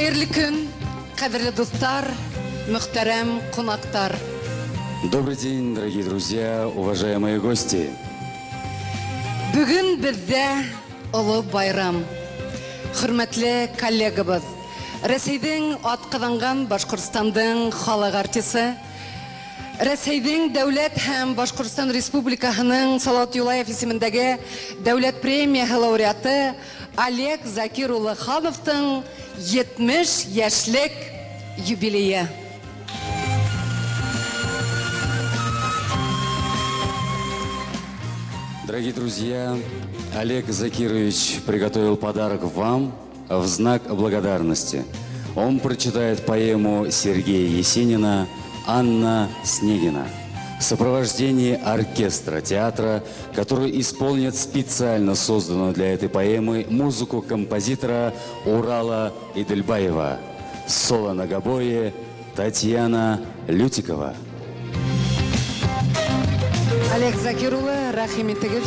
Hayırlı gün, кадірлі достар, мөхтәрәм кунактар. Добрый день, дорогие друзья, уважаемые гости. Бүгін бізде ұлы байрам. Хөрмәтле коллегабыз, Рәсейдің атқаданған Башқұртстандың халық артисі, Рәсейдің Дәулет һәм Башқұртстан Республикасының Салават Юлаев исемендәге Дәулет премиясы лауреаты Олег Закир улы Хановтың 70 яшьлек юбилейы. Дорогие друзья, Олег Закирович приготовил подарок вам в знак благодарности. Он прочитает поэму Сергея Есенина «Анна Снегина» в сопровождении оркестра театра, который исполнит специально созданную для этой поэмы музыку композитора Урала Идельбаева. Соло на гобое Татьяна Лютикова. Олег Закир улы, рәхим итегез.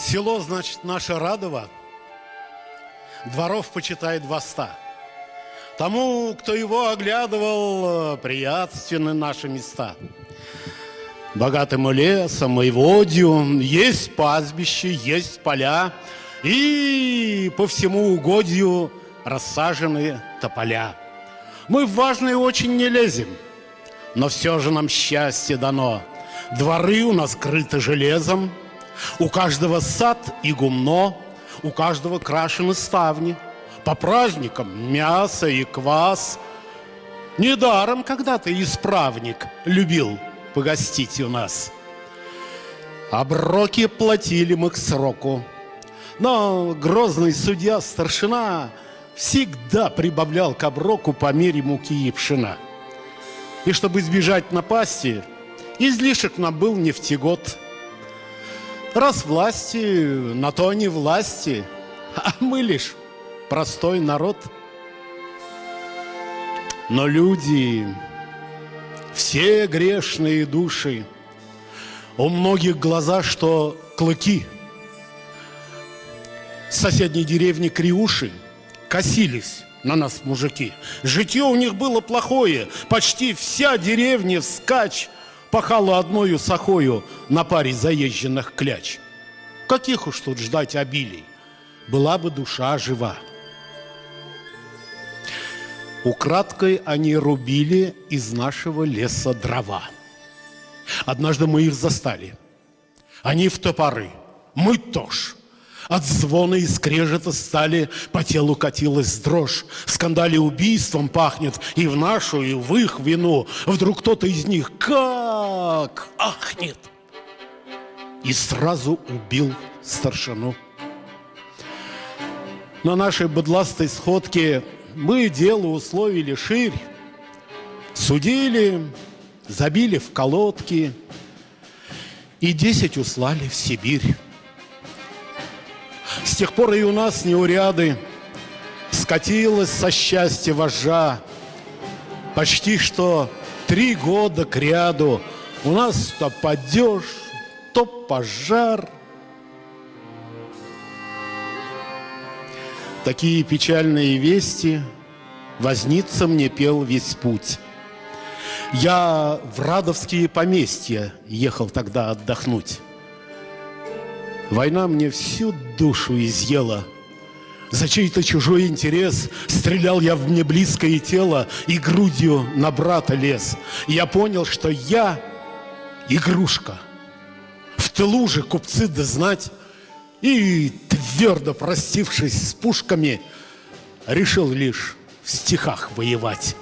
Село, значит, наше Радово, дворов почитает 200. Тому, кто его оглядывал, приятственны наши места. Богатым лесом и водью есть пастбище, есть поля, и по всему угодью рассажены тополя. Мы в важные очень не лезем, но все же нам счастье дано. Дворы у нас крыты железом, у каждого сад и гумно, у каждого крашены ставни. По праздникам мясо и квас. Недаром когда-то исправник любил погостить у нас. Оброки платили мы к сроку, но грозный судья-старшина всегда прибавлял к оброку по мере муки и пшена. И чтобы избежать напасти, излишек нам был нефтегод. Раз власти, на то они власти, а мы лишь простой народ. Но люди, все грешные души, у многих глаза, что клыки. С соседней деревни Криуши косились на нас мужики. Житье у них было плохое, почти вся деревня вскачь пахала одною сахою на паре заезженных кляч. Каких уж тут ждать обилий, была бы душа жива. Украдкой они рубили из нашего леса дрова. Однажды мы их застали. Они в топоры, мы тоже. От звона и скрежета стали, по телу катилась дрожь. В скандале убийством пахнет и в нашу, и в их вину. Вдруг кто-то из них как ахнет и сразу убил старшину. На нашей быдластой сходке мы дело условили ширь. Судили, забили в колодки и 10 услали в Сибирь. С тех пор и у нас неуряды, скатилась со счастья вожжа. Почти что 3 года кряду у нас то падеж, то пожар. Такие печальные вести возница мне пел весь путь. Я в Радовские поместья ехал тогда отдохнуть. Война мне всю душу изъела. За чей-то чужой интерес стрелял я в мне близкое тело и грудью на брата лез. Я понял, что я игрушка. В тылу же купцы да знать. И, твердо простившись с пушками, решил лишь в стихах воевать.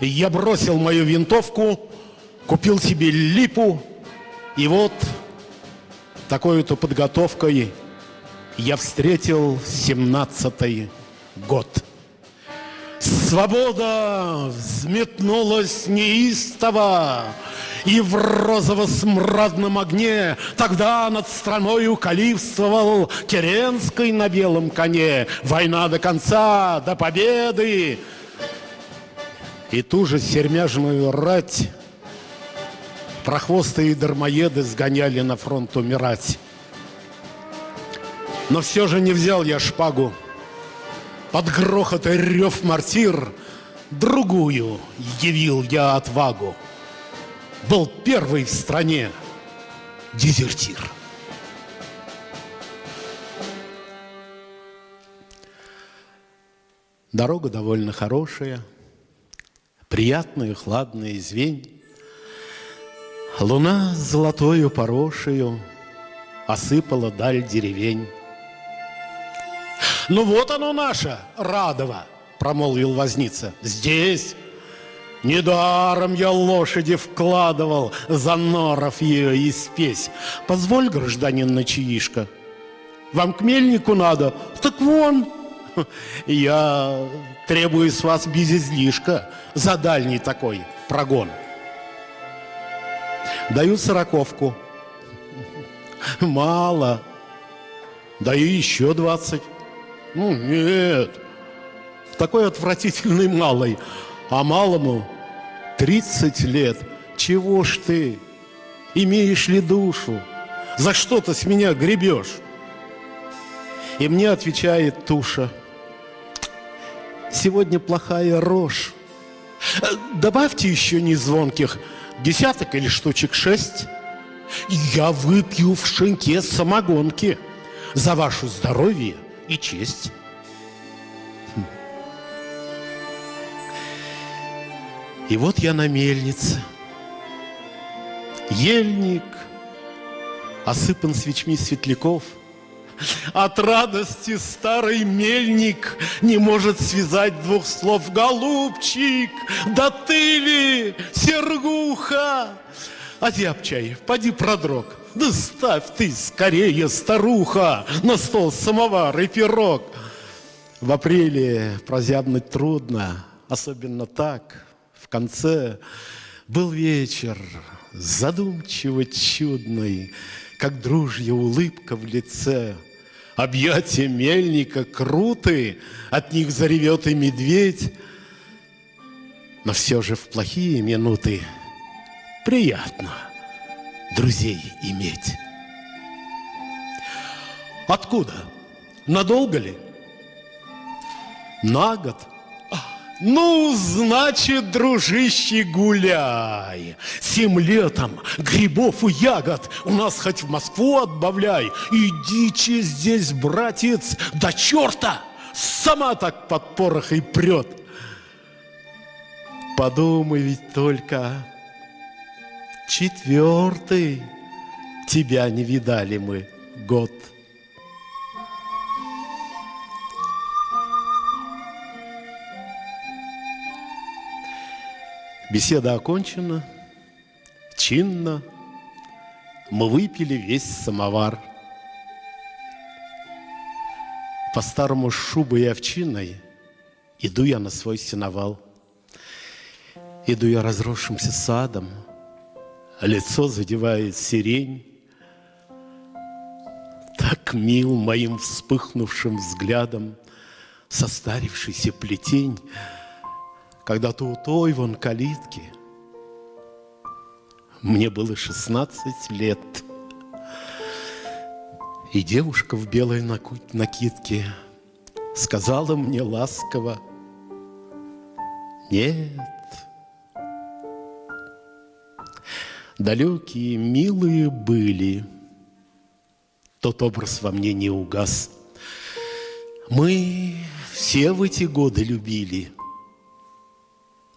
Я бросил мою винтовку, купил себе липу, и вот такой-то подготовкой я встретил 17-й год. Свобода взметнулась неистово, и в розово-смрадном огне тогда над страною калифствовал Керенский на белом коне. Война до конца, до победы. И ту же сермяжную рать прохвосты и дармоеды сгоняли на фронт умирать. Но все же не взял я шпагу. Под грохот и рев мортир другую явил я отвагу. Был первый в стране дезертир. Дорога довольно хорошая, приятная, хладная звень. Луна золотою порошею осыпала даль деревень. «Ну вот оно наше, Радово!» — промолвил возница. «Здесь! Недаром я лошади вкладывал за норов ее и спесь. Позволь, гражданин Начиишка, вам к мельнику надо? Так вон! Я требую с вас без излишка за дальний такой прогон. Даю 40. Мало. Даю еще 20. Ну, нет. Такой отвратительный малый. А малому 30 лет. Чего ж ты? Имеешь ли душу? За что ты с меня гребешь? И мне отвечает туша: сегодня плохая рожь. Добавьте еще незвонких 10 или штучек 6. Я выпью в шинке самогонки за ваше здоровье и честь. И вот я на мельнице. Ельник осыпан свечми светляков. От радости старый мельник не может связать 2 слов. Голубчик, да ты ли, Сергуха? Озябчай, поди продрог. Да ставь ты скорее, старуха, на стол самовар и пирог. В апреле прозябнуть трудно, особенно так. В конце был вечер задумчиво чудный, как дружья улыбка в лице. Объятия мельника круты, от них заревет и медведь. Но все же в плохие минуты приятно друзей иметь. Откуда? Надолго ли? На год? Ну, значит, дружище, гуляй. 7 летом грибов и ягод у нас хоть в Москву отбавляй. И дичи здесь, братец, до черта сама так под порох и прет. Подумай ведь только, 4-й тебя не видали мы год. Беседа окончена, чинно мы выпили весь самовар. По-старому с шубой и овчиной иду я на свой сеновал. Иду я разросшимся садом, лицо задевает сирень. Так мил моим вспыхнувшим взглядом состарившийся плетень. Когда-то у той вон калитки мне было 16 лет. И девушка в белой накидке сказала мне ласково: нет, Далекие, милые были, тот образ во мне не угас. Мы все в эти годы любили,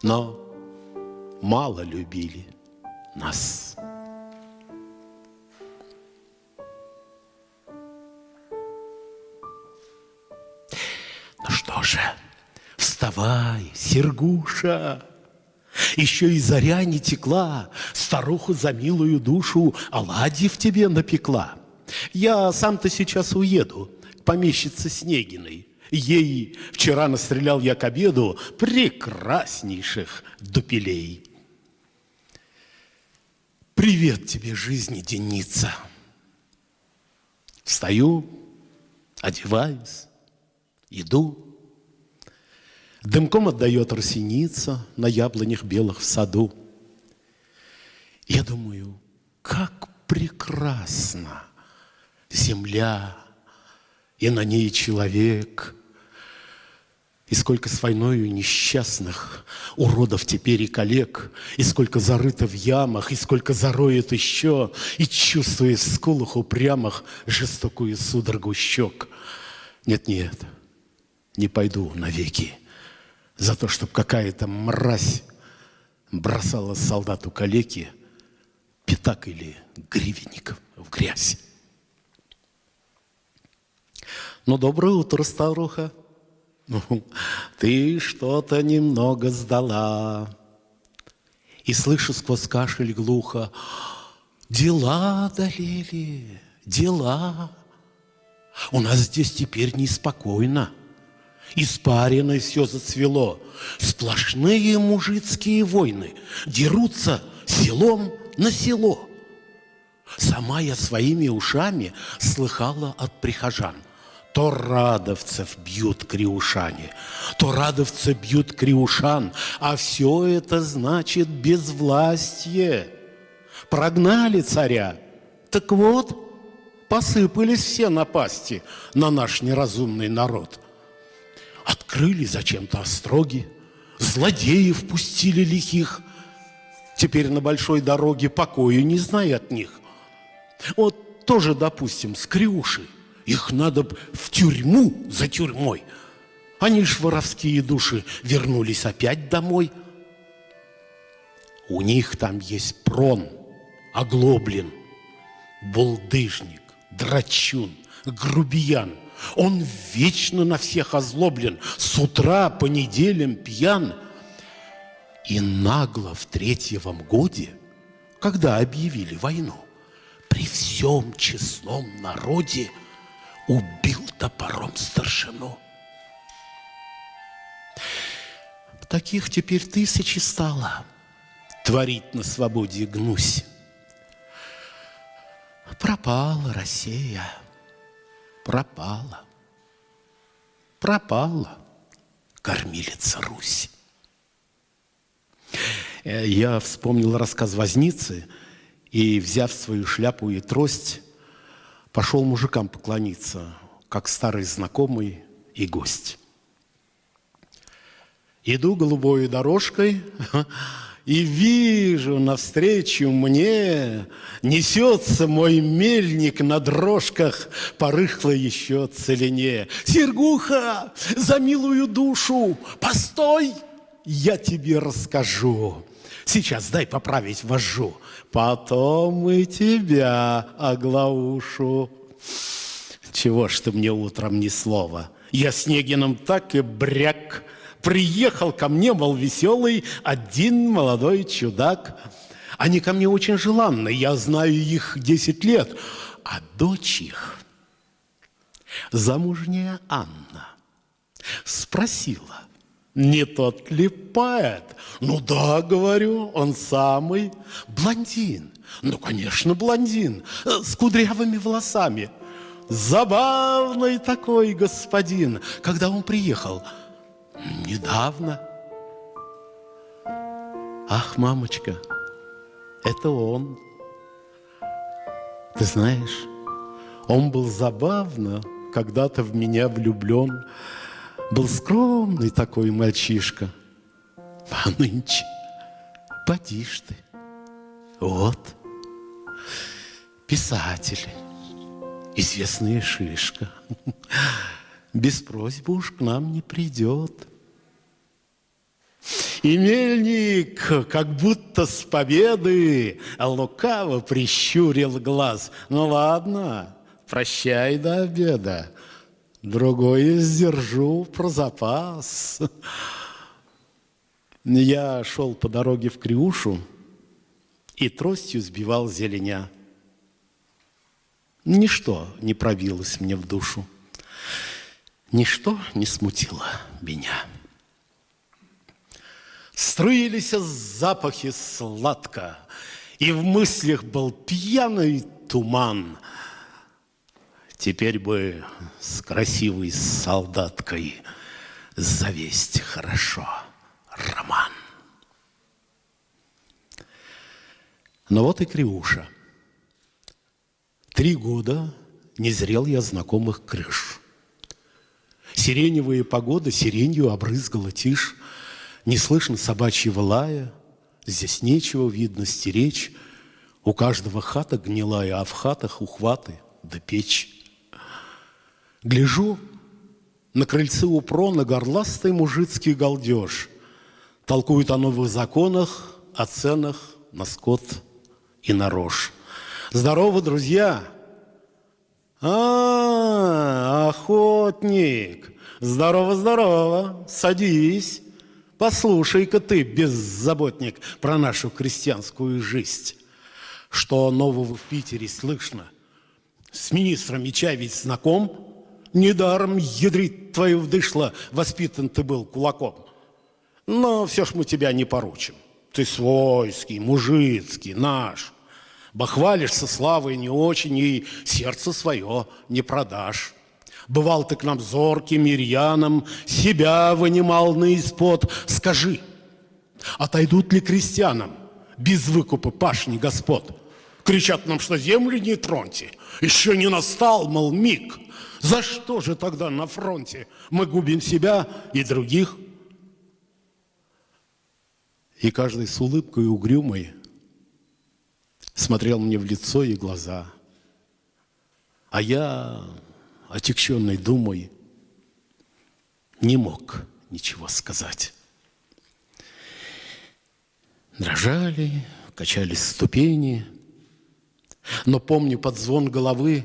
но мало любили нас. Ну что же, вставай, Сергуша, еще и заря не текла, старуха за милую душу оладьев тебе напекла. Я сам-то сейчас уеду к помещице Снегиной. Ей вчера настрелял я к обеду прекраснейших дупелей. Привет тебе, жизни, денница. Встаю, одеваюсь, иду. Дымком отдает росеница на яблонях белых в саду. Я думаю, как прекрасна земля, и на ней человек, и сколько с войною несчастных уродов теперь и коллег, и сколько зарыто в ямах, и сколько зароет еще, и чувствуя в скулах упрямых жестокую судорогу щек. Нет-нет, не пойду навеки за то, чтобы какая-то мразь бросала солдату калеки пятак или гривенник в грязь. Ну, доброе утро, старуха. Ну, ты что-то немного сдала. И слышу сквозь кашель глухо: дела одолели, дела. У нас здесь теперь неспокойно. Испарено все зацвело. Сплошные мужицкие войны. Дерутся селом на село. Сама я своими ушами слыхала от прихожан: то радовцев бьют криушане, то радовцы бьют криушан, а все это значит безвластие. Прогнали царя. Так вот, посыпались все напасти на наш неразумный народ. Открыли зачем-то остроги, злодеев пустили лихих. Теперь на большой дороге покоя не знай от них. Вот тоже, допустим, скрюши. Их надо в тюрьму за тюрьмой. Они ж воровские души вернулись опять домой. У них там есть Прон, Оглоблин, булдыжник, драчун, грубиян. Он вечно на всех озлоблен, с утра по неделям пьян. И нагло в 3-м годе, когда объявили войну, при всем честном народе убил топором старшину. Таких теперь тысячи стало. Творить на свободе гнусь. Пропала Россия. Пропала. Пропала кормилица Русь. Я вспомнил рассказ возницы и, взяв свою шляпу и трость, пошел мужикам поклониться, как старый знакомый и гость. Иду голубой дорожкой и вижу, навстречу мне несется мой мельник на дрожках по рыхлой еще целине. Сергуха, за милую душу, постой, я тебе расскажу. Сейчас дай поправить вожжу, потом и тебя оглаушу. Чего ж ты мне утром ни слова? Я Снегиным так и бряк. Приехал ко мне, мол, веселый, один молодой чудак. Они ко мне очень желанны, я знаю их 10 лет. А дочь их, замужняя Анна, спросила: не тот ли поэт? Ну да, говорю, он самый. Блондин. Ну, конечно, блондин. С кудрявыми волосами. Забавный такой господин. Когда он приехал? Недавно. Ах, мамочка, это он. Ты знаешь, он был забавно когда-то в меня влюблен. Был скромный такой мальчишка. А нынче, поди ж ты, Вот, писатель, известная шишка, без просьбы уж к нам не придет. И мельник, как будто с победы, лукаво прищурил глаз. Ну ладно, прощай до обеда, другое сдержу про запас. Я шел по дороге в Криушу и тростью сбивал зеленя. Ничто не пробилось мне в душу, ничто не смутило меня. Струились запахи сладко, и в мыслях был пьяный туман. Теперь бы с красивой солдаткой завесть хорошо роман. Но вот и Криуша. 3 года не зрел я знакомых крыш. Сиреневая погода сиренью обрызгала тишь. Не слышно собачьего лая, здесь нечего видно стеречь. У каждого хата гнилая, а в хатах ухваты да печь. Гляжу, на крыльце у прона горластый мужицкий галдеж. Толкуют о новых законах, о ценах на скот и на рожь. Здорово, друзья! Охотник! Здорово, здорово! Садись! Послушай-ка ты, беззаботник, про нашу крестьянскую жизнь. Что нового в Питере слышно? С министром Меча ведь знаком? Недаром, ядрить твою вдышло, воспитан ты был кулаком. Но все ж мы тебя не поручим. Ты свойский, мужицкий, наш. Бахвалишься славой не очень и сердце свое не продашь. Бывал ты к нам зорким ирьяном, себя вынимал на испод. Скажи, отойдут ли крестьянам без выкупа пашни господ? Кричат нам, что землю не троньте, еще не настал, мол, миг. За что же тогда на фронте мы губим себя и других? И каждый с улыбкой угрюмой смотрел мне в лицо и глаза. А я, отягченный думой, не мог ничего сказать. Дрожали, качались ступени, но помню под звон головы: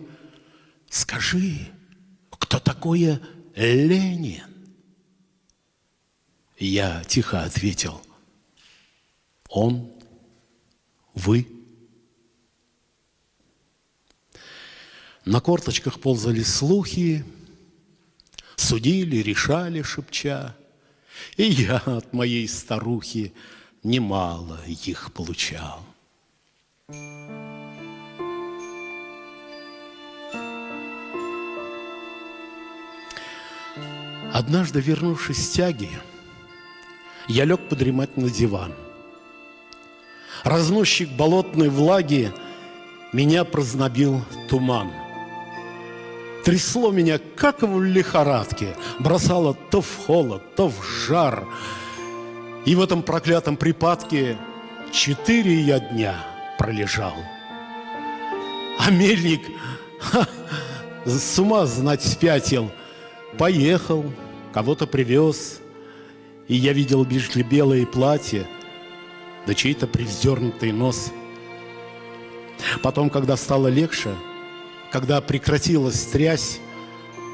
скажи, кто такое Ленин? Я тихо ответил: он, вы. На корточках ползали слухи, судили, решали, шепча, и я от моей старухи немало их получал. Однажды, вернувшись с тяги, я лег подремать на диван. Разносчик болотной влаги меня прознобил туман. Трясло меня, как в лихорадке, бросало то в холод, то в жар. И в этом проклятом припадке 4 я дня пролежал. А мельник с ума знать спятил. Поехал, кого-то привез, и я видел лишь белое платье, да чей-то привздернутый нос. Потом, когда стало легче, когда прекратилась трясь,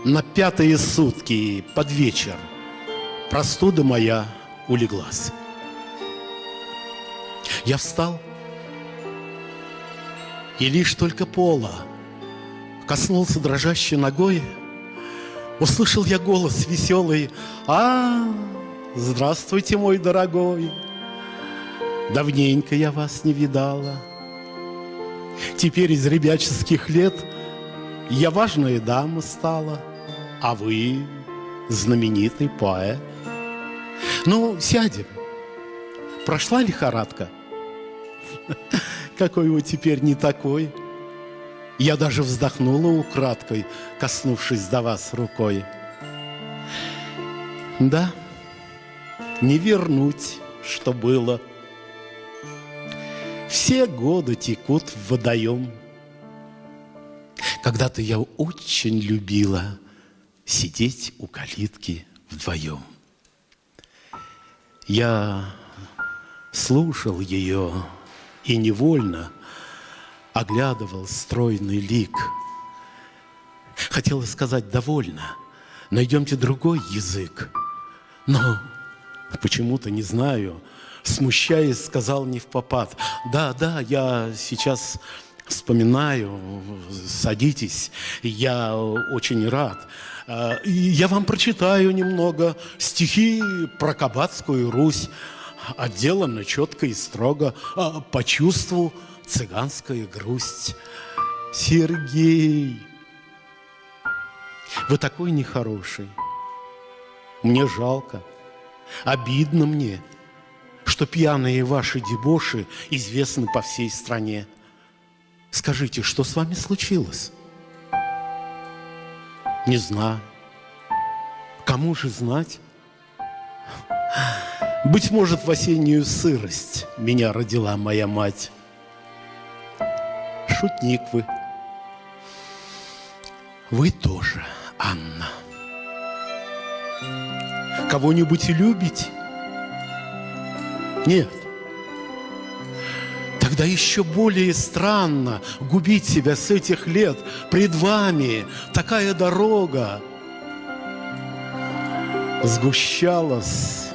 на 5-е сутки под вечер простуда моя улеглась. Я встал, и лишь только пола коснулся дрожащей ногой, услышал я голос веселый: здравствуйте, мой дорогой, давненько я вас не видала. Теперь из ребяческих лет я важная дама стала, а вы знаменитый поэт. Ну, сядем. Прошла лихорадка? Какой вы теперь не такой. Я даже вздохнула украдкой, коснувшись до вас рукой. Да, не вернуть, что было. все годы текут в водоем. Когда-то я очень любила сидеть у калитки вдвоем. Я слушал ее и невольно оглядывал стройный лик. Хотела сказать «довольно», найдемте другой язык. Но почему-то, не знаю, смущаясь, сказал невпопад. Да, я сейчас вспоминаю, садитесь, я очень рад. Я вам прочитаю немного стихи про Кабацкую Русь, отделано четко и строго, по чувству цыганская грусть. Сергей, вы такой нехороший, мне жалко, обидно мне, что пьяные ваши дебоши известны по всей стране. Скажите, что с вами случилось? Не знаю. Кому же знать? Быть может, в осеннюю сырость меня родила моя мать. Шутник вы. Вы тоже, Анна. Кого-нибудь любите? Нет. Тогда еще более странно губить себя с этих лет. Пред вами такая дорога сгущалась,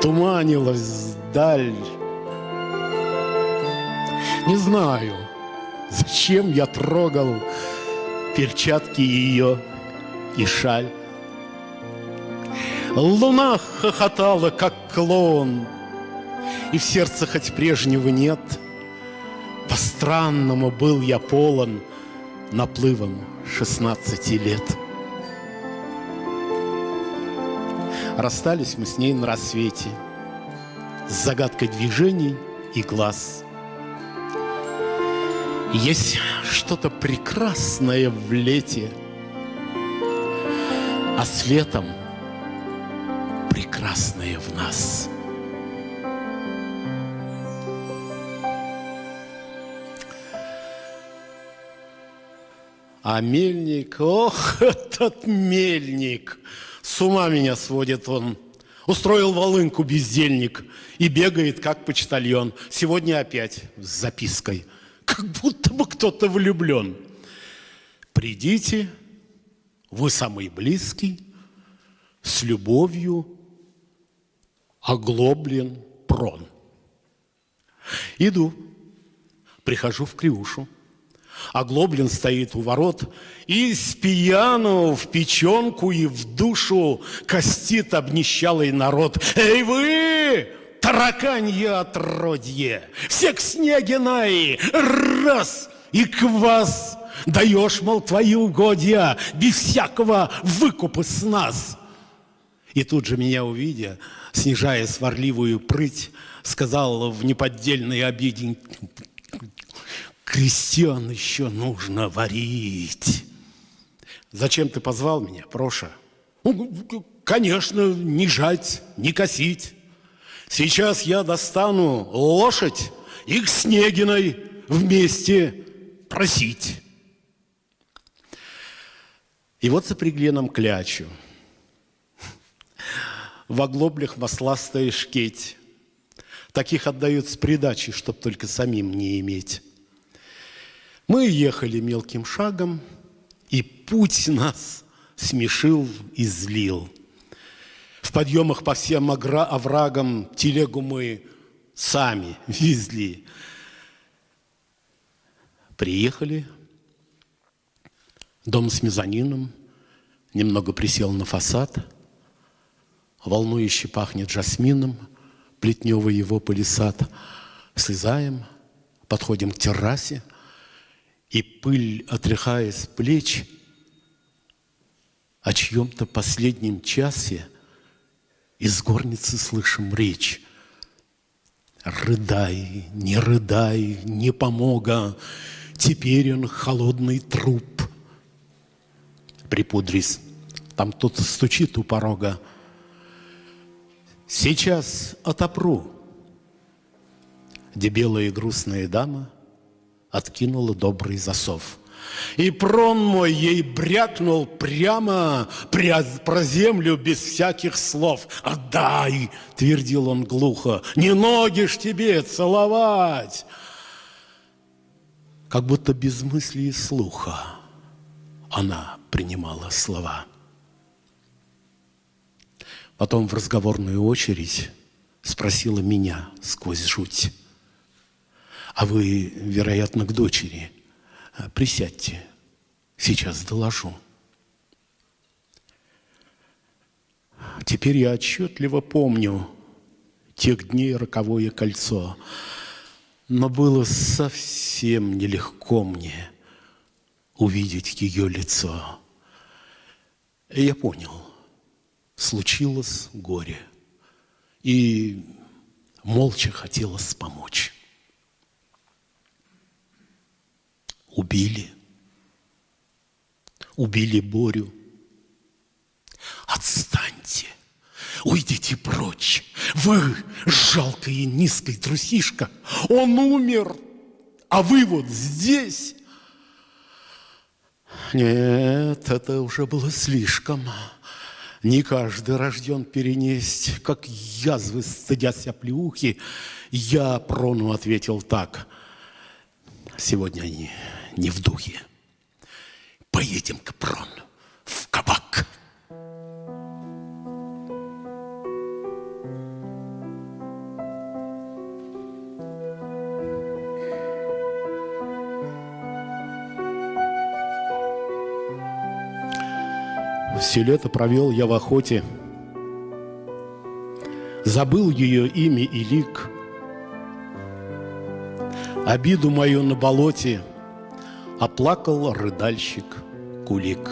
туманилась вдаль. Не знаю, зачем я трогал перчатки ее и шаль. Луна хохотала, как клоун, и в сердце хоть прежнего нет. По-странному был я полон наплывом 16 лет. Расстались мы с ней на рассвете с загадкой движений и глаз. Есть что-то прекрасное в лете, а с летом прекрасное в нас. А мельник, ох, этот мельник, с ума меня сводит он. Устроил волынку бездельник и бегает, как почтальон. Сегодня опять с запиской, как будто бы кто-то влюблен. Придите, вы самый близкий, с любовью, Оглоблен Прон. Иду, прихожу в Криушу. Оглоблен стоит у ворот и с пьяну в печенку и в душу костит обнищалый народ. Эй вы, тараканье отродье, все к Снегиной, раз, и к вас даешь, мол, твои угодья без всякого выкупа с нас. И тут же меня увидя, снижая сварливую прыть, сказал в неподдельной обиде: крестьян еще нужно варить. Зачем ты позвал меня, Проша? Конечно, не жать, не косить. Сейчас я достану лошадь и к Снегиной вместе просить. И вот запрягли нам клячу. В оглоблях масластая шкеть. Таких отдают с придачей, чтоб только самим не иметь. Мы ехали мелким шагом, и путь нас смешил и злил. В подъемах по всем оврагам телегу мы сами везли. Приехали, дом с мезонином, немного присел на фасад, волнующе пахнет жасмином, плетневый его палисад. Слезаем, подходим к террасе, и пыль, отряхая с плеч, о чьем-то последнем часе из горницы слышим речь. Рыдай, не помога, теперь он холодный труп. Припудрись, там кто-то стучит у порога. Сейчас отопру. дебелая и грустная дама откинула добрый засов. И прон мой ей брякнул прямо про землю без всяких слов. «Отдай!» — твердил он глухо. «Не ноги ж тебе целовать!» Как будто без мысли и слуха она принимала слова. Потом в разговорную очередь спросила меня сквозь жуть: «А вы, вероятно, к дочери? Присядьте, сейчас доложу». Теперь я отчетливо помню тех дней роковое кольцо, но было совсем нелегко мне увидеть ее лицо. И я понял, случилось горе, и молча хотелось помочь. Убили Борю. Отстаньте, уйдите прочь. Вы, жалкая и низкая трусишка, он умер, а вы вот здесь. Нет, это уже было слишком. Не каждый рожден перенесть, как язвы, стыдясь оплеухи. Я Прону ответил так: сегодня они не в духе. Поедем-ка, Прон, в кабак. Все лето провел я в охоте, забыл ее имя и лик. Обиду мою на болоте оплакал рыдальщик Кулик.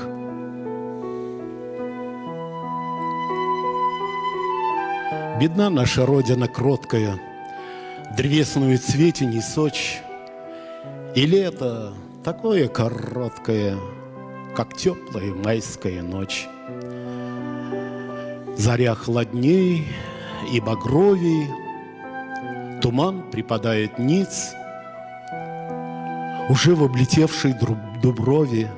Бедна наша родина кроткая, древесную цвете не сочь, и лето такое короткое, как теплая майская ночь. Заря холодней и багровей, туман припадает ниц, уже в облетевшей дуброве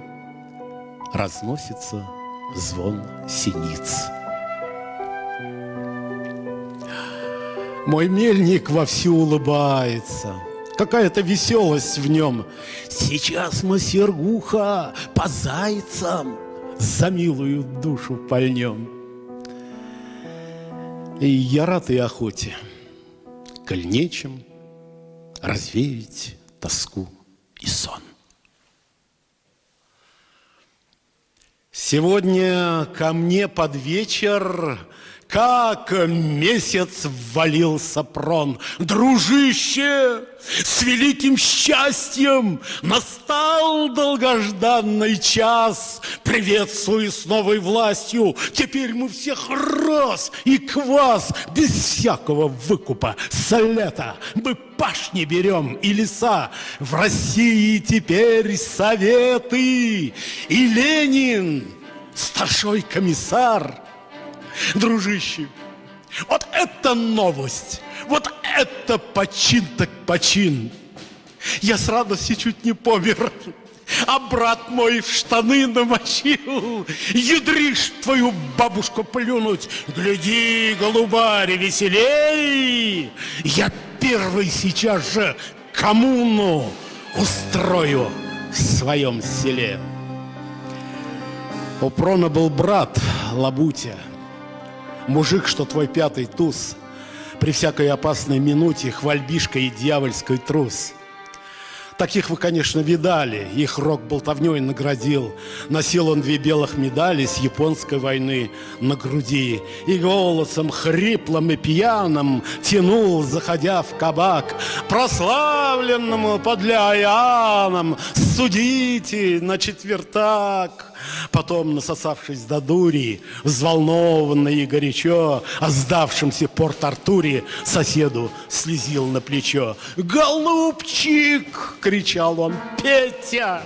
разносится звон синиц. Мой мельник вовсю улыбается, какая-то веселость в нем. Сейчас мы, Сергуха, по зайцам за милую душу пальнем. И я рад и охоте, коль нечем развеять тоску и сон. Сегодня ко мне под вечер, как месяц ввалился Прон. Дружище, с великим счастьем настал долгожданный час. Приветствую с новой властью. Теперь мы всех раз и квас без всякого выкупа с лета. Мы пашни берем и леса. В России теперь советы. И Ленин, старшой комиссар. Дружище, вот это новость, вот это почин так почин. Я с радостью чуть не помер, а брат мой в штаны намочил. Ядришь твою бабушку плюнуть, гляди, голубари, веселей. Я первый сейчас же коммуну устрою в своем селе. У Прона был брат Лабутя, мужик, что твой пятый туз, при всякой опасной минуте хвальбишка и дьявольской трус. Таких вы, конечно, видали, их рок болтовней наградил. Носил он 2 белых медали с японской войны на груди. И голосом хриплым и пьяным тянул, заходя в кабак: прославленному подляянам судите на четвертак. Потом, насосавшись до дури, взволнованно и горячо, о сдавшемся Порт-Артуре соседу слезил на плечо. «Голубчик!» — кричал он. «Петя!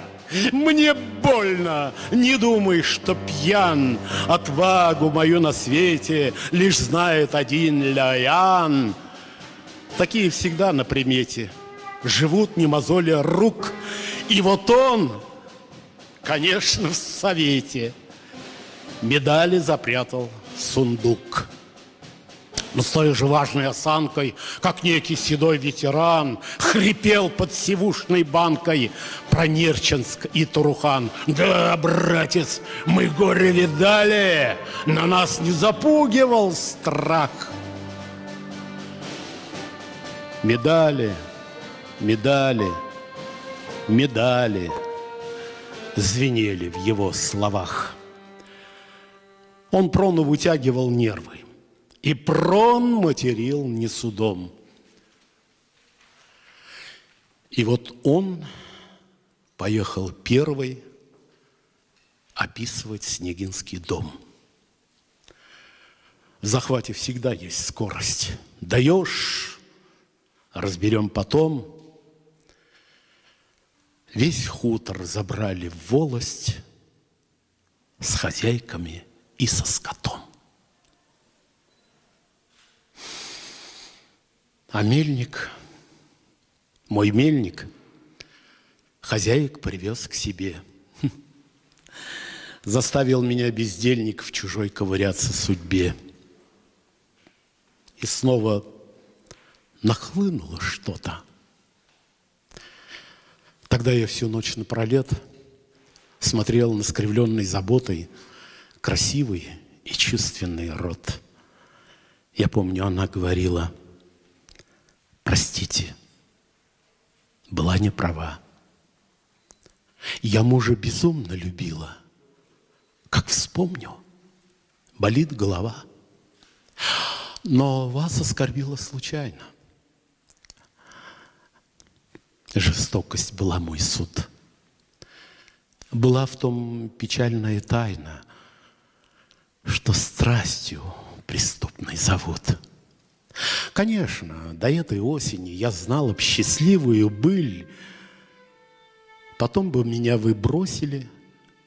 Мне больно! Не думай, что пьян! Отвагу мою на свете лишь знает один Ляян!» Такие всегда на примете. Живут не мозоля рук. И вот он, конечно, в совете медали запрятал в сундук. Но с той же важной осанкой, как некий седой ветеран, хрипел под сивушной банкой про Нерчинск и Турухан. Да, братец, мы горе видали, на нас не запугивал страх. Медали, медали, медали звенели в его словах. Он Прону вытягивал нервы, и Прон материл не судом. И вот он поехал первый описывать Снегинский дом. В захвате всегда есть скорость. Даешь, разберем потом. Весь хутор забрали в волость с хозяйками и со скотом. А мельник, мой мельник, хозяек привез к себе. Заставил меня, бездельник, в чужой ковыряться судьбе. И снова нахлынуло что-то. Тогда я всю ночь напролет смотрел на скривленный заботой красивый и чувственный рот. Я помню, она говорила: простите, была не права. Я мужа безумно любила. Как вспомню, болит голова. Но вас оскорбила случайно. Жестокость была мой суд. Была в том печальная тайна, что страстью преступной зовут. Конечно, до этой осени я знала б счастливую быль. Потом бы меня вы бросили,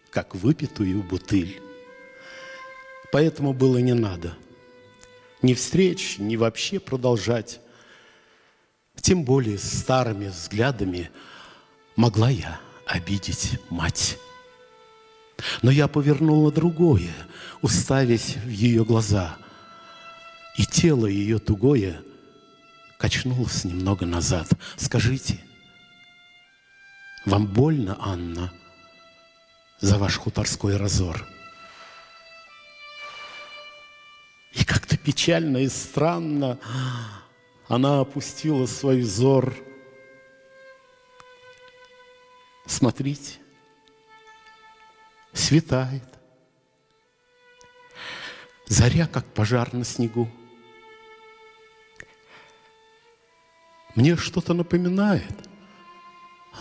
как выпитую бутыль. Поэтому было не надо ни встреч, ни вообще продолжать. Тем более с старыми взглядами могла я обидеть мать. Но я повернула другое, уставясь в ее глаза. И тело ее тугое качнулось немного назад. Скажите, вам больно, Анна, за ваш хуторской разор? И как-то печально и странно она опустила свой взор. Смотрите, светает. Заря, как пожар на снегу. Мне что-то напоминает,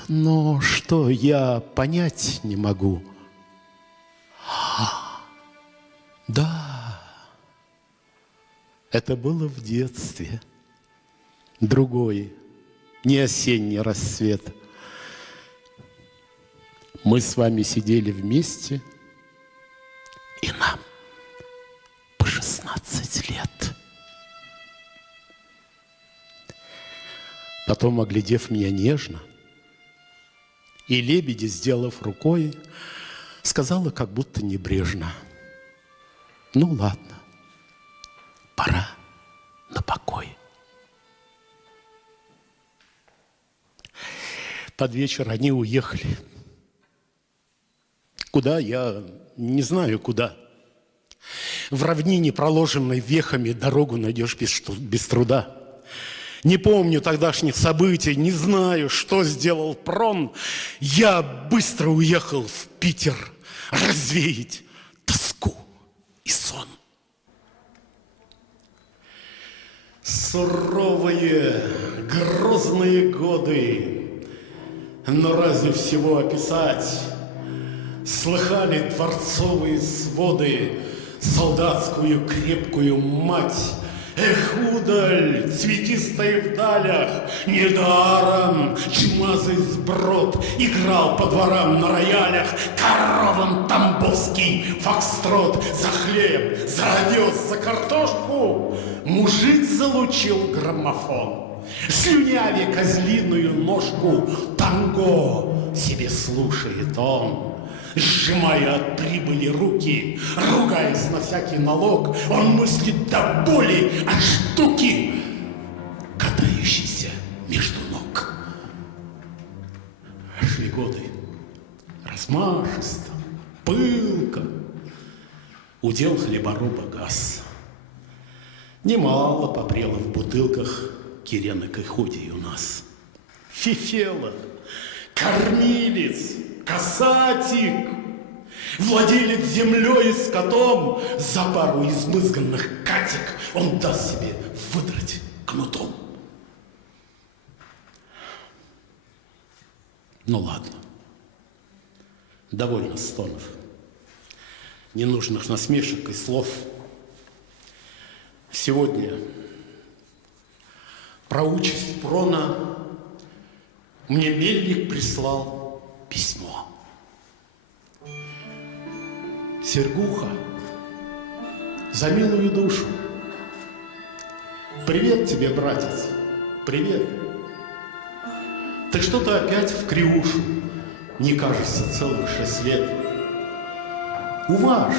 но что я понять не могу. Да, это было в детстве. Другой, не осенний рассвет. Мы с вами сидели вместе, и нам по 16 лет. Потом, оглядев меня нежно, и лебеди, сделав рукой, сказала, как будто небрежно: ну ладно, пора на покой. Под вечер они уехали. Куда, я не знаю куда. В равнине, проложенной вехами, дорогу найдешь без труда. Не помню тогдашних событий, не знаю, что сделал Прон. Я быстро уехал в Питер развеять тоску и сон. Суровые, грозные годы, но разве всего описать? Слыхали дворцовые своды, солдатскую крепкую мать. Эх, удаль, цветистая в далях, недаром чумазый сброд играл по дворам на роялях коровам тамбовский фокстрот. За хлеб, за овес, за картошку мужик залучил граммофон. Слюнявя козлиную ножку, танго себе слушает он. Сжимая от прибыли руки, ругаясь на всякий налог, он мыслит до боли о штуке, катающейся между ног. Шли годы размашисто, пылко, удел хлеборуба газ. Немало попрело в бутылках киренок и ходей у нас. Фифела, кормилец, касатик, владелец землей и скотом, за пару измызганных катик он даст себе выдрать кнутом. Ну ладно, довольно стонов, ненужных насмешек и слов. Сегодня про участь Прона мне мельник прислал письмо. Сергуха, за милую душу. Привет тебе, братец, привет. Ты что-то опять в кривушу, не кажется целых 6 лет. Уваж,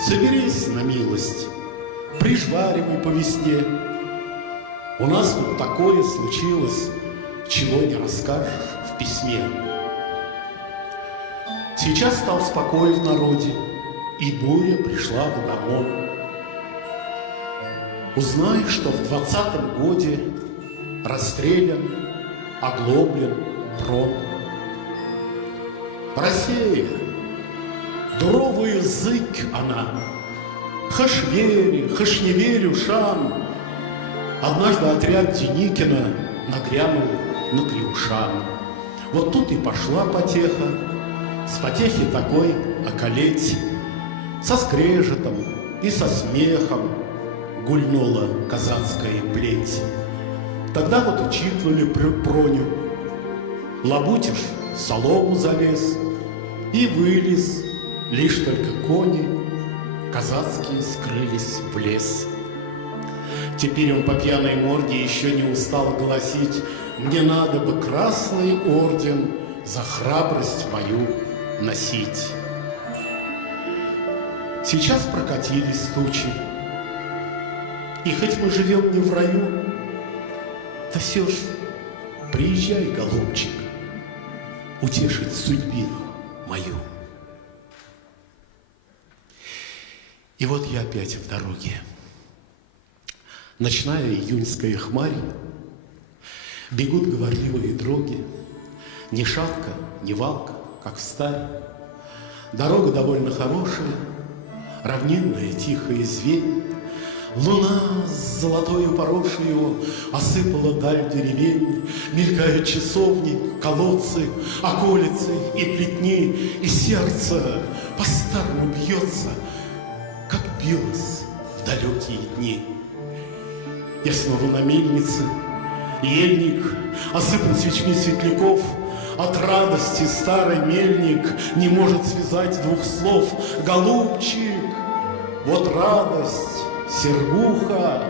соберись на милость, прижваривай по весне. У нас тут такое случилось, чего не расскажешь в письме. Сейчас стал спокой в народе, и буря пришла в Агамон. Узнай, что в 20-м годе расстрелян, оглоблен Прон. Россия, дуровый язык она, хаш вери, хаш не верю, шам. Однажды отряд Деникина нагрянул на Криушан. Вот тут и пошла потеха, с потехи такой околеть, со скрежетом и со смехом гульнула казацкая плеть. Тогда вот учитывали Проню. Лабутиш в солому залез и вылез, лишь только кони казацкие скрылись в лес. Теперь он по пьяной морде еще не устал гласить: мне надо бы красный орден за храбрость мою носить. Сейчас прокатились тучи, и хоть мы живем не в раю, да все ж приезжай, голубчик, утешить судьбину мою. И вот я опять в дороге. Ночная июньская хмарь, бегут говорливые дроги, ни шатка, ни валка, как встарь. Дорога довольно хорошая, равнинная, тихая звень. Луна с золотою порошью осыпала даль деревень. Мелькают часовни, колодцы, околицы и плетни, и сердце по-старому бьется, как билось в далекие дни. Я снова на мельнице, ельник осыпан свечми светляков. От радости старый мельник не может связать 2 слов. Голубчик, вот радость, Сергуха,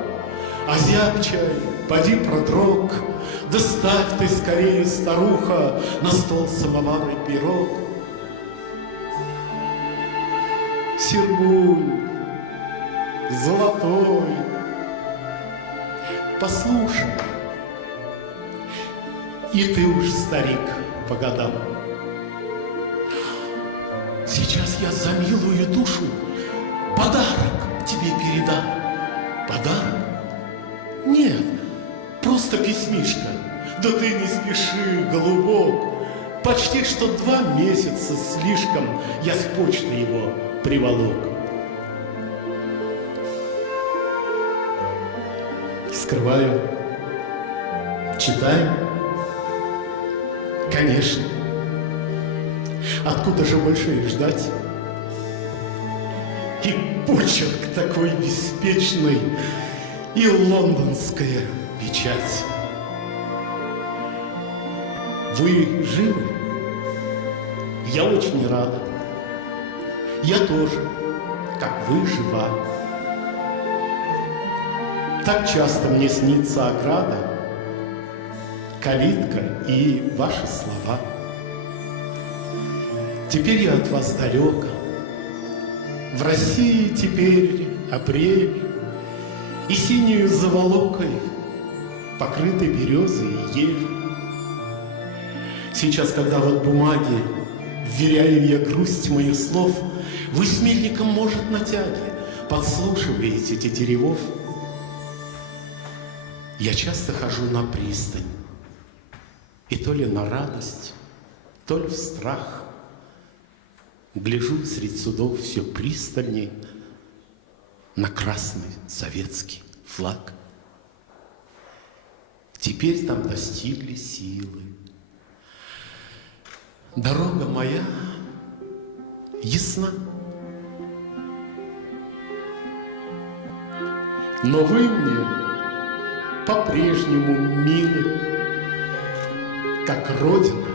озябчай, поди продрог, да ставь ты скорее, старуха, на стол самовар и пирог. Сергунь, золотой, послушай, и ты уж старик по годам. Сейчас я за милую душу подарок тебе передам. Подарок? Нет, просто письмишко. Да ты не спеши, голубок. Почти что 2 месяца слишком я с почты его приволок. Скрываю, читаю. Конечно. Откуда же больше их ждать? И почерк такой беспечный, и лондонская печать. Вы живы? Я очень рада. Я тоже, как вы, жива. Так часто мне снится ограда, калитка и ваши слова. Теперь я от вас далеко. В России теперь апрель, и синюю заволокой покрыты березы и ели. Сейчас, когда вот бумаги, вверяю я грусть моих слов, вы с мельником, может, на тяге подслушиваете тетеревов. Я часто хожу на пристань, и то ли на радость, то ли в страх гляжу средь судов все пристальней на красный советский флаг. Теперь там достигли силы. Дорога моя ясна. Но вы мне по-прежнему милы, как Родина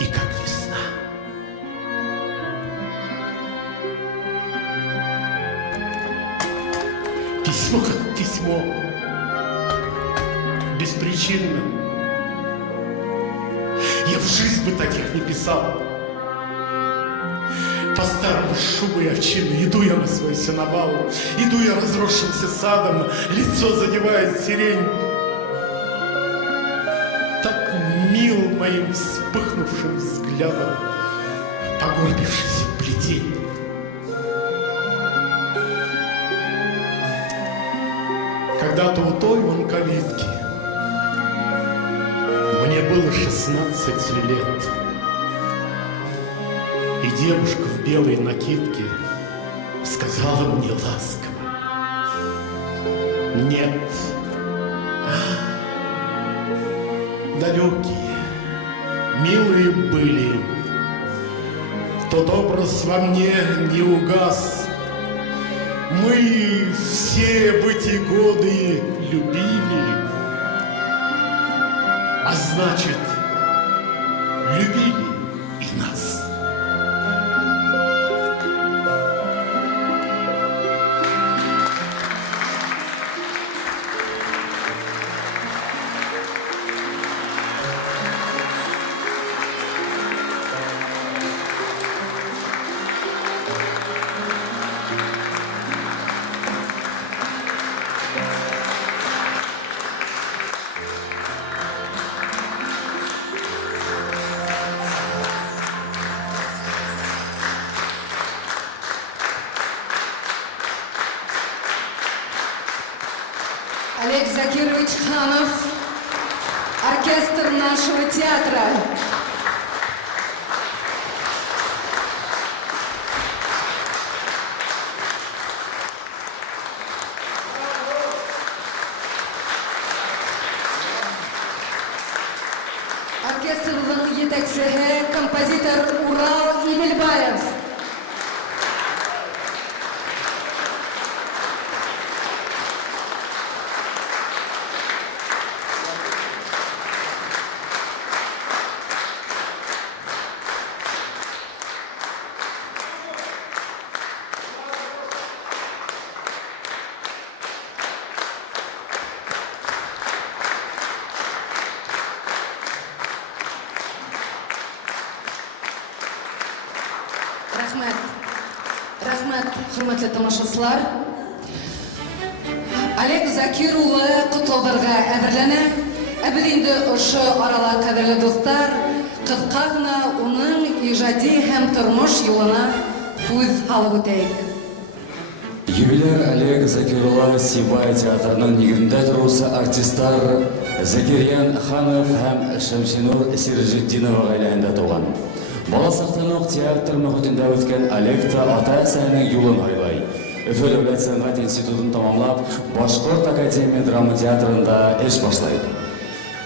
и как весна. Письмо как письмо, беспричинно. Я в жизнь бы таких не писал. По старому шубы и овчины иду я на свой сеновал, иду я разросшимся садом, лицо задевает сирень. Так мил моим вспыхнувшим взглядом погорбившийся плетень. Когда-то у той вон калитки мне было 16 лет, и девушка в белой накидке сказала мне ласково: нет, далекие, милые были, тот образ во мне не угас. Мы все в эти годы любили, а значит, любили и нас. Олег Закирович Ханов, оркестр нашего театра. Оркестрның жетекшісі композитор Урал Имелбаев. Рахмет, хөрмәтле тамашачылар. Олег Закир улы котлауларга әзерләнә. Без инде ошо арала, кадерле дуслар, кыска гына уның иҗади һәм тормыш юлына күз салып үтәйек. Юбиляр Олег Закирулла Сибай театрының нигезендә торучы артистлар Закирьян Ханов һәм Шәмсинур Сирҗетдинова гаиләһендә туган. Баласактан ук театр мөхитендә үткән Олег та ата-әсәнең юлын айлай. Өфө дәүләт сәнгать институтын тәмамлап, Башкорт академия драма театрында эш башлый.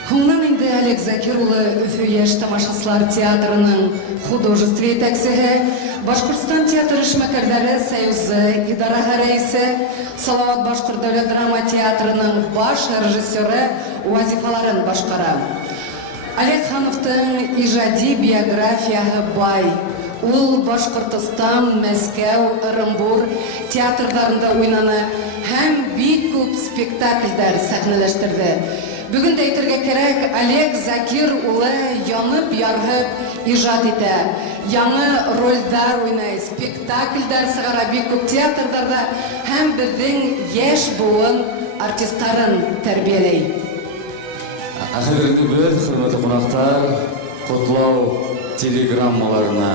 Хуннан инде Олег Закир улы Өфө яшь тамашачылар театрының художество етәкчесе, Башкортстан театр эшмәкәрләре союзы идарәһе рәисе, Салават Башкорт дәүләт драма театрының баш режиссеры вазифаларын башкара. Олег Хановтың иҗади биографияһы бай. Ул Башкортстан, Мәскәү, Ырымбур театрларында уйнаны һәм бик күп спектакльләр сәхнәләштерде. Бүгін де әйтергә кирәк, Олег Закир улы янып, ярһып иҗат итә. Яңы рольдәр уйнай, спектакльдәр сыгара бик күп театрларда һәм безнең яшь буын артистларын тәрбияләй. Хәзерге бер хөрмәтле кунактар, котлау телеграммаларына.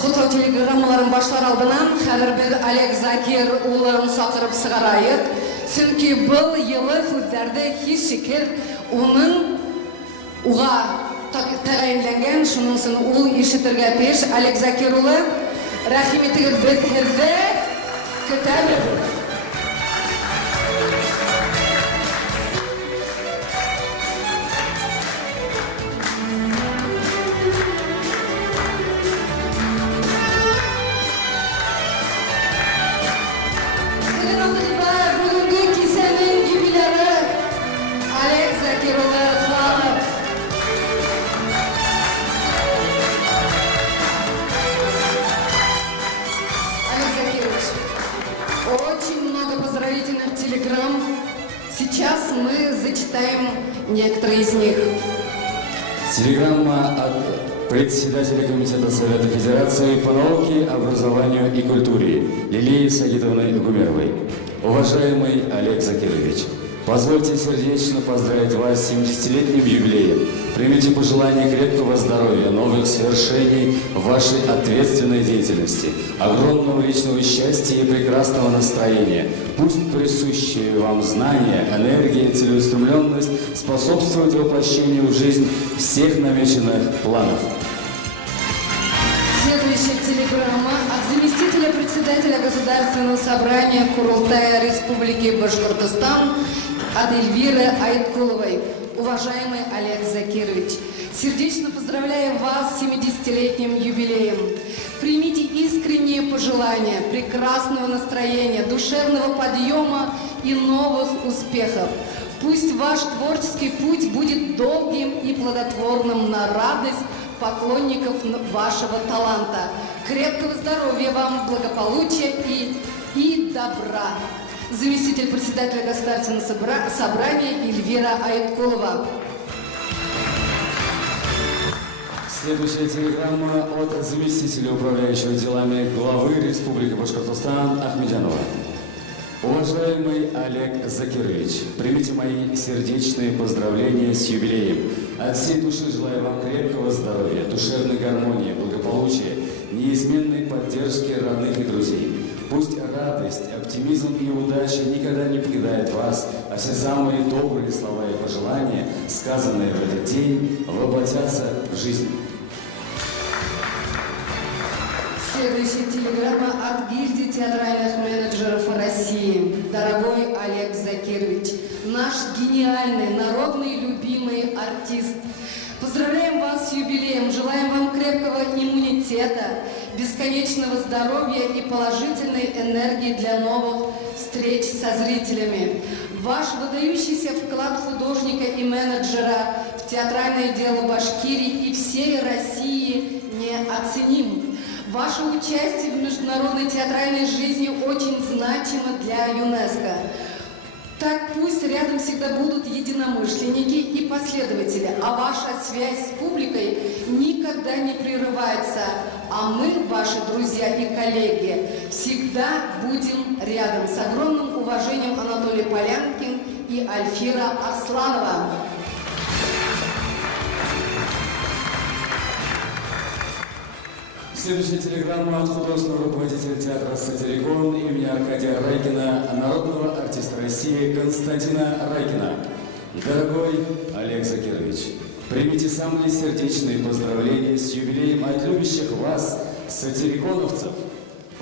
Котлау телеграммаларын башлар алдынан хәзер без Олег Закир улын сакырып сыгарайык. Чөнки был елы хүзләрдә һич шикер уның уга тәгаенләнгән, шуның өчен ул ишетергә тиеш. Олег Закир улы, рәхим итегез, без һезне көтәбез. Сейчас мы зачитаем некоторые из них. Телеграмма от председателя Комитета Совета Федерации по науке, образованию и культуре Лилии Сагитовны Гумеровой. Уважаемый Олег Закирович, позвольте сердечно поздравить вас с 70-летним юбилеем. Примите пожелания крепкого здоровья, новых свершений в вашей ответственной деятельности, огромного личного счастья и прекрасного настроения. Пусть присущие вам знания, энергия и целеустремленность способствуют воплощению в жизнь всех намеченных планов. Следующая телеграмма от заместителя председателя Государственного собрания Курултая Республики Башкортостан от Эльвиры Айткуловой. Уважаемый Олег Закирович, сердечно поздравляю вас с 70-летним юбилеем. Примите искренние пожелания, прекрасного настроения, душевного подъема и новых успехов. Пусть ваш творческий путь будет долгим и плодотворным на радость поклонников вашего таланта. Крепкого здоровья вам, благополучия и добра. Заместитель председателя Государственного собрания Эльвира Айткулова. Следующая телеграмма от заместителя управляющего делами главы Республики Башкортостан Ахмедянова. Уважаемый Олег Закирович, примите мои сердечные поздравления с юбилеем. От всей души желаю вам крепкого здоровья, душевной гармонии, благополучия, неизменной поддержки родных и друзей. Пусть радость, оптимизм и удача никогда не покидают вас, а все самые добрые слова и пожелания, сказанные в этот день, воплотятся в жизнь. Следующая телеграмма от гильдии театральных менеджеров России. Дорогой Олег Закирович, наш гениальный, народный, любимый артист. Поздравляем вас с юбилеем, желаем вам крепкого иммунитета, бесконечного здоровья и положительной энергии для новых встреч со зрителями. Ваш выдающийся вклад художника и менеджера в театральное дело Башкирии и всей России неоценим. Ваше участие в международной театральной жизни очень значимо для ЮНЕСКО. Так пусть рядом всегда будут единомышленники и последователи, а ваша связь с публикой никогда не прерывается. А мы, ваши друзья и коллеги, всегда будем рядом. С огромным уважением, Анатолий Полянкин и Альфира Арсланова. Следующая телеграмма от художественного руководителя театра «Сатирикон» имени Аркадия Райкина, народного артиста России Константина Райкина. Дорогой Олег Закирович, примите самые сердечные поздравления с юбилеем от любящих вас, сатириконовцев.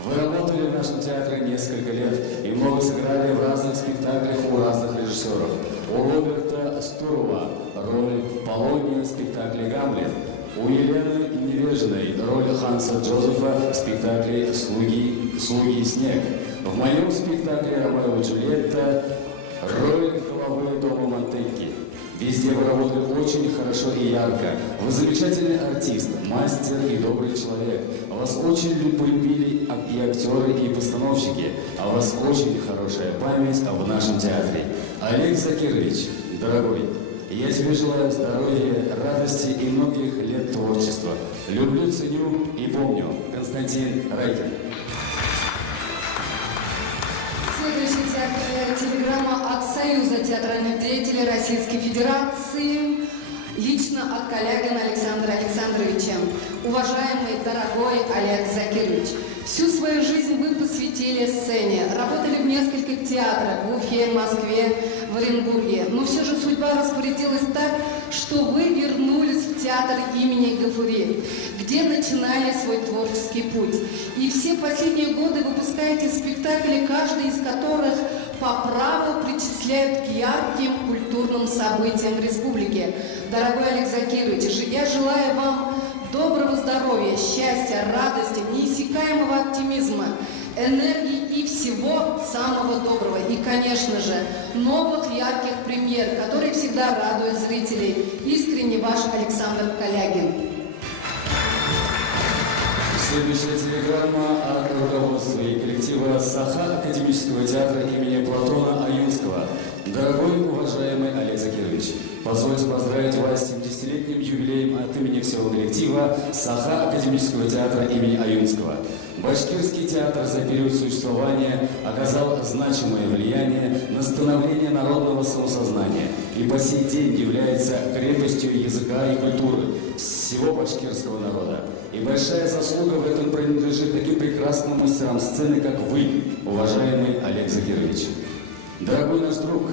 Вы работали в нашем театре несколько лет и много сыграли в разных спектаклях у разных режиссеров. У Роберта Стурова роль Полония в спектакле «Гамлет». У Елены Невежной роль Ханса Джозефа в спектакле «Слуги и снег». В моем спектакле «Ромео и Джульетта» роль главы дома Монтекки. Везде вы работали очень хорошо и ярко. Вы замечательный артист, мастер и добрый человек. Вас очень любили и актеры, и постановщики. А у вас очень хорошая память в нашем театре. Олег Закирович, дорогой, Я тебе желаю здоровья, радости и многих лет творчества. Люблю, ценю и помню. Константин Райкин. Следующая телеграмма от Союза театральных деятелей Российской Федерации, лично от Калягина Александра Александровича. Уважаемый, дорогой Олег Закирович, всю свою жизнь вы посвятили сцене, работали в нескольких театрах, в Уфе, Москве, в Оренбурге. Но все же судьба распорядилась так, что вы вернулись в театр имени Гафури, где начинали свой творческий путь. И все последние годы выпускаете спектакли, каждый из которых по праву причисляют к ярким культурным событиям республики. Дорогой Олег Закирович, я желаю вам доброго здоровья, счастья, радости, неиссякаемого оптимизма, энергии и всего самого доброго. И, конечно же, новых ярких премьер, которые всегда радуют зрителей. Искренне ваш Александр Калягин. Следующая телеграмма от руководства и коллектива Саха Академического театра имени Платона Аюнского. Дорогой, уважаемый Олег Закирович, позвольте поздравить вас с 70-летним юбилеем от имени всего коллектива Саха Академического театра имени Аюнского. Башкирский театр за период существования оказал значимое влияние на становление народного самосознания и по сей день является крепостью языка и культуры всего башкирского народа. И большая заслуга в этом принадлежит таким прекрасным мастерам сцены, как вы, уважаемый Олег Закирович. Дорогой наш друг,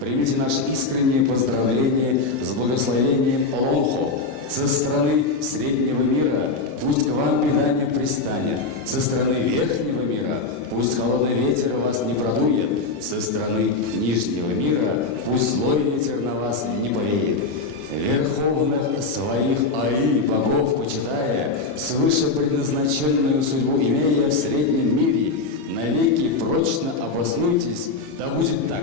примите наши искренние поздравления с благословением Олонхо. Со стороны среднего мира пусть к вам питание пристанет, со стороны верхнего мира пусть холодный ветер вас не продует, со стороны нижнего мира пусть злой ветер на вас не повеет. Верховных своих аи богов почитая, свыше предназначенную судьбу имея в среднем мире, навеки прочно обоснуйтесь, да будет так.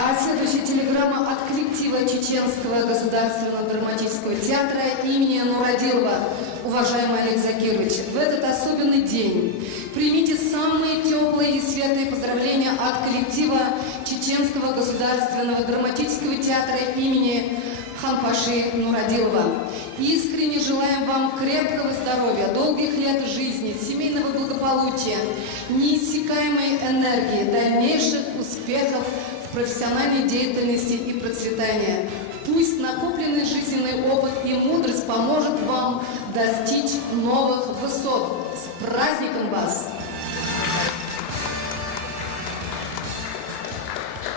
А следующая телеграмма от коллектива Чеченского государственного драматического театра имени Нурадилова. Уважаемый Олег Закирович, в этот особенный день примите самые теплые и светлые поздравления от коллектива Чеченского государственного драматического театра имени Ханпаши Нурадилова. Искренне желаем вам крепкого здоровья, долгих лет жизни, семейного благополучия, неиссякаемой энергии, дальнейших успехов в профессиональной деятельности и процветания. Пусть накопленный жизненный опыт и мудрость поможет вам достичь новых высот. С праздником вас!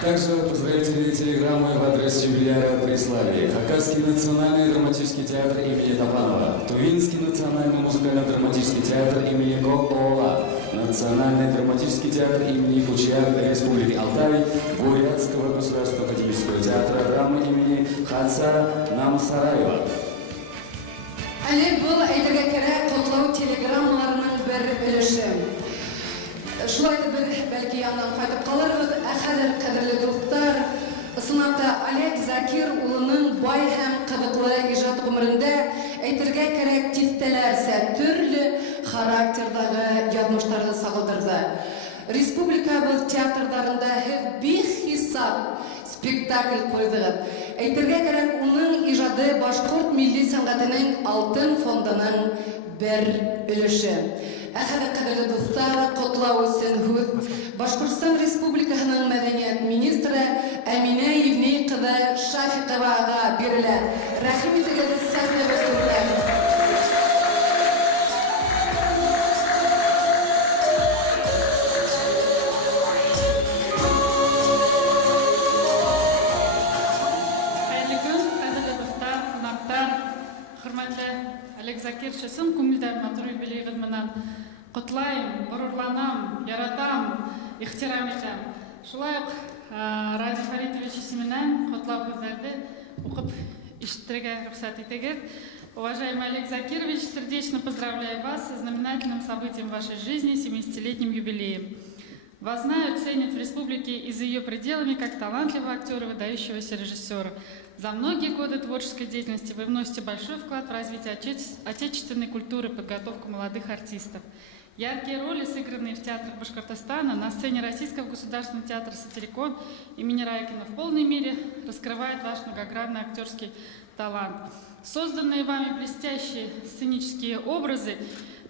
Также поздравительные телеграммы в адрес юбиляра Преславии. Хакасский национальный драматический театр имени Топанова, Тувинский национальный музыкально-драматический театр имени Кок-Ола, Национальный драматический театр имени Кучьяк Республики Алтай, Бурятского государственного академического театра драмы имени Хаца Намсараева. Олег был әйтергә кирәк котлау телеграммаларының бер өлеше. Шулай да бәлки яндан кайтып калырбыз. Хәзер, кадерле дуслар, сынапта Олег Закир улының бай һәм кызыклы иҗат гомерендә әйтергә кирәк тистәләрсә төрле характердагы язмышларны сагылдырды. Республикабыз театрларында һәр бихисап спектакль куйдыгыз. Әйтергә кирәк, уның иҗаты башкорт милли сәнгатенең алтын фондының бер өлеше. Хәзер, кадерле дуслар, котлау өчен һүз Башкортстан Республикасының мәдәният министры Әминә Евней кызы Шафиковага бирелә. Рәхим итегез, сәхнә башлыгы. Олег Закир шесын күңелдән матур юбилейгыз менән котлайм, горурланам, яратам, ихтирам итәм. Шулай ук Радик Фаритович исеменнән котлау һүзләрне укып ишетергә рөхсәт итегез. Уважаемый Олег Закирович, сердечно поздравляю вас с знаменательным событием вашей жизни, 70-летним юбилеем. Вас знают, ценят в республике и за ее пределами как талантливого актера, выдающегося режиссера. За многие годы творческой деятельности вы вносите большой вклад в развитие отечественной культуры и подготовку молодых артистов. Яркие роли, сыгранные в театрах Башкортостана, на сцене Российского государственного театра «Сатирикон» имени Райкина в полной мере раскрывает ваш многогранный актерский талант. Созданные вами блестящие сценические образы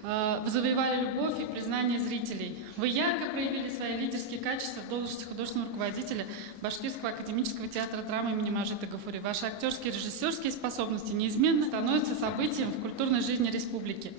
завоевали любовь и признание зрителей. Вы ярко проявили свои лидерские качества в должности художественного руководителя Башкирского академического театра драмы имени Мажита Гафури. Ваши актерские и режиссерские способности неизменно становятся событием в культурной жизни республики.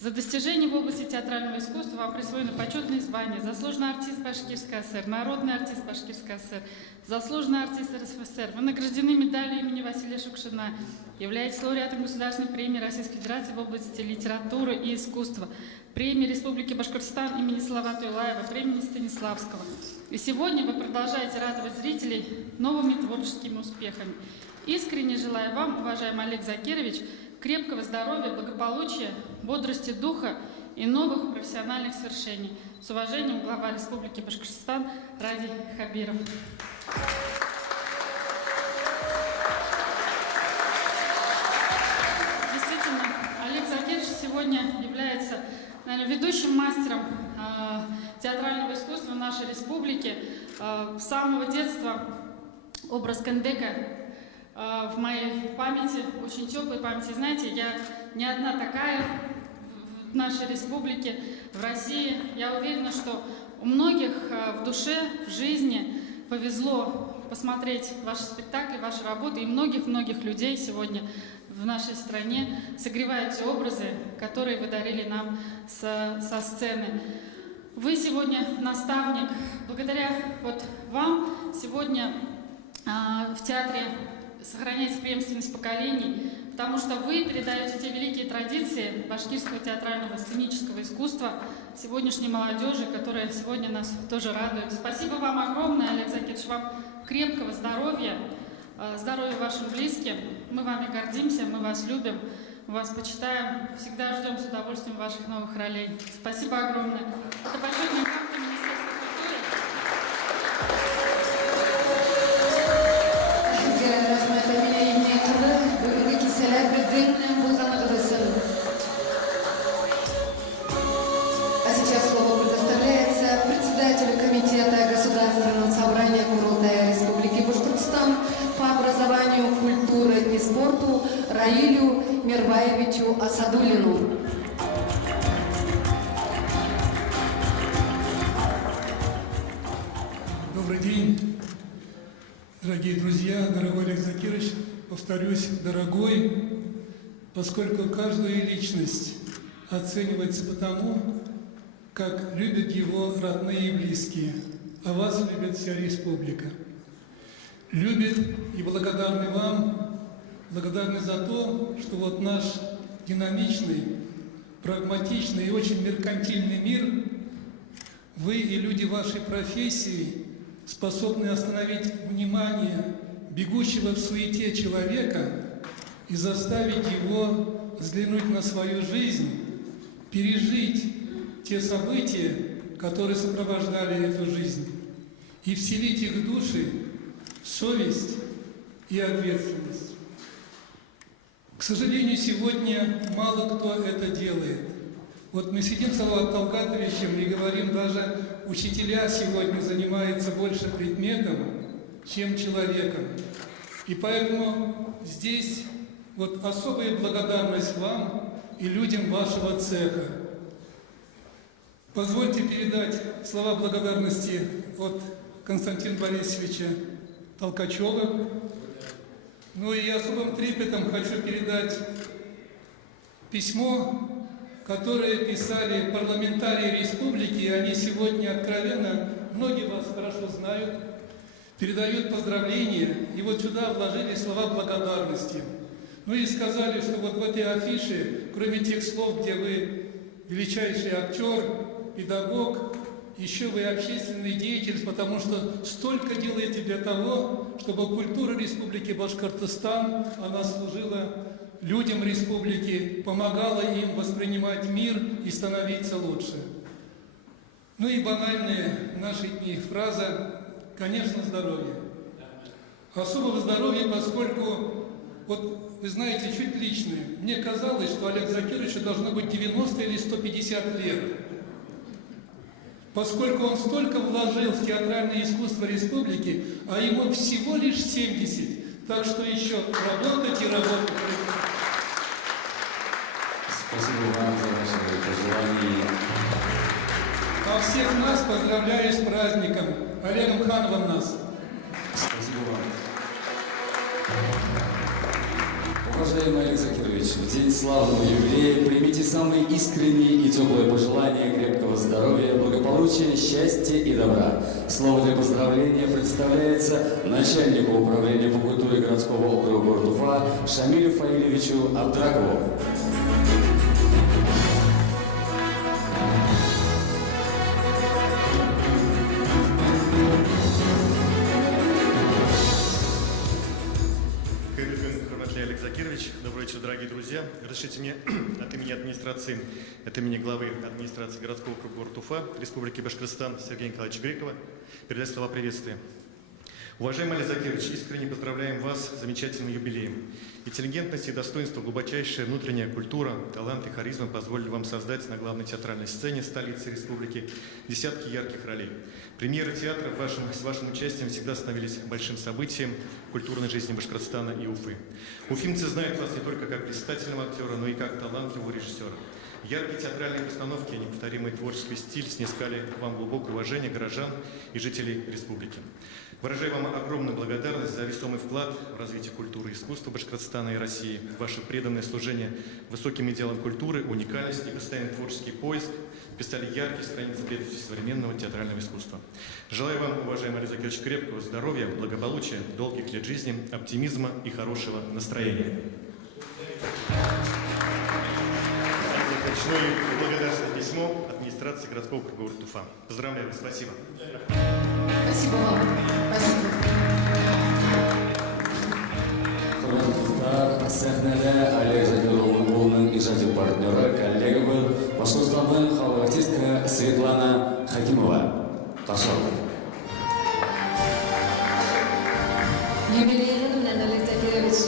За достижения в области театрального искусства вам присвоено почетные звания: заслуженный артист Башкирской ССР, народный артист Башкирской ССР, заслуженный артист РСФСР. Вы награждены медалью имени Василия Шукшина, являетесь лауреатом Государственной премии Российской Федерации в области литературы и искусства, премии Республики Башкортостан имени Салавата Юлаева, премии Станиславского. И сегодня вы продолжаете радовать зрителей новыми творческими успехами. Искренне желаю вам, уважаемый Олег Закирович, крепкого здоровья, благополучия, бодрости духа и новых профессиональных свершений. С уважением, глава Республики Башкортостан Ради Хабиров. Действительно, Олег Закирович сегодня является, наверное, ведущим мастером театрального искусства нашей республики. С самого детства образ Кандека в моей памяти, очень теплой памяти. Знаете, я не одна такая в нашей республике, в России. Я уверена, что у многих в душе, в жизни повезло посмотреть ваши спектакли, ваши работы. И многих-многих людей сегодня в нашей стране согревают те образы, которые вы дарили нам со сцены. Вы сегодня наставник. Благодаря вот вам сегодня в театре сохраняется преемственность поколений, потому что вы передаете те великие традиции башкирского театрального сценического искусства сегодняшней молодежи, которая сегодня нас тоже радует. Спасибо вам огромное, Олег Закирович, вам крепкого здоровья, здоровья вашим близким. Мы вами гордимся, мы вас любим, мы вас почитаем, всегда ждем с удовольствием ваших новых ролей. Спасибо огромное. Это почетный факт Министерства культуры. А сейчас слово предоставляется председателю Комитета Государственного собрания Курултая Республики Башкортостан по образованию, культуре и спорту Раилю Мирбаевичу Асадуллину. Добрый день, дорогие друзья, дорогой Олег Закирович. Повторюсь, дорогой, поскольку каждая личность оценивается по тому, как любят его родные и близкие, а вас любит вся республика. Любит и благодарны вам, благодарны за то, что вот наш динамичный, прагматичный и очень меркантильный мир, вы и люди вашей профессии способны остановить внимание бегущего в суете человека и заставить его взглянуть на свою жизнь, пережить те события, которые сопровождали эту жизнь, и вселить их в души совесть и ответственность. К сожалению, сегодня мало кто это делает. Вот мы сидим с Салаватом Талгатовичем и говорим, даже учителя сегодня занимаются больше предметом, чем человеком. И поэтому здесь вот особая благодарность вам и людям вашего цеха. Позвольте передать слова благодарности от Константина Борисовича Толкачева. Ну и особым трепетом хочу передать письмо, которое писали парламентарии республики, и они сегодня откровенно, многие вас хорошо знают, передают поздравления, и вот сюда вложили слова благодарности. Ну и сказали, что вот в этой афише, кроме тех слов, где вы величайший актер, педагог, еще вы общественный деятель, потому что столько делаете для того, чтобы культура Республики Башкортостан, она служила людям республики, помогала им воспринимать мир и становиться лучше. Ну и банальная в наши дни фраза, конечно, здоровье. Особого здоровья, поскольку, вот вы знаете, чуть личное, мне казалось, что Олег Закировичу должно быть 90 или 150 лет. Поскольку он столько вложил в театральное искусство республики, а ему всего лишь 70. Так что еще работать и работать. Спасибо вам за ваши пожелания. А всех нас поздравляю с праздником. Олегом Хановым нас. Спасибо вам. Уважаемый Олег Закирович, в день славного юбилея примите самые искренние и теплые пожелания крепкого здоровья, благополучия, счастья и добра. Слово для поздравления представляется начальнику управления по культуре городского округа города Уфа Шамилю Фаилевичу Абдракову. Олег Закирович, добрый вечер, дорогие друзья. Разрешите мне от имени администрации, от имени главы администрации городского округа города Уфа, Республики Башкортостан Сергея Николаевича Грекова передать слова приветствия. Уважаемый Олег Закирович, искренне поздравляем вас с замечательным юбилеем. Интеллигентность и достоинство, глубочайшая внутренняя культура, талант и харизма позволили вам создать на главной театральной сцене столицы республики десятки ярких ролей. Премьеры театра с вашим участием всегда становились большим событием в культурной жизни Башкортостана и Уфы. Уфимцы знают вас не только как блистательного актера, но и как талантливого режиссера. Яркие театральные постановки и неповторимый творческий стиль снискали к вам глубокое уважение горожан и жителей республики. Выражаю вам огромную благодарность за весомый вклад в развитие культуры и искусства Башкортостана и России, ваше преданное служение высоким идеалам культуры, уникальность и постоянный творческий поиск писали яркие страницы летописи современного театрального искусства. Желаю вам, уважаемый Олег Закирович, крепкого здоровья, благополучия, долгих лет жизни, оптимизма и хорошего настроения. Ну и благодарственное письмо администрации городского округа города Уфа. Поздравляю, спасибо. Спасибо вам. Спасибо. Құрметті сәхнәдә Олег Закировның ижади партнеры, коллега был Башкортстанның халық артистка Светлана Хакимова. Қарсы алыңыздар. Юбилейі менен Олег Закирович.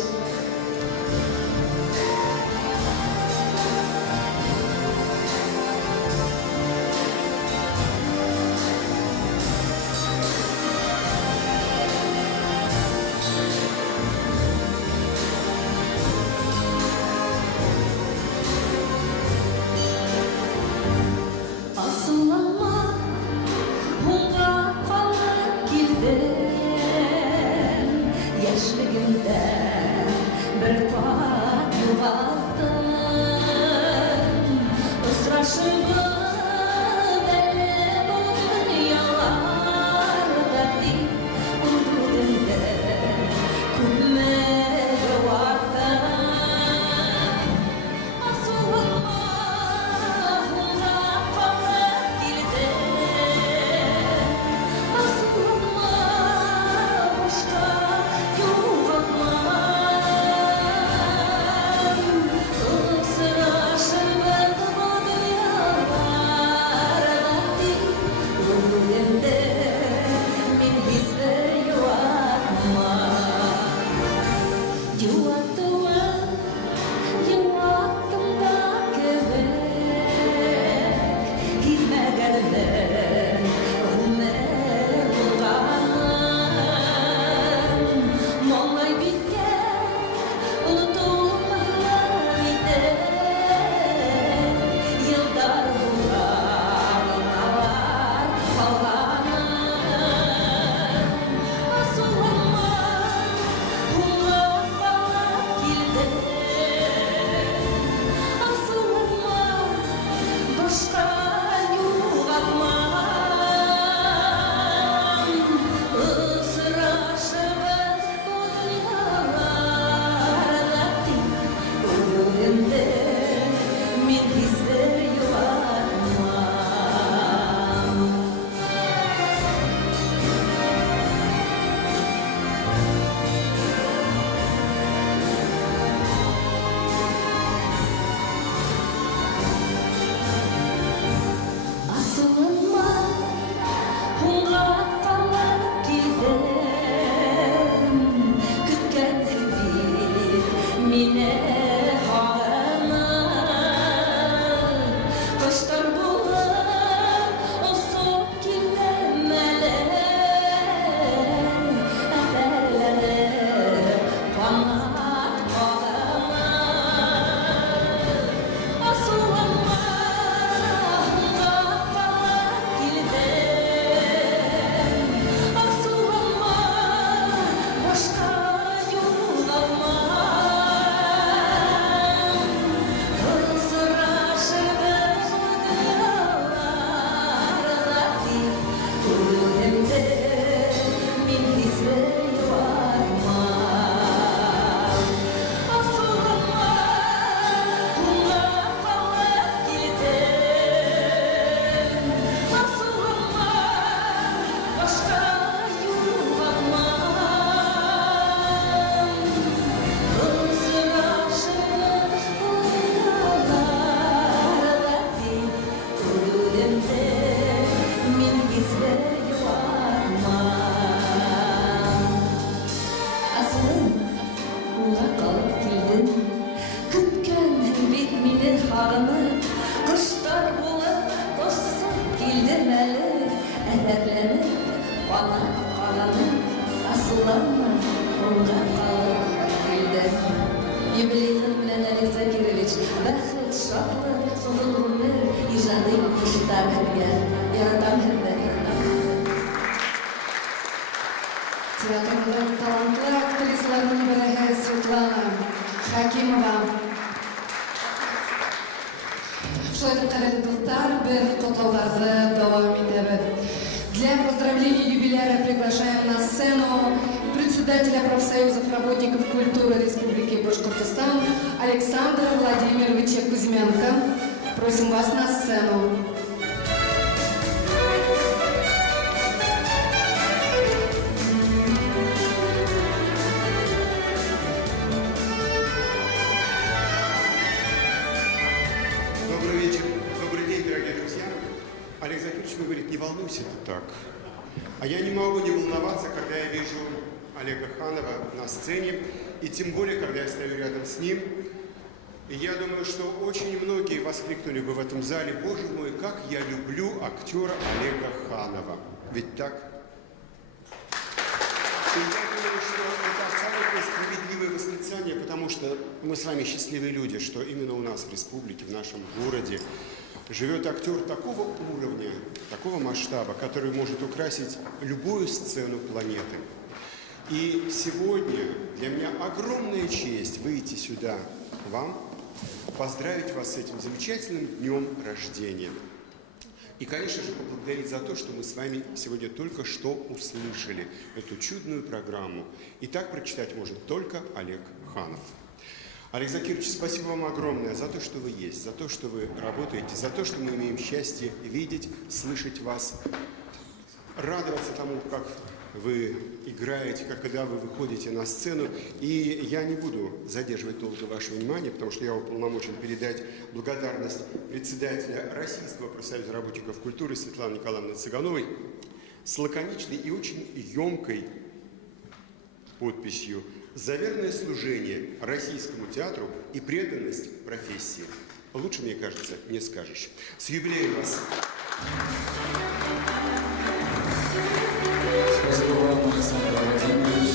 Başka yuvatma Светлана, онға қалып келді. Юбилейдің менен Олег Закирович, бақыт, шатлық, ұлы өмір, ижады құшта кірген. Яратам хәлді, Театрның талантлы актрисаларының бірі Светлана Хакимова. Шулай қадірлі достар, бір құттықтауларды давам етеміз. Для поздравления юбиляра приглашаем на сцену председателя профсоюзов работников культуры Республики Башкортостан Александра Владимировича Кузьменко. Просим вас на сцену. Добрый вечер, добрый день, дорогие друзья. Олег Закирович говорит, не волнуйся ты так. А я не могу не волноваться, когда я вижу Олега Ханова на сцене, и тем более, когда я стою рядом с ним. И я думаю, что очень многие воскликнули бы в этом зале, боже мой, как я люблю актера Олега Ханова. Ведь так? И я думаю, что это абсолютно справедливое восклицание, потому что мы с вами счастливые люди, что именно у нас в республике, в нашем городе живет актер такого уровня, такого масштаба, который может украсить любую сцену планеты. И сегодня для меня огромная честь выйти сюда к вам, поздравить вас с этим замечательным днем рождения. И, конечно же, поблагодарить за то, что мы с вами сегодня только что услышали эту чудную программу. И так прочитать может только Олег Ханов. Олег Закирович, спасибо вам огромное за то, что вы есть, за то, что вы работаете, за то, что мы имеем счастье видеть, слышать вас, радоваться тому, как вы играете, когда вы выходите на сцену. И я не буду задерживать долго ваше внимание, потому что я уполномочен передать благодарность председателя Российского профсоюза работников культуры Светланы Николаевны Цыгановой с лаконичной и очень емкой подписью «За верное служение российскому театру и преданность профессии». Лучше, мне кажется, не скажешь. С юбилеем вас! Спасибо вам, Александр Владимирович.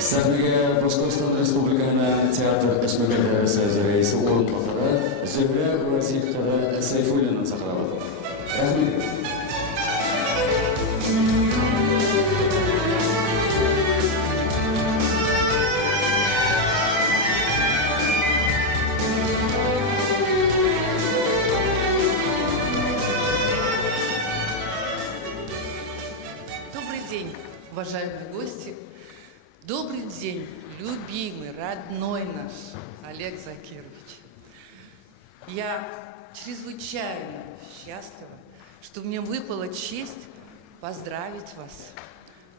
Сәхнеге Башқұртстан Республиканың театр эшмәкәрләре союзы рәисе орынбасары Зөһрә Вазиф Сайфуллинаны шақырабыз. Рәхмәт. Уважаемые гости, добрый день, любимый, родной наш Олег Закирович. Я чрезвычайно счастлива, что мне выпала честь поздравить вас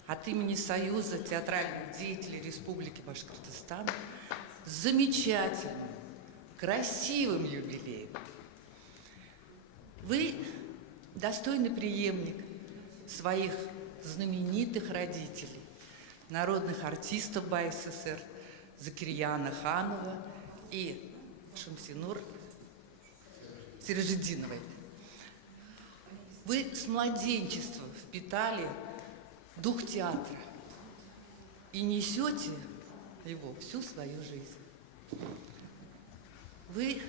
от имени Союза театральных деятелей Республики Башкортостан с замечательным, красивым юбилеем. Вы достойный преемник своих знаменитых родителей, народных артистов БССР Закирьяна Ханова и Шамсинур Сиражетдиновой. Вы с младенчества впитали дух театра и несете его всю свою жизнь. Вы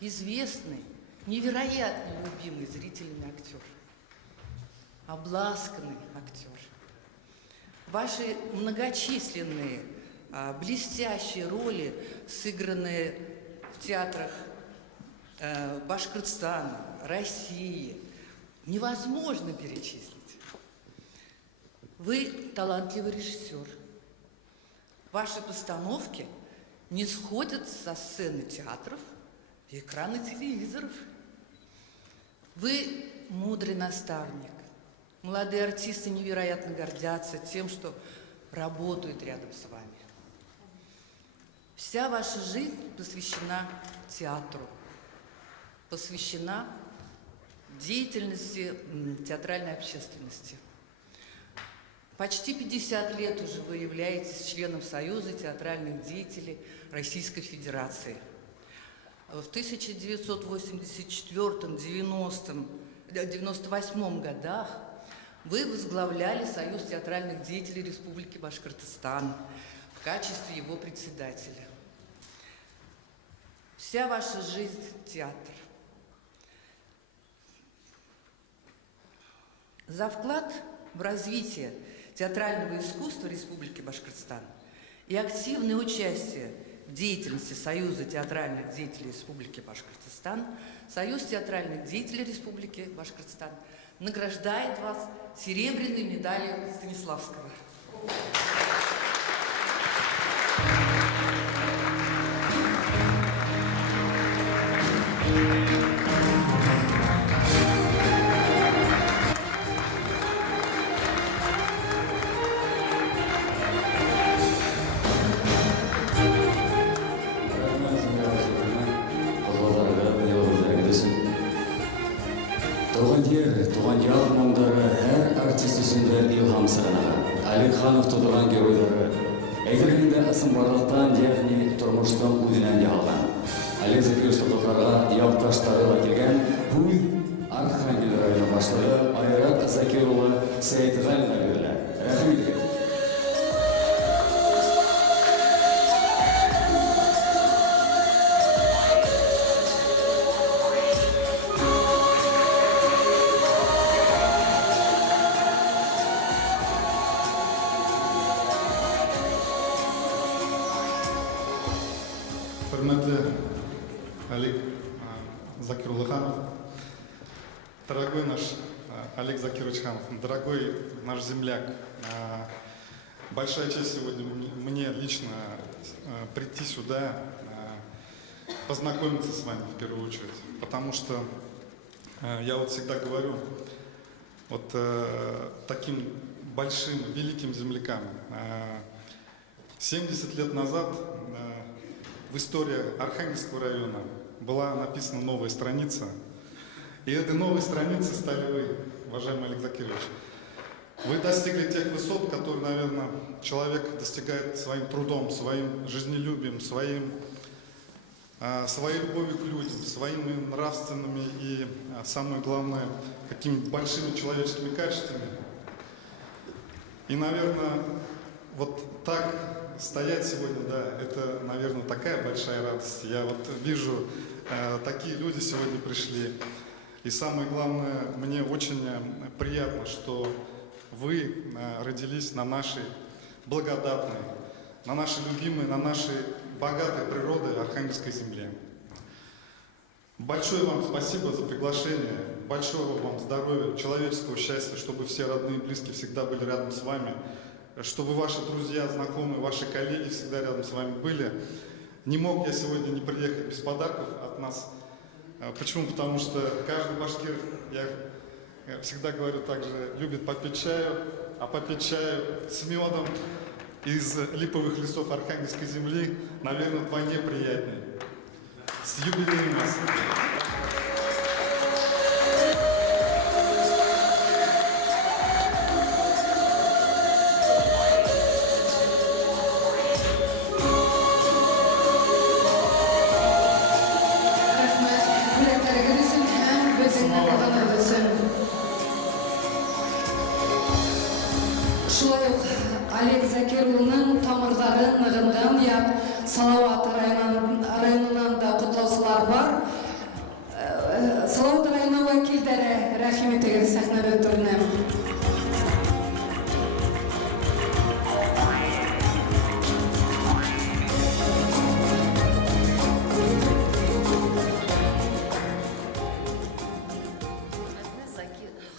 известный, невероятно любимый зрителями актер. Обласканный актер. Ваши многочисленные, блестящие роли, сыгранные в театрах Башкортостана, России, невозможно перечислить. Вы талантливый режиссер. Ваши постановки не сходят со сцены театров и экрана телевизоров. Вы мудрый наставник. Молодые артисты невероятно гордятся тем, что работают рядом с вами. Вся ваша жизнь посвящена театру, посвящена деятельности театральной общественности. Почти 50 лет уже вы являетесь членом Союза театральных деятелей Российской Федерации. В 1984-90 98 годах вы возглавляли Союз театральных деятелей Республики Башкортостан в качестве его председателя. Вся ваша жизнь – театр. За вклад в развитие театрального искусства Республики Башкортостан и активное участие в деятельности Союза театральных деятелей Республики Башкортостан Союз театральных деятелей Республики Башкортостан награждает вас серебряной медалью Станиславского. Туған ял маңдары әр артист үсінде илхам сығанағы. Алик Ханов тудырған геройлары. Әйтілгенде ысым барлықтан, яғни тұрмыштан өдінен де алған. Олег Закирович тұлғаларға яқташтары да келген бұл Архангел районы башлығы Айрат Закирұлы Сәйітғалға берілі. Рахмет. Олег Закирович Ханов, дорогой наш Олег Закирович Ханов, дорогой наш земляк, большая честь сегодня мне лично прийти сюда, познакомиться с вами в первую очередь, потому что я вот всегда говорю вот таким большим, великим землякам. 70 лет назад в истории Архангельского района была написана новая страница. И этой новой страницей стали вы, уважаемый Олег Закирович. Вы достигли тех высот, которые, наверное, человек достигает своим трудом, своим жизнелюбием, своей любовью к людям, своими нравственными и, самое главное, какими большими человеческими качествами. И, наверное, вот так стоять сегодня, да, это, наверное, такая большая радость. Я вот вижу, такие люди сегодня пришли. И самое главное, мне очень приятно, что вы родились на нашей благодатной, на нашей любимой, на нашей богатой природой Архангельской земле. Большое вам спасибо за приглашение, большого вам здоровья, человеческого счастья, чтобы все родные и близкие всегда были рядом с вами, чтобы ваши друзья, знакомые, ваши коллеги всегда рядом с вами были. Не мог я сегодня не приехать без подарков от нас. Почему? Потому что каждый башкир, я всегда говорю также, любит попить чаю, а попить чаю с медом из липовых лесов Архангельской земли, наверное, вдвойне приятнее. С юбилеем вас! Олег Закирұлының тамырлары нығынған яп Салауат районынан да құтлаусылар бар. Салауат районы вәкілдері рәхимет егер сәхнәбе түрінем.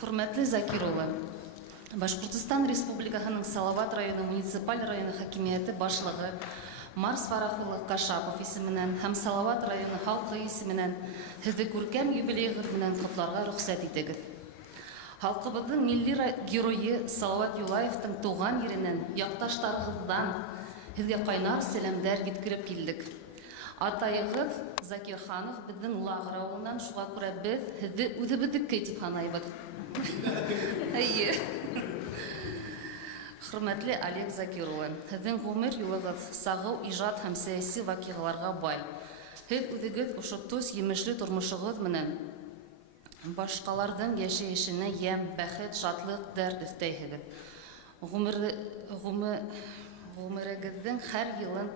Hürmetli Zakirұлы, Башқұртстан Республикасының Салават районы муниципаль районы хакимияты башлығы Марс Фарахулы Кашапов исеменен һәм Салават районы халқы исеменен һезді күркәм юбилейгы менән котларга рөхсәт итегез. Халкыбызның милли геройы Салават Юлаевтың туган ереннән, якташларыбыздан һезгә кайнар сәламнәр җиткереп килдек. Атайыгыз Закир Ханов безнең лагыр авылыннан, шуңа күрә без һезне үзебезнеке дип саныйбыз. Hürmetli Олег Закирұлы, һеҙҙең ғүмер юлығыҙ сағыу, ижад һәм сәйәси ваҡиғаларға бай. Һеҙ үҙегеҙ ошо тос емешле тормошоғоҙ менән башкалардын яшәешенә ям, бәхет, шатлык, дәрт өстәйһегез. Гомерегезнең һәр елын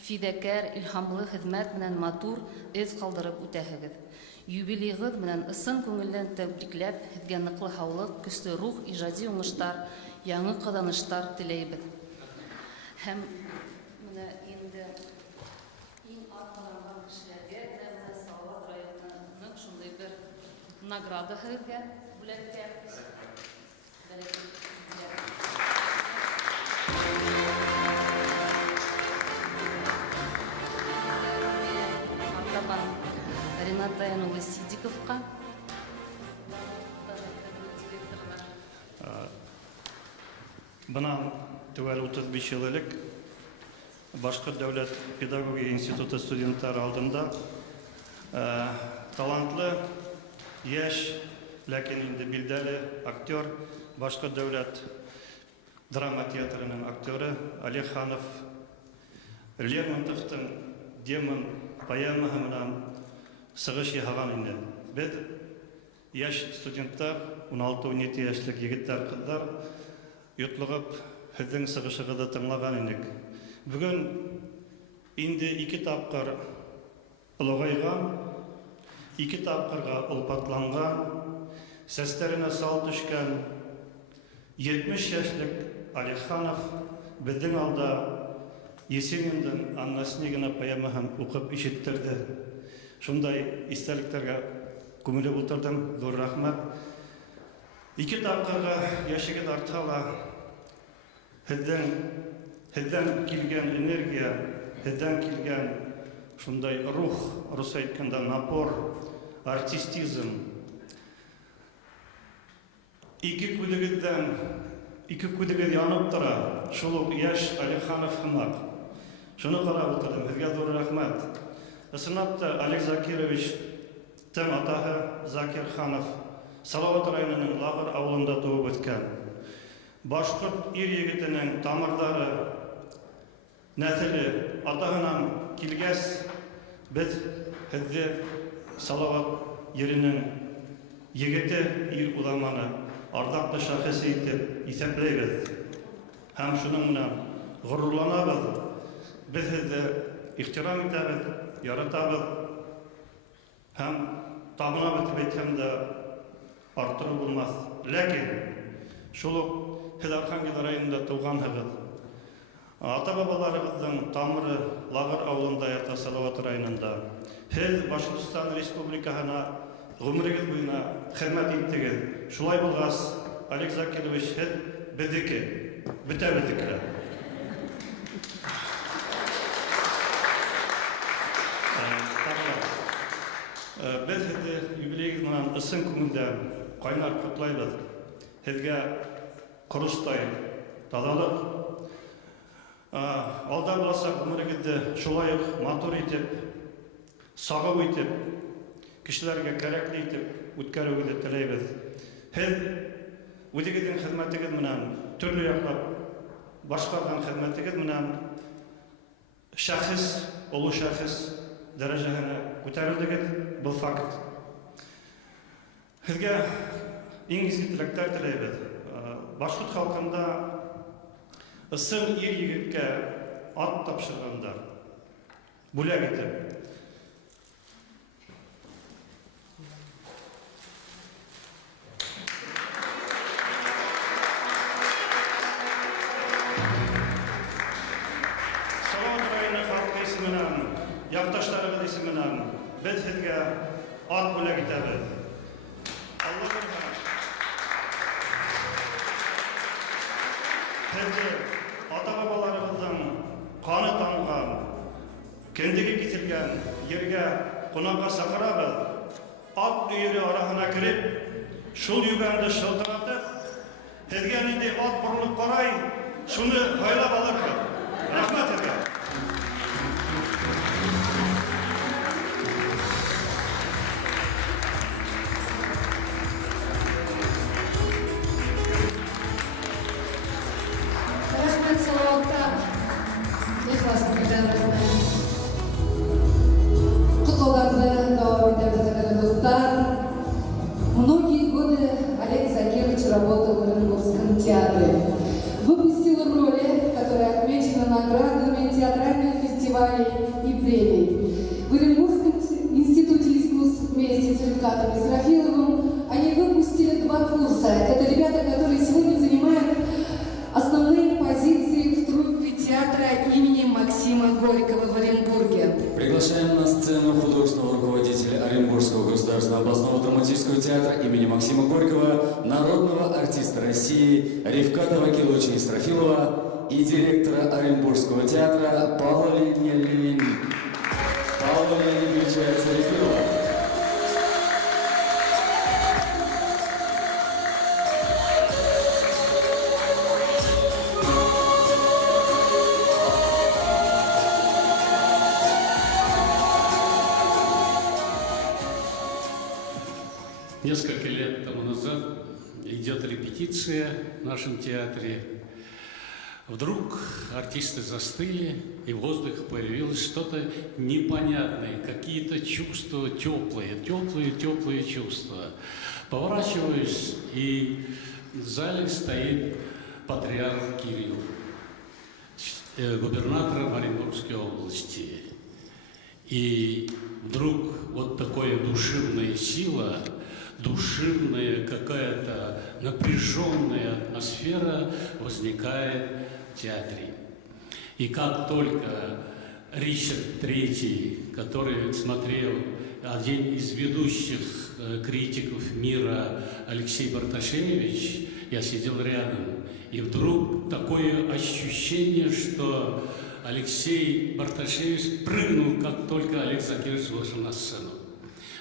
фидакар, илһамлы хезмәт белән матур эз калдырып үтәһегез. Юбилейгыз белән ысын күңелдән тәбрикләп, һезгә ныклы һаулык, көчле рух, иҗади уңышлар, яңа казанышлар теләйбез. Һәм менә инде иң аркыланган кешеләргә менә Салават районының шундый бер награда һезгә бүләккә. Рената Яновна Сидиковка. Бынан түгел 35 ел элек Башкорт дәүләт педагогия институты студентлары алдында талантлы, яшь, ләкин инде билдәле актер, Башкорт дәүләт драма театрының актеры Олег Ханов Лермонтовтың демон поэмаһы менән сыгыш яһаган инде. Без яшь студентлар, 16-17 яшьлек егетләр, кызлар йотлыгып һезнең сыгышыгызды тыңлаган идек. Бүген инде 2 тапкыр олыгайган, 2 тапкырга улпатланган, сәсләренә сал төшкән 70 яшьлек Олег Ханов безнең алда Есениндің Анна Снегина поэмаһын укып ишеттерде. Шундай истәлекләргә күмелеп утырдым. Зур рәхмәт. 2 тапкырга яшәгән артыгла һездән килгән энергия, һездән килгән шундай рух, рус әйткәндә напор, артистизм. 2 күдегез янып тора. Шул ук яшь Олег Ханов хымак. Шуны карап утырдым. Һезгә зур рәхмәт. Ысынапта Олег Закирович тәм атаһы Закир Ханов Салават районының Лагыр авылында туып үткән. Башкорт ир-егетенең тамырлары, нәселе атаһынан килгәс, без һезгә Салават еренең егете, ир уламаны ардаклы шәхес итеп исәпләйбез. Һәм шуның менән горурланабыз. Без һезне ихтирам итәбез, яратабыз. Һәм табынабыз дип әйтсәм дә артыру булмас. Ләкин шул ук һез Архангел районында туганһыз. Ата-бабаларыбызның тамыры Лагыр авылында ята, Салават районында. Һез Башкортстан Республикаһына гомерегез буена хезмәт иттегез. Шулай булгас, Олег Закирович, һез безнеке, бөтәбезнеке. Без һезне юбилейгез менән ысын күңелдән кайнар котлайбыз. Һезгә корыстай тазалык, алда булса гомерегезне шулай ук матур итеп, сагып итеп, кешеләргә кәрәкле итеп үткәрүгезне теләйбез. Һез үзегезнең хезмәтегез менән төрле яклап башкарган хезмәтегез менән шәхес, олы шәхес дәрәҗәһенә күтәрелдегез, бу факт. Һезгә иң изге теләктәр теләйбез. Башкорт халкында ысын ир-егеткә ат тапшыргандар. Бүләк итеп. Салават районы халкы исеменнән, якташларыбыз исеменнән без һезгә ат бүләк итәбез. Алла бирһен. Һезне ата-бабаларыбызның каны тамган, кендеге киселгән ергә кунакка сакырабыз. Ат өйрө арасына кирип, шул югәнде шылтыратып, һезгә нинди ат борылып карай, шуны һайлап алырбыз. Рәхмәт һезгә. Рәхмәт Салаватта. Ихласлы белән рәхмәт. Котлауларны дәвам итәбез, достар. Ривкатом Исрафиловым. Они выпустили 2 курса. Это ребята, которые сегодня занимают основные позиции в труппе театра имени Максима Горького в Оренбурге. Приглашаем на сцену художественного руководителя Оренбургского государственного областного драматического театра имени Максима Горького, народного артиста России Ривката Вакиловича Исрафилова и директора Оренбургского театра Павла Леонидовича Царефилова. Несколько лет тому назад идет репетиция в нашем театре. Вдруг артисты застыли, и в воздухе появилось что-то непонятное, какие-то чувства теплые чувства. Поворачиваюсь, и в зале стоит патриарх Кирилл, губернатор Оренбургской области. И вдруг вот такая душевная сила, душевная какая-то напряженная атмосфера возникает в театре. И как только Ричард III, который смотрел, один из ведущих критиков мира Алексей Барташевич, я сидел рядом, и вдруг такое ощущение, что Алексей Барташевич прыгнул, как только Олег Закирович вышел на сцену.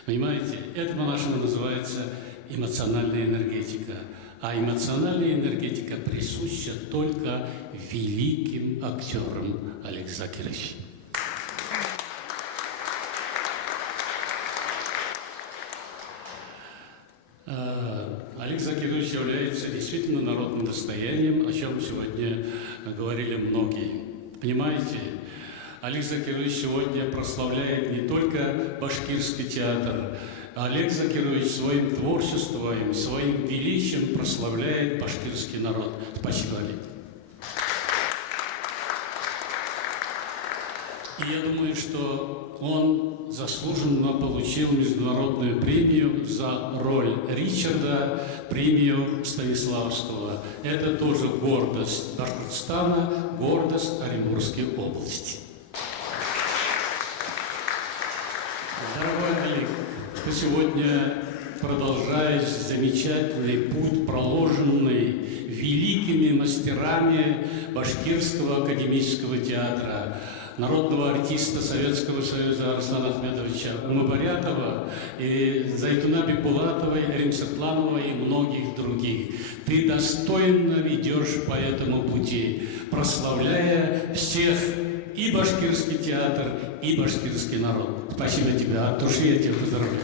Понимаете, это по-нашему называется эмоциональная энергетика. А эмоциональная энергетика присуща только великим актерам, Олег Закирович. Олег Закирович является действительно народным достоянием, о чем сегодня говорили многие. Понимаете, Олег Закирович сегодня прославляет не только башкирский театр, а Олег Закирович своим творчеством, своим величием прославляет башкирский народ. Спасибо, Олег. И я думаю, что он заслуженно получил международную премию за роль Ричарда, премию Станиславского. Это тоже гордость Башкортостана, гордость Оренбургской области. Дорогой Олег, ты сегодня продолжаешь замечательный путь, проложенный великими мастерами Башкирского академического театра, народного артиста Советского Союза Арслана Ахмедовича Умабарятова, и Зайтуна Бекбулатовой, Римсатланова и многих других. Ты достойно ведешь по этому пути, прославляя всех, и башкирский театр, и башкирский народ. Спасибо тебе, от души я тебя поздравляю.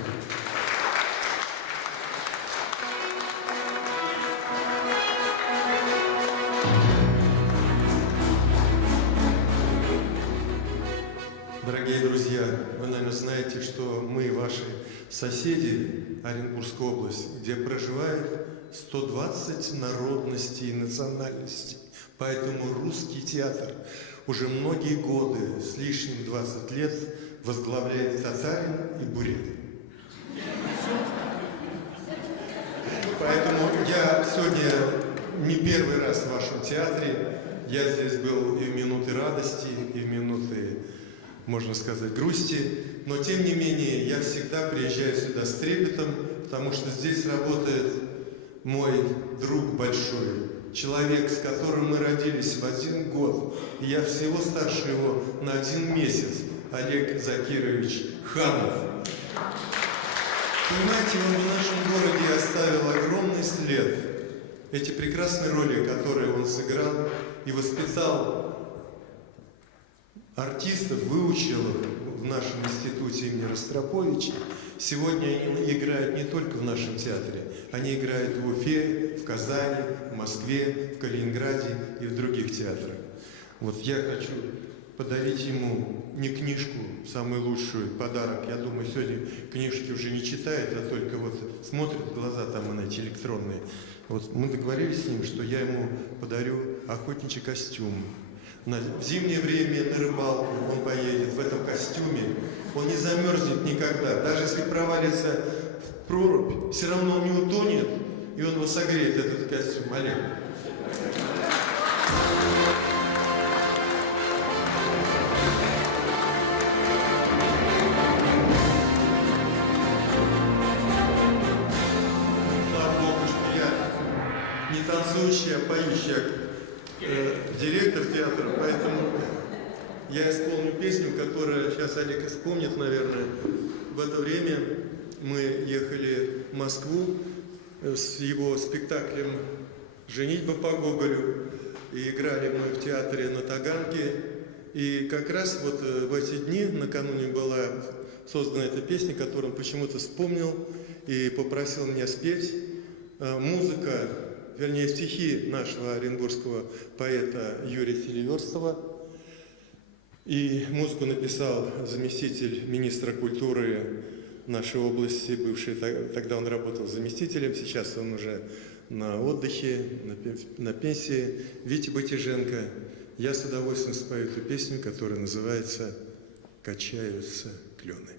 Дорогие друзья, вы, наверное, знаете, что мы ваши соседи, Оренбургская область, где проживает 120 народностей и национальностей. Поэтому русский театр уже многие годы, с лишним 20 лет, возглавляет татарин и бурят. Поэтому я сегодня не первый раз в вашем театре. Я здесь был и в минуты радости, и в минуты, можно сказать, грусти. Но, тем не менее, я всегда приезжаю сюда с трепетом, потому что здесь работает мой друг большой, человек, с которым мы родились в один год. И я всего старше его на 1 месяц, Олег Закирович Ханов. Понимаете, он в нашем городе оставил огромный след. Эти прекрасные роли, которые он сыграл и воспитал артистов, выучил их в нашем институте имени Ростроповича. Сегодня они играют не только в нашем театре, они играют в Уфе, в Казани, в Москве, в Калининграде и в других театрах. Вот я хочу подарить ему не книжку, самую лучшую, подарок. Я думаю, сегодня книжки уже не читает, а только вот смотрит в глаза там эти электронные. Вот мы договорились с ним, что я ему подарю охотничий костюм. В зимнее время на рыбалку он поедет в этом костюме. Он не замерзнет никогда. Даже если провалится прорубь, все равно он не утонет, и он его согреет, этот костюм. Олег. Слава Богу, что я не танцующий, а поющий директор театра, поэтому я исполню песню, которую сейчас Олег исполнит, наверное. В это время мы ехали в Москву с его спектаклем «Женитьба по Гоголю» и играли мы в театре на Таганке. И как раз вот в эти дни, накануне была создана эта песня, которую он почему-то вспомнил и попросил меня спеть. Музыка, вернее стихи нашего оренбургского поэта Юрия Селиверстова. И музыку написал заместитель министра культуры нашей области, бывший, тогда он работал заместителем, сейчас он уже на отдыхе, на пенсии, Витя Батиженко. Я с удовольствием спою эту песню, которая называется «Качаются клены».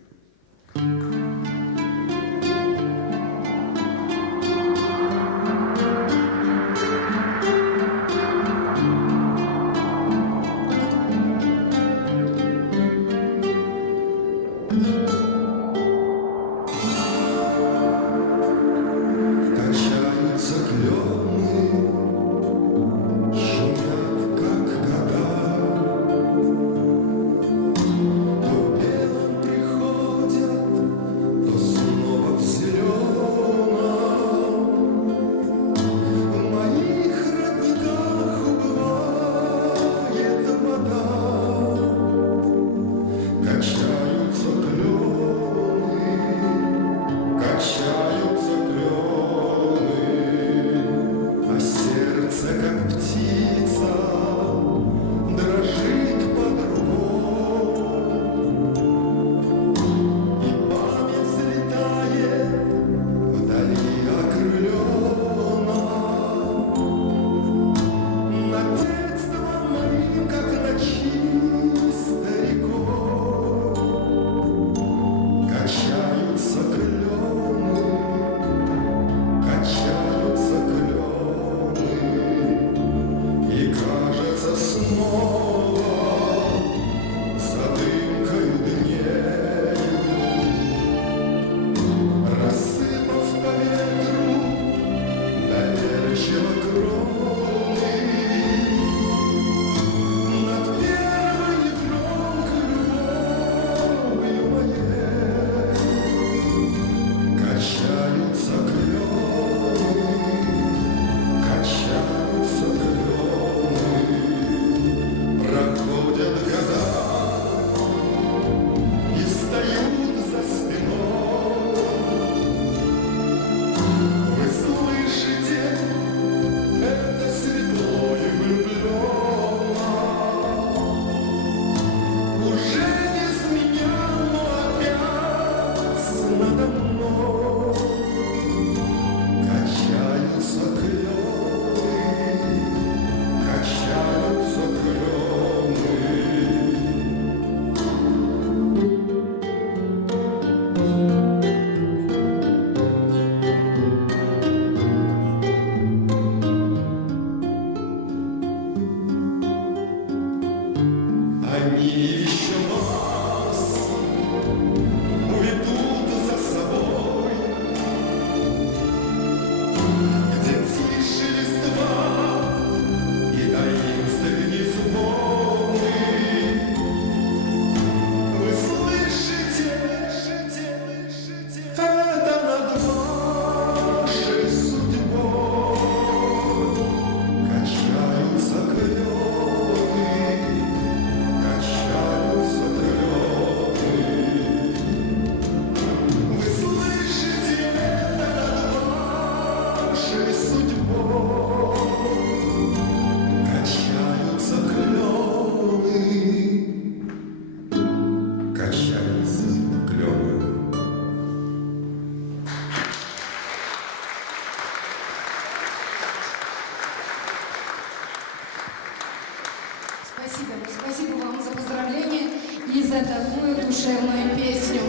Спасибо вам за поздравления и за такую душевную песню.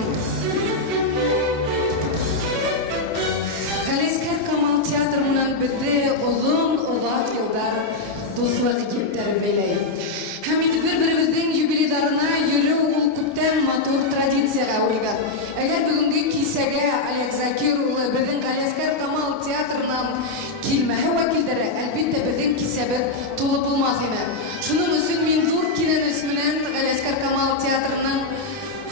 Әгәр бүгенге кисәгә Олег Закир улы безнең Галиәскәр Камал театрынан килмәһә вәкилләре, әлбәттә безнең кисәбез тулы булмас иде. Шуның өчен мин зур кинәнес менән Галиәскәр Камал театрының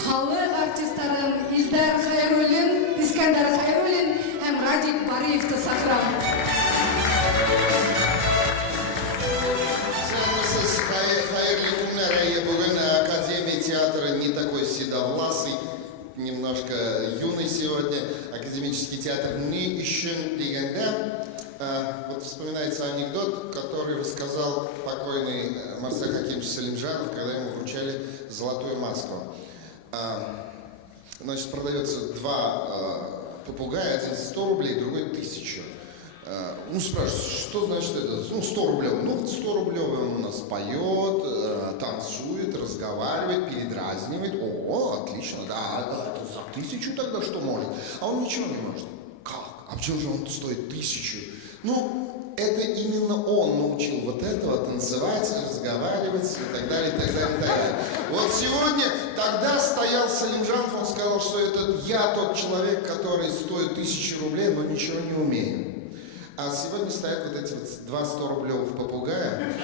халык артистларын Илдар Хәйруллин, Искәндәр Хәйруллин һәм Радик Бариевты саклам. Бүгін Академия театра не такой седовласый, немножко юный сегодня. Академический театр не ищен легенда. Вот вспоминается анекдот, который рассказал покойный Марсель Хакимович Салимжанов, когда ему вручали золотую маску. Значит, продается два попугая, один 100 рублей, другой 1000. Ну, спрашивают, что значит это? Ну, 100 рублевый. Ну, 100 рублевый он у нас поет, танцует, разговаривает, передразнивает. О, отлично, да, это за 1000 тогда что может? А он ничего не может. Как? А почему же он стоит 1000? Ну, это именно он научил вот этого танцевать, разговаривать и так далее, и так далее, и так далее. Вот сегодня, тогда стоял Салимжанов, он сказал, что это я тот человек, который стоит 1000 рублей, но ничего не умею. А сегодня стоят вот эти вот 2 100-рублевых попугая.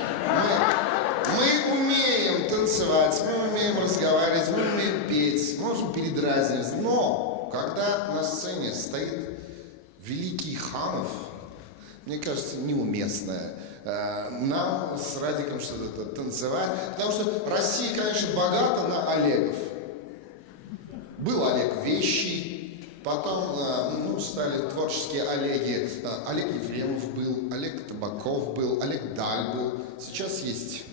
Мы умеем танцевать, мы умеем разговаривать, мы умеем петь, можем передразнивать. Но когда на сцене стоит великий Ханов, мне кажется, неуместно нам с Радиком что-то танцевать. Потому что Россия, конечно, богата на Олегов. Был Олег Вещий. Потом, ну, стали творческие Олеги. Олег Ефремов был, Олег Табаков был, Олег Даль был. Сейчас есть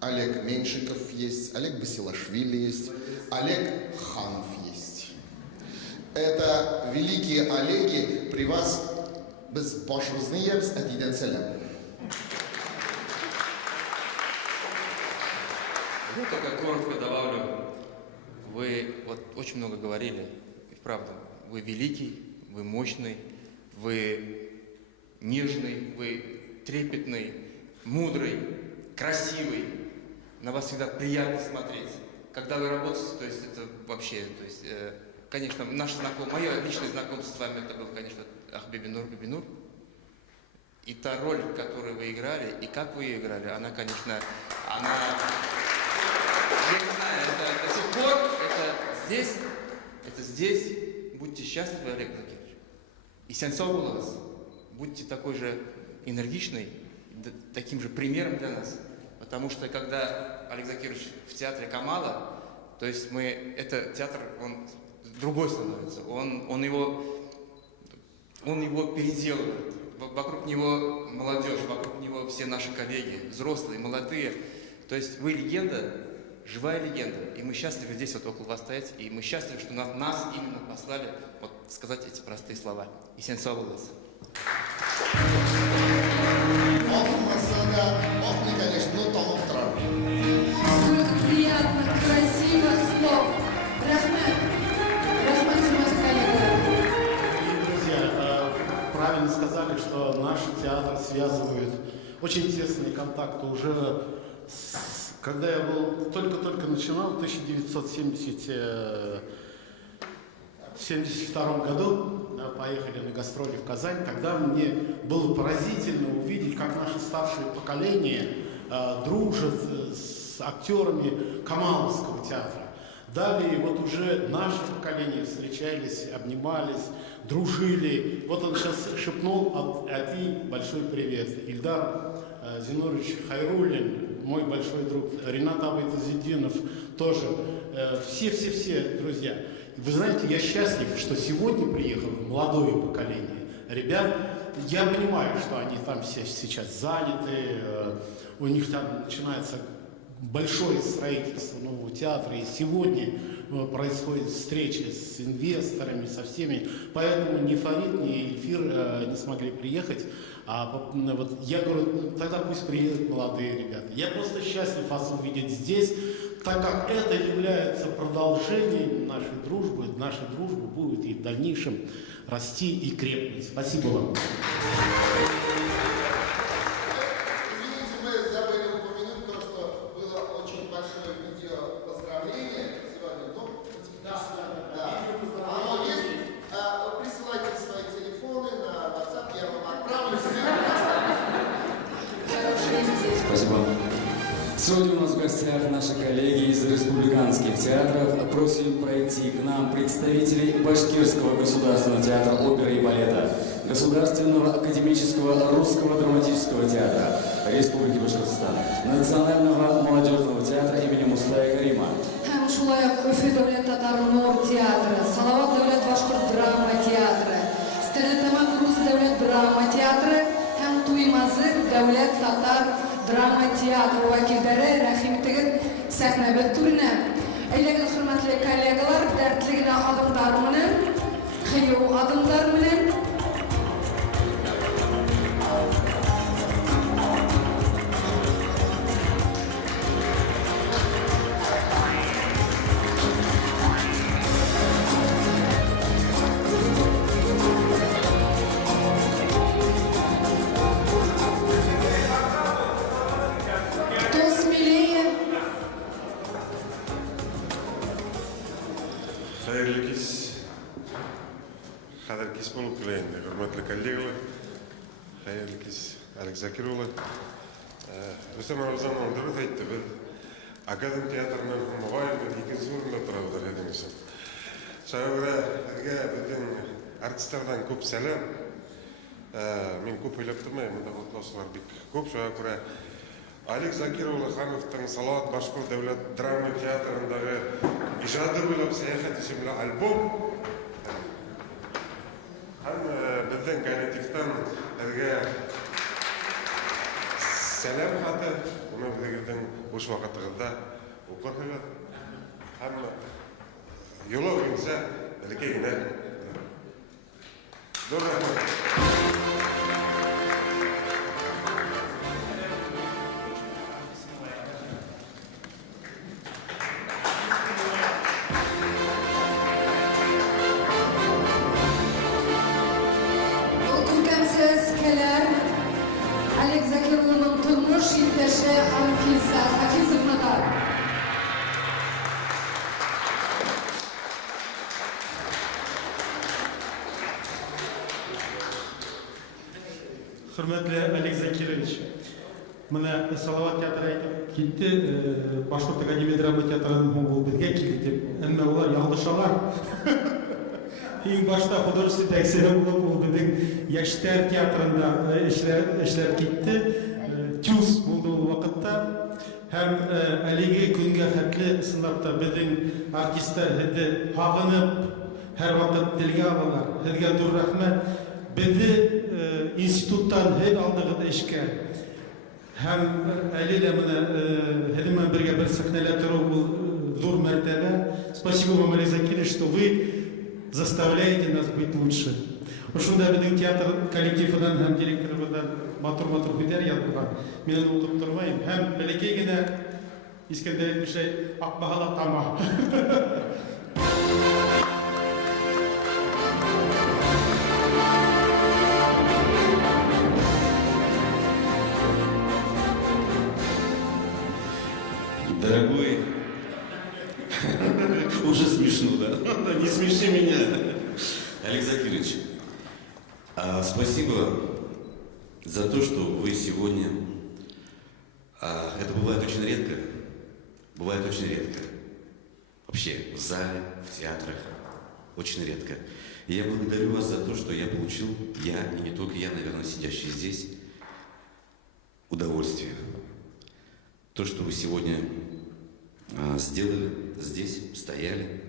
Олег Меньшиков есть, Олег Басилашвили есть, Олег Ханов есть. Это великие Олеги при вас без башвозниевс одиненцеля. Я только коротко добавлю. Вы вот очень много говорили, и правда. Вы великий, вы мощный, вы нежный, вы трепетный, мудрый, красивый. На вас всегда приятно смотреть. Когда вы работаете, то есть это вообще, то есть, конечно, наше знакомство, мое личное знакомство с вами, это был, конечно, Ахбибинур Бибинур. И та роль, которую вы играли, и как вы ее играли, она, конечно, она, я не знаю, это до сих пор, это здесь. Будьте счастливы, Олег Закирович. И Сенцов у вас. Будьте такой же энергичный, таким же примером для нас. Потому что когда Олег Закирович в театре Камала, то есть это театр, он другой становится. Он его переделывает. Вокруг него молодежь, вокруг него все наши коллеги, взрослые, молодые. То есть вы легенда, живая легенда. И мы счастливы здесь вот около вас стоять. И мы счастливы, что нас именно послали вот сказать эти простые слова. И Сенцов у вас. Конечно, ну там утро. Сколько приятных, красивых слов. Друзья, правильно сказали, что наш театр связывают очень тесные контакты уже когда я был только начинал в 1972 году, поехали на гастроли в Казань, тогда мне было поразительно увидеть, как наше старшее поколение дружит с актерами Камаловского театра. Далее вот уже наше поколение встречались, обнимались, дружили. Вот он сейчас шепнул от Ати большой привет. Ильдар Зинурович Хайруллин, мой большой друг, Ренат Абайтазиддинов тоже. Все друзья. Вы знаете, я счастлив, что сегодня приехало молодое поколение ребят. Я понимаю, что они там все сейчас заняты, у них там начинается большое строительство нового театра, и сегодня происходит встреча с инвесторами, со всеми, поэтому ни Фарид, ни Эльфир не смогли приехать. Вот я говорю, тогда пусть приедут молодые ребята. Я просто счастлив вас увидеть здесь, так как это является продолжением нашей дружбы. Наша дружба будет и в дальнейшем расти и крепнуть. Спасибо вам. Большое видео поздравление сегодня. Да. Сегодня у нас в гостях наши коллеги из республиканских театров. Просим пройти к нам представителей Башкирского государственного театра оперы и балета, Государственного академического русского драматического театра Республики Башкортостан, Национального молодежного театра имени Мустая Карима. Һәм шулай ук Өфе дәүләт татар нур театры, Салават дәүләт башкорт драма театры, Стәрлетамак рус дәүләт драма театры һәм Туймазы дәүләт татар драма театры вәкилләре рәхим итегез сәхнәбез түренә. Әйдәгез, хөрмәтле коллегалар, дәртле генә адымдар менән, кыю адымдар менән Закирулы. Рүстәм Рамазанов дөрес әйтте, без Академ театрының мөгаен икенче урында торабыз дигәнсен. Шәһәргә безнең артистлардан күп сәлам. Мин күп уйлап тормыйм, монда котлаулар бик күп. Шуңа күрә Олег Закирулы хановтың Салават башкорт дәүләт драма театрындагы иҗады буйлап сәяхәт исемле альбом һәм безнең коллективтан сәлам хаты, уны безнең буш вакытыгызда укырсыздар. Һәм юлы буенча бәлки генә зур рәхмәт. Олег Закируллының тормыш иптәше Хакизовнага. Хөрмәтле Олег Закирович, менә Салават театры әйтеп китте, Башкорт академия драма театрының ул безгә килде дип. Әмма улар ялгышалар. Иң башта художественный тәэсире булып ул безнең яшьтәр театрында эшләп китте. Тюз булды ул вакытта. Һәм әлеге көнгә хәтле сынапта безнең артистлар һеде хагынып һәр вакыт телгә алалар. Һезгә зур рәхмәт. Безне институттан һед алдыгыз эшкә. Һәм әле дә менә һез белән бергә бер сәхнәдә тору бу зур мәртәбә. Спасибо вам, Олег Закирович, что вы заставляете нас быть лучше. Ошонда безнең театр коллективыдан һәм директорыбыздан матур һүзләр язылган. Мин аны укып тормыйм. Һәм бәләкәй генә Искәндәр әйтмешә Акбахала тама. Дорогой, уже смешно, да? Не смеши меня. Олег Закирович, спасибо за то, что вы сегодня... Это бывает очень редко. Бывает очень редко. Вообще, в зале, в театрах. Очень редко. И я благодарю вас за то, что я получил, я, и не только я, наверное, сидящий здесь, удовольствие. То, что вы сегодня сделали, здесь, стояли,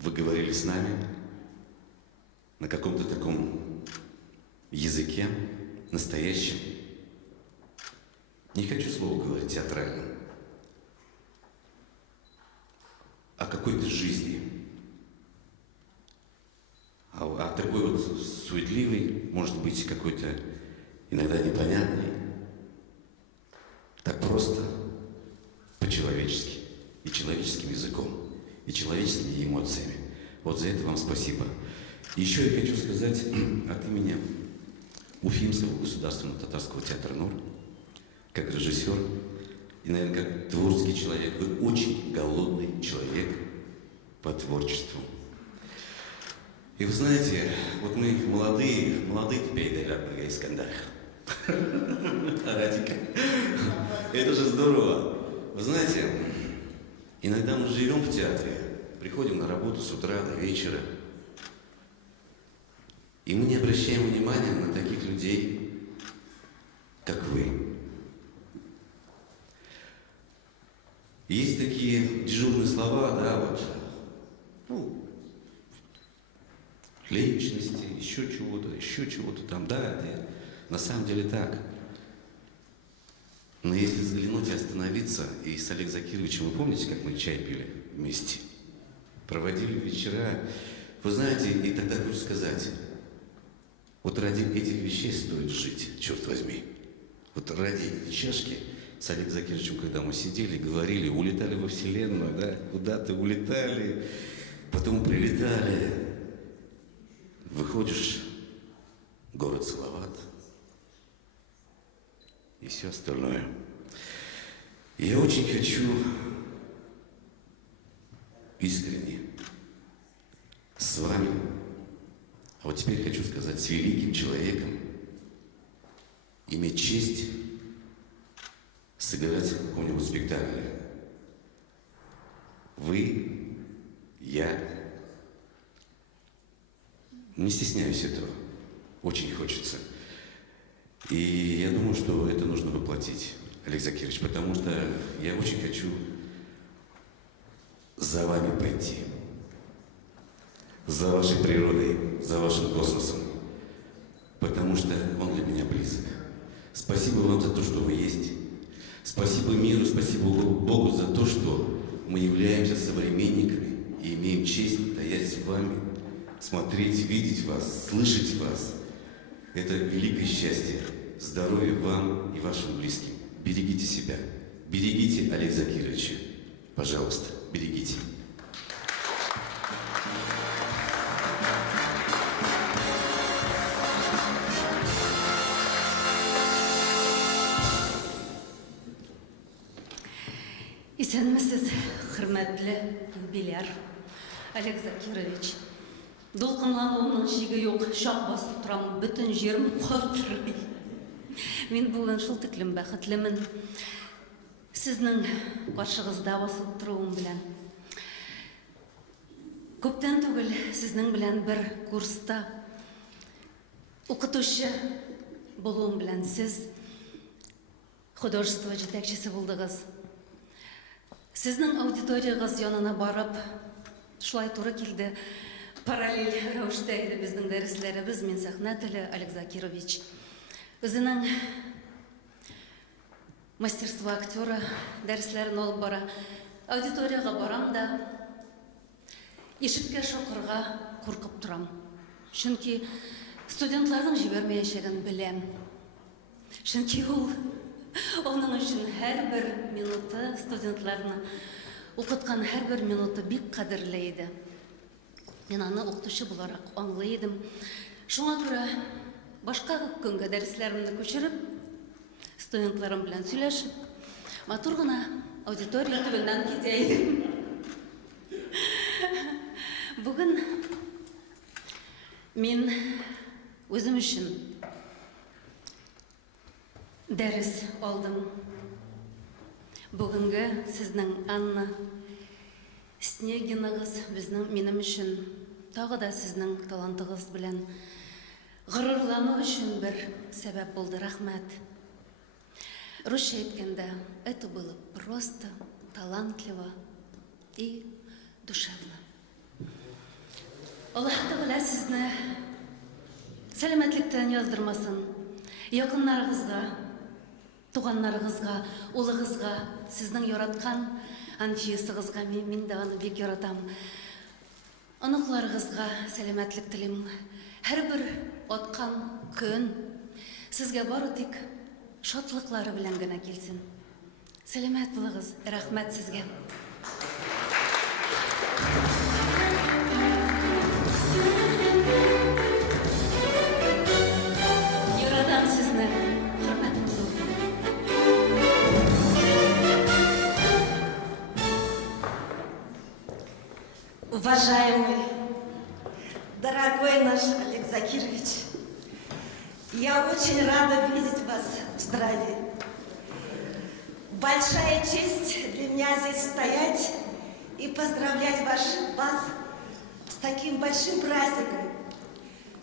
вы говорили с нами на каком-то таком языке, настоящем. Не хочу слово говорить театральным, о какой-то жизни, о такой вот суетливой, может быть, какой-то иногда непонятной, так просто, по-человечески, и человеческим языком, и человеческими эмоциями. Вот за это вам спасибо. Еще я хочу сказать от имени Уфимского государственного татарского театра НУР, как режиссер и, наверное, как творческий человек, вы очень голодный человек по творчеству. И вы знаете, вот мы молодые теперь, наверное, Искандар. Радика. Это же здорово. Вы знаете, иногда мы живем в театре, приходим на работу с утра до вечера, и мы не обращаем внимания на таких людей, как вы. Есть такие дежурные слова, да, вот, ну, личности, еще чего-то там, да, это на самом деле так. Но если взглянуть и остановиться, и с Олегом Закировичем, вы помните, как мы чай пили вместе? Проводили вечера. Вы знаете, и тогда хочу сказать, вот ради этих вещей стоит жить, черт возьми. Вот ради этой чашки с Олегом Закировичем, когда мы сидели, говорили, улетали во Вселенную, да, куда-то улетали, потом прилетали. Выходишь, город Салават и все остальное. Я очень хочу искренне с вами, а вот теперь хочу сказать, с великим человеком, иметь честь сыграть в каком-нибудь спектакле. Вы, я. Не стесняюсь этого. Очень хочется. И я думаю, что это нужно воплотить, Олег Закирович, потому что я очень хочу за вами пойти. За вашей природой, за вашим космосом. Потому что он для меня близок. Спасибо вам за то, что вы есть. Спасибо миру, спасибо Богу за то, что мы являемся современниками и имеем честь стоять с вами, смотреть, видеть вас, слышать вас. Это великое счастье. Здоровья вам и вашим близким. Берегите себя. Берегите Олега Закировича. Пожалуйста, берегите. Исәнмесез, хөрмәтле юбиляр Олег Закирович. Дулкынлануымның шиге юк, шак басып торам, бөтен җирем калтырый. Мин бүген шул тиклем бәхетлемен. Сезнең каршыгызда басып торуым белән. Күптән түгел сезнең белән бер курста укытучы булуым белән сез художество җитәкчесе булдыгыз. Сезнең аудиториягыз янына барып, шулай туры килде. Параллель рәвештә иде безнең дәресләребез. Мин сәхнә теле Олег Закирович. Үзенең мастерство актера дәресләрен алып бара. Аудиторияга барам да, ишеккә шакырга куркып торам. Чөнки студентларның җибәрмәячәген беләм. Чөнки ул оның өчен һәрбер минуты, студентларны укыткан һәрбер минуты бик кадерле иде. Мин аны укытучы буларак аңлый идем. Шуңа күрә башка көнгә дәресләремне күчереп, студентларым белән сөйләшеп, матур гына аудитория төбеннән китә идем. Бүген мин үзем өчен дәрес алдым. Бүгенге сезнең Анна Снегинагыз минем өчен тагы да сезнең талантыгыз белән горурлану өчен бер сәбәп булды. Рәхмәт. Русча әйткәндә, это было просто, талантливо и душевно. Аллаһ Тәгалә сезне сәламәтлектән яздырмасын. Якыннарыгызга, туганнарыгызга, улыгызга, сезнең яраткан Анфисыгызга мин дә аны бик яратам. Оныкларыгызга сәламәтлек телим. Һәрбер аткан көн сезгә бары тик шатлыклары белән генә килсен. Сәламәт булыгыз. Рәхмәт сезгә. Яратам сезне. Хөрмәтле зур. Уважаемый, дорогой наш Олег Закирович, Я очень рада видеть вас в здравии. Большая честь для меня здесь стоять и поздравлять вас с таким большим праздником,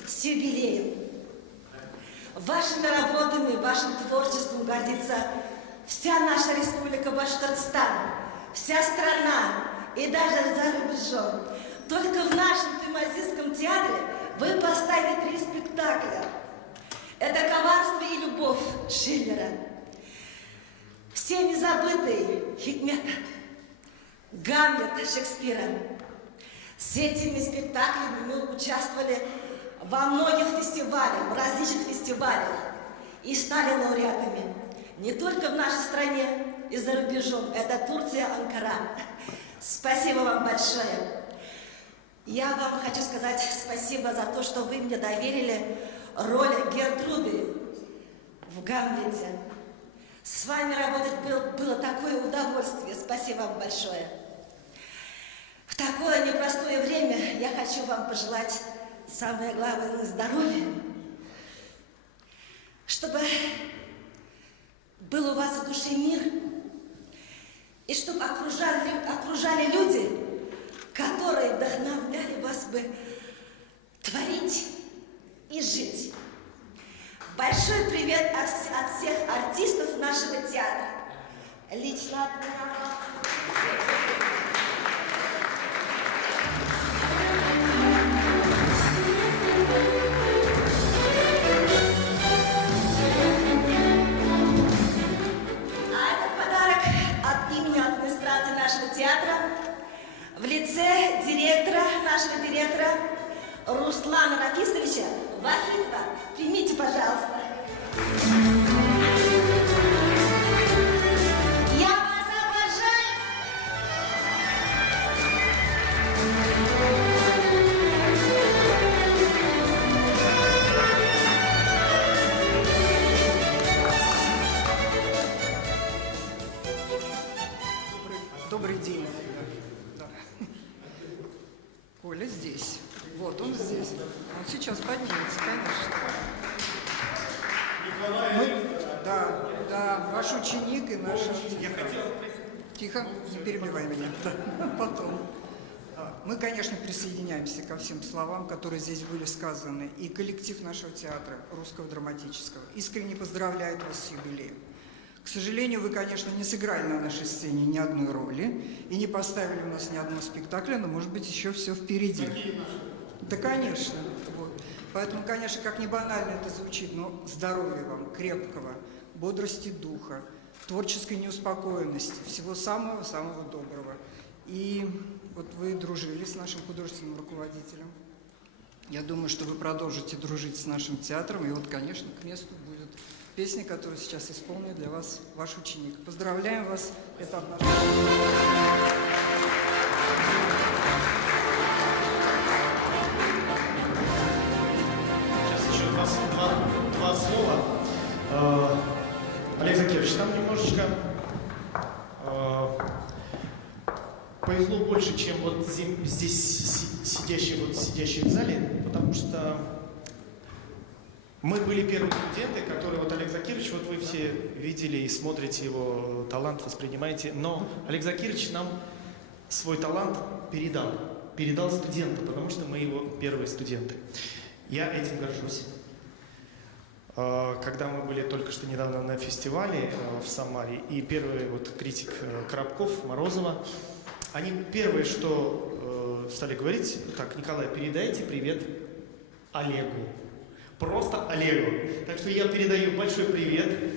с юбилеем. Вашими работами, вашим творчеством гордится вся наша республика Башкортостан, вся страна и даже за рубежом. Только в нашем Тымазисском театре вы поставили 3 спектакля. Это «Коварство и любовь» Шиллера, всеми забытый Хикмет, Гамлет Шекспира. С этими спектаклями мы участвовали во многих фестивалях, в различных фестивалях и стали лауреатами. Не только в нашей стране и за рубежом. Это Турция, Анкара. Спасибо вам большое. Я вам хочу сказать спасибо за то, что вы мне доверили роль Гертруды в «Гамлете». С вами работать было такое удовольствие. Спасибо вам большое. В такое непростое время я хочу вам пожелать самое главное — здоровья. Чтобы был у вас в душе мир, и чтобы окружали люди, которые вдохновляли вас бы творить и жить. Большой привет от всех артистов нашего театра. Лично от меня. А этот подарок от имени администрации нашего театра в лице нашего директора Руслана Рафисовича Вахидова. Примите, пожалуйста. Я вас обожаю! Добрый день. Да. Коля здесь. Вот он здесь. Он сейчас поднимется, конечно. Да, ваш ученик и наш... Тихо, не перебивай меня. Потом. Мы, конечно, присоединяемся ко всем словам, которые здесь были сказаны. И коллектив нашего театра, Русского драматического, искренне поздравляет вас с юбилеем. К сожалению, вы, конечно, не сыграли на нашей сцене ни одной роли и не поставили у нас ни одного спектакля, но, может быть, еще все впереди. Да, конечно. Вот. Поэтому, конечно, как ни банально это звучит, но здоровья вам, крепкого, бодрости духа, творческой неуспокоенности, всего самого-самого доброго. И вот вы дружили с нашим художественным руководителем. Я думаю, что вы продолжите дружить с нашим театром. И вот, конечно, к месту будет песня, которую сейчас исполнит для вас ваш ученик. Поздравляем вас. Это от нашего... Сейчас еще два слова. Олег Закирович, там немножечко повезло больше, чем вот здесь сидящие в зале, потому что мы были первые студенты, которые, вот Олег Закирович, вот вы все видели и смотрите его талант, воспринимаете, но Олег Закирович нам свой талант передал студентам, потому что мы его первые студенты. Я этим горжусь. Когда мы были только что недавно на фестивале в Самаре, и первый вот критик Коробков, Морозова, они первое, что стали говорить: так, Николай, передайте привет Олегу. Просто Олегу. Так что я передаю большой привет.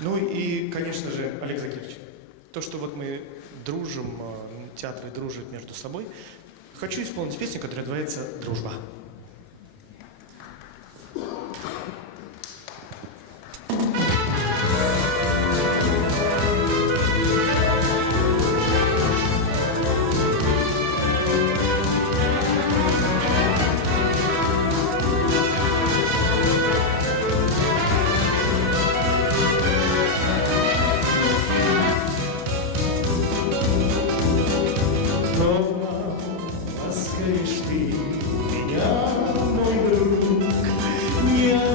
Ну и, конечно же, Олег Закирович, то, что вот мы дружим, театры дружат между собой, хочу исполнить песню, которая называется «Дружба». Yeah.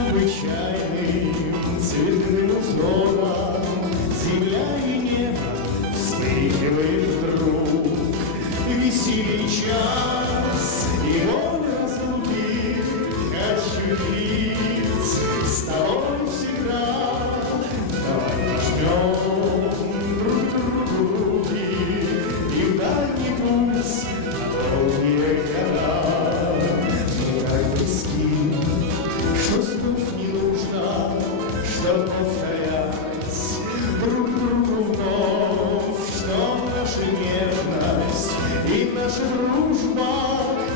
веселье час, и волю разлуки хочу видеть с тобой всегда. Давай возьмем друг другу руки и в дальний путь на долгие года. Ну как близки, что слов не нужно, что повторять друг другу вновь, что наша нежность и наша дружба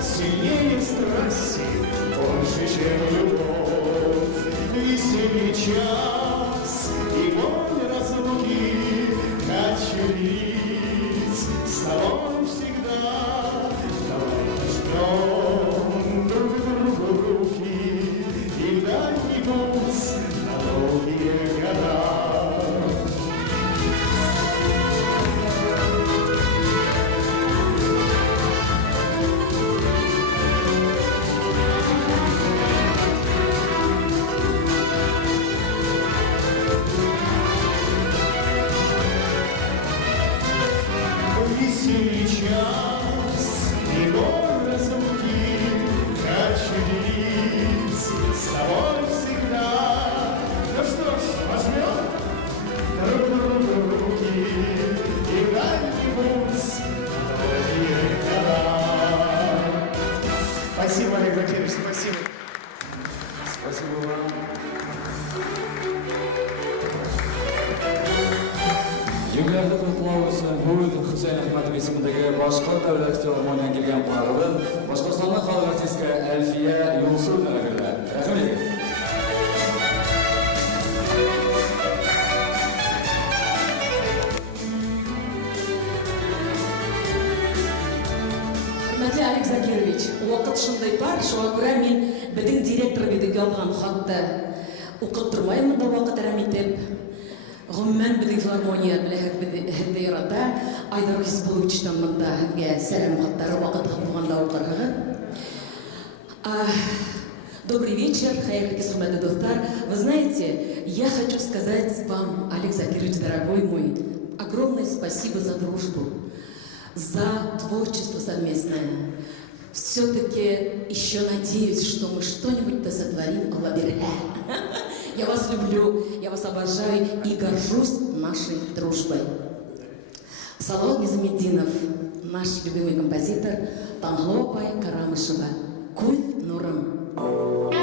сильнее страсти, больше, чем любовь. Веселье час и боль разлуки хочу видеть с тобой всегда. Давай возьмем друг другу руки и в дальний путь на долгие года. Веселье час и боль разлуки хочу видеть с тобой всегда. Ну что ж, возьмем друг другу руки и в дальний путь на долгие года. Спасибо, Олег Закирович, спасибо. Спасибо вам. Юбилярды құтлау үшін бүгін Хусейн Ахматов есіміндегі Башқұрт дәулет филармониядан келген қонағымыз Башқұртстанның халық артисті Әлфия Юлсуевна кірді. Рахмет. Хөрмәтле Олег Закирович, вакыт шундай бар, шуңа күрә мин безнең директор бит язган хатты укып тормаймын да вакыт әрәм итеп. Гомумән безнең филармония белән һәдә ярата, Айдар Хисбуловичтан монда һәмгә сәлам хаттары вакыт булганда укырга. Добрый вечер, хәерле хөрмәтле достар. Вы знаете, я хочу сказать вам, Олег Закирович, дорогой мой, огромное спасибо за дружбу, за творчество совместное. Все-таки еще надеюсь, что мы что-нибудь-то сотворим, Аллах берег. Я вас люблю, я вас обожаю и горжусь нашей дружбой. Салават Низаметдинов, наш любимый композитор, Таңғылау апай Карамышева. Күз нурым. Good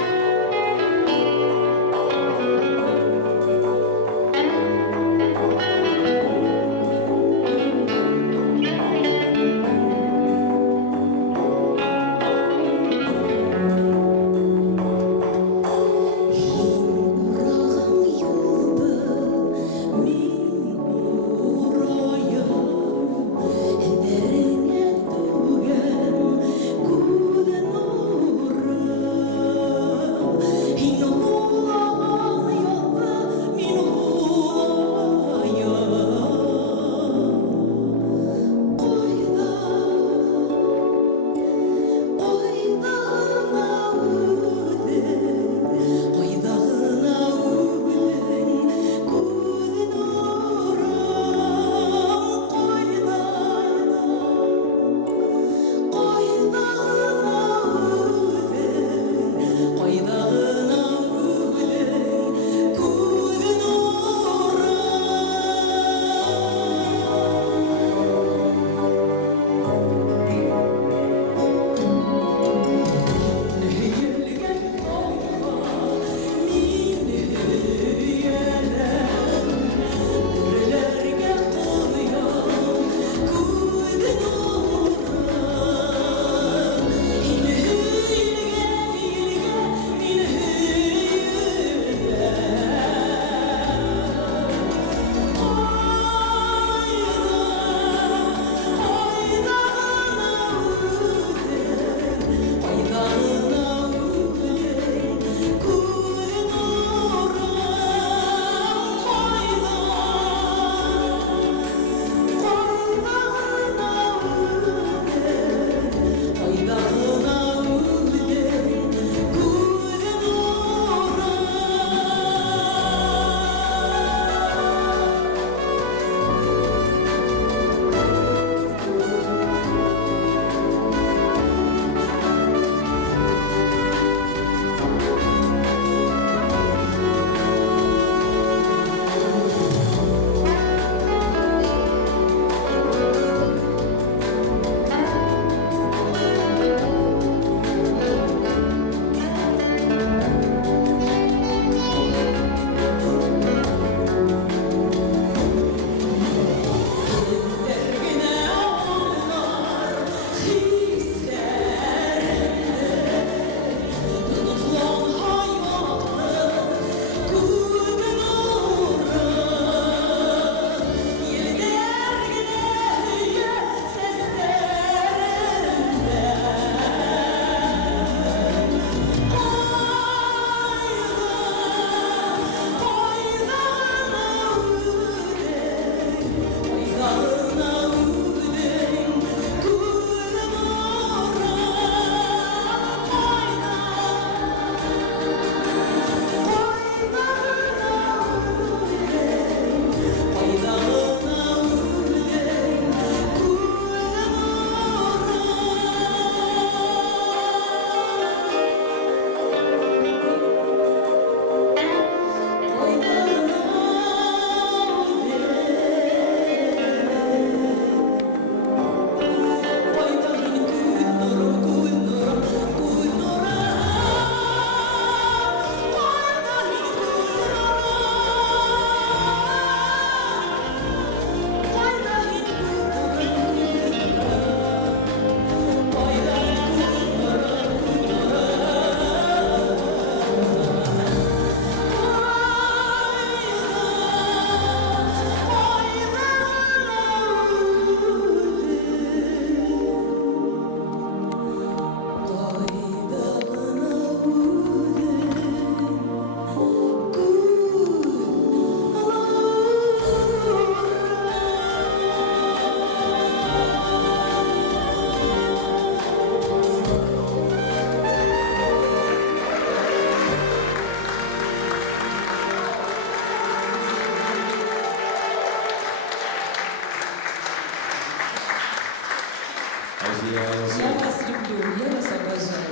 Я вас люблю, я вас обожаю.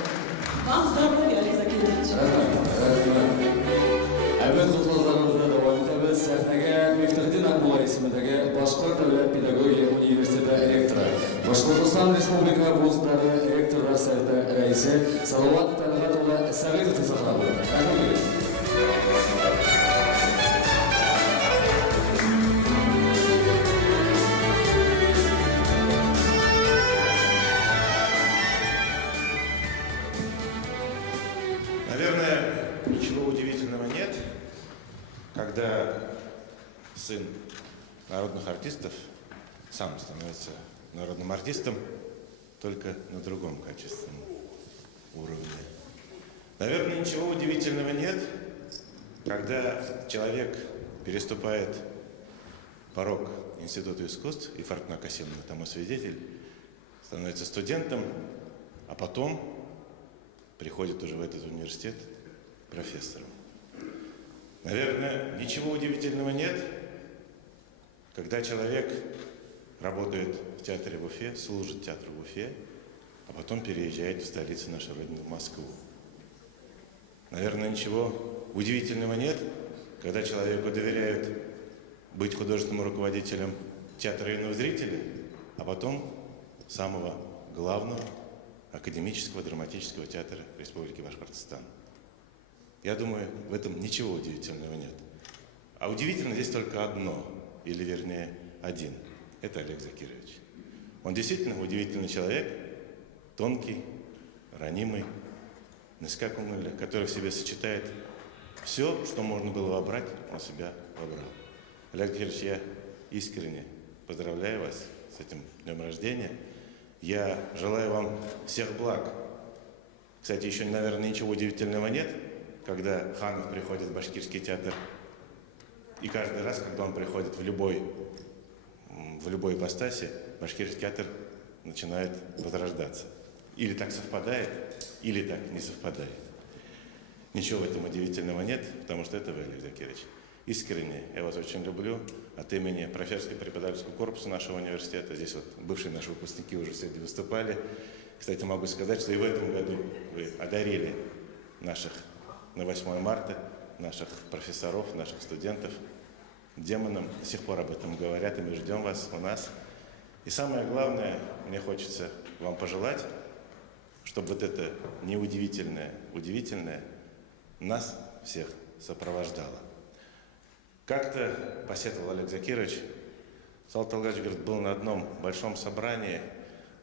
Вам здоровья, Олег Закирович. Әбет құтлазарымызда давам етеміз. Сәхнәгә Мифтахдин Акмулла исемендәге Башкорт дәүләт педагогия университеты ректоры, Башкортстан Республика вузындагы ректорлар советы рәисе Салават Тәлгат улы Сәгыйтов сахрабы. Наверное, ничего удивительного нет, когда сын народных артистов сам становится народным артистом, только на другом качественном уровне. Наверное, ничего удивительного нет, когда человек переступает порог Института искусств, и Фортуна Касимовна тому свидетель, становится студентом, а потом приходит уже в этот университет профессором. Наверное, ничего удивительного нет, когда человек работает в театре в Уфе, служит театру в Уфе, а потом переезжает в столицу нашей Родины, в Москву. Наверное, ничего удивительного нет, когда человеку доверяют быть художественным руководителем театра юного зрителя, а потом самого главного академического драматического театра Республики Башкортостан. Я думаю, в этом ничего удивительного нет. А удивительно здесь только одно, или вернее один. Это Олег Закирович. Он действительно удивительный человек, тонкий, ранимый, который в себе сочетает все, что можно было вобрать, он себя вобрал. Олег Закирович, я искренне поздравляю вас с этим днем рождения. Я желаю вам всех благ. Кстати, еще, наверное, ничего удивительного нет, когда Ханов приходит в Башкирский театр, и каждый раз, когда он приходит в любой ипостаси, Башкирский театр начинает возрождаться. Или так совпадает, или так не совпадает. Ничего в этом удивительного нет, потому что это вы, Олег Закирович. Искренне я вас очень люблю. От имени профессорско-преподавательского корпуса нашего университета, здесь вот бывшие наши выпускники уже сегодня выступали. Кстати, могу сказать, что и в этом году вы одарили наших на 8 марта, наших профессоров, наших студентов демоном. До сих пор об этом говорят, и мы ждем вас у нас. И самое главное, мне хочется вам пожелать, чтобы вот это неудивительное, удивительное нас всех сопровождало. Как-то посетовал Олег Закирович, Салават Талгатович говорит, был на одном большом собрании,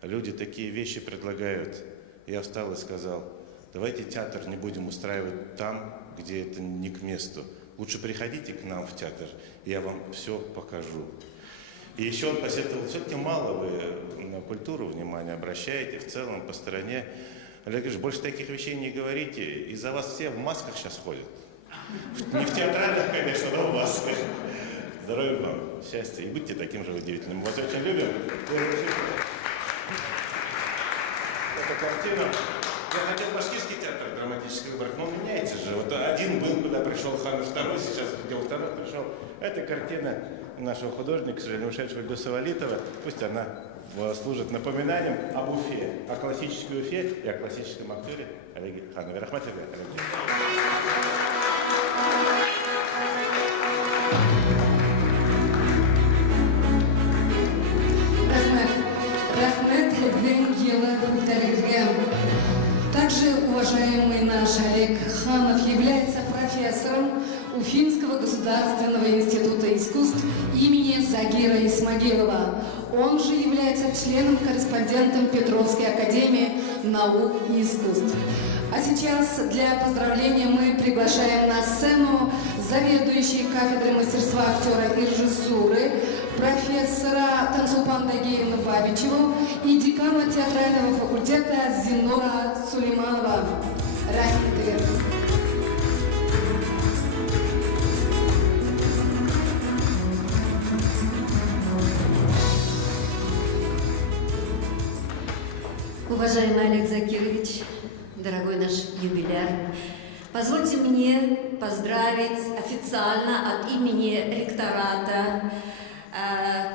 люди такие вещи предлагают. Я встал и сказал, давайте театр не будем устраивать там, где это не к месту. Лучше приходите к нам в театр, я вам все покажу. И еще он посетовал, все-таки мало вы на культуру внимания обращаете, в целом по стране. Олег Ильич, больше таких вещей не говорите, из-за вас все в масках сейчас ходят. Не в театральных, конечно, но в масках. Здоровья вам, счастья и будьте таким же удивительным. Мы вас очень любим. Эту картину. Я хотел Башкирский театр драматический выбрать, но он меняется же. Вот один был, куда пришел Ханов, второй, сейчас где второй пришел. Это картина нашего художника, к сожалению, ушедшего Ильдуса Валитова. Пусть она служит напоминанием об Уфе, о классической Уфе и о классическом актере Олеге Ханове. Рахматуллах. Также уважаемый наш Олег Ханов является профессором Уфимского государственного института искусств имени Загира Исмагилова. Он же является членом-корреспондентом Петровской академии наук и искусств. А сейчас для поздравления мы приглашаем на сцену заведующей кафедрой мастерства актера и режиссуры, профессора Тансулпан Дагеевну Бабичеву и декана театрального факультета Зинора Сулейманова. Рахмет. Уважаемый Олег Закирович, дорогой наш юбиляр, позвольте мне поздравить официально от имени ректората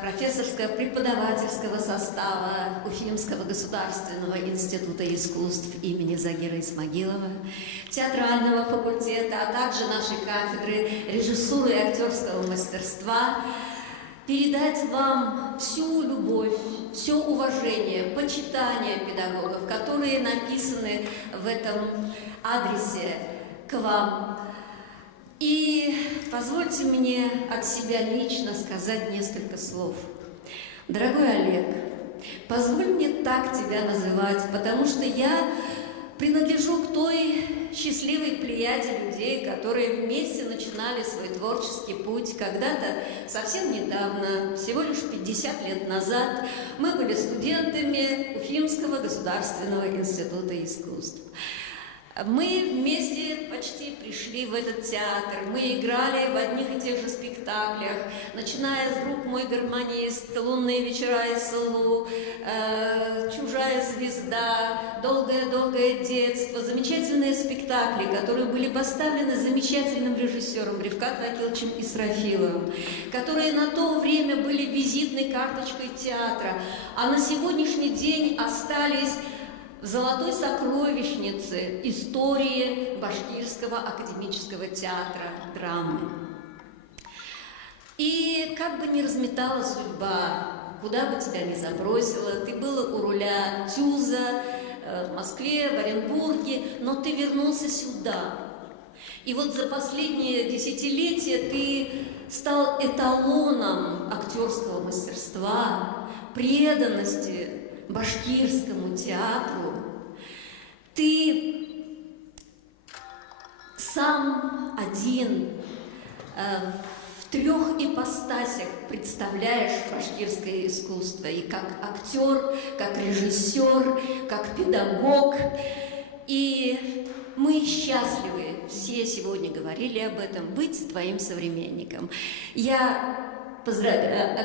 профессорского преподавательского состава Уфимского государственного института искусств имени Загира Исмагилова, театрального факультета, а также нашей кафедры режиссуры и актерского мастерства, передать вам всю любовь, все уважение, почитание педагогов, которые написаны в этом адресе к вам. И позвольте мне от себя лично сказать несколько слов. Дорогой Олег, позволь мне так тебя называть, потому что я принадлежу к той счастливой плеяде людей, которые вместе начинали свой творческий путь когда-то совсем недавно, всего лишь 50 лет назад. Мы были студентами Уфимского государственного института искусств. Мы вместе почти пришли в этот театр, мы играли в одних и тех же спектаклях, начиная с «Друг мой гармонист», «Лунные вечера и Сулу», «Чужая звезда», «Долгое-долгое детство», замечательные спектакли, которые были поставлены замечательным режиссером Ревкат Вакиловичем Исрафиловым, которые на то время были визитной карточкой театра, а на сегодняшний день остались в золотой сокровищнице истории Башкирского академического театра драмы. И как бы ни разметала судьба, куда бы тебя ни забросила, ты был у руля ТЮЗа в Москве, в Оренбурге, но ты вернулся сюда. И вот за последние десятилетия ты стал эталоном актерского мастерства, преданности башкирскому театру. Ты сам один в 3 ипостасях представляешь башкирское искусство. И как актер, как режиссер, как педагог. И мы счастливы, все сегодня говорили об этом, быть твоим современником. Я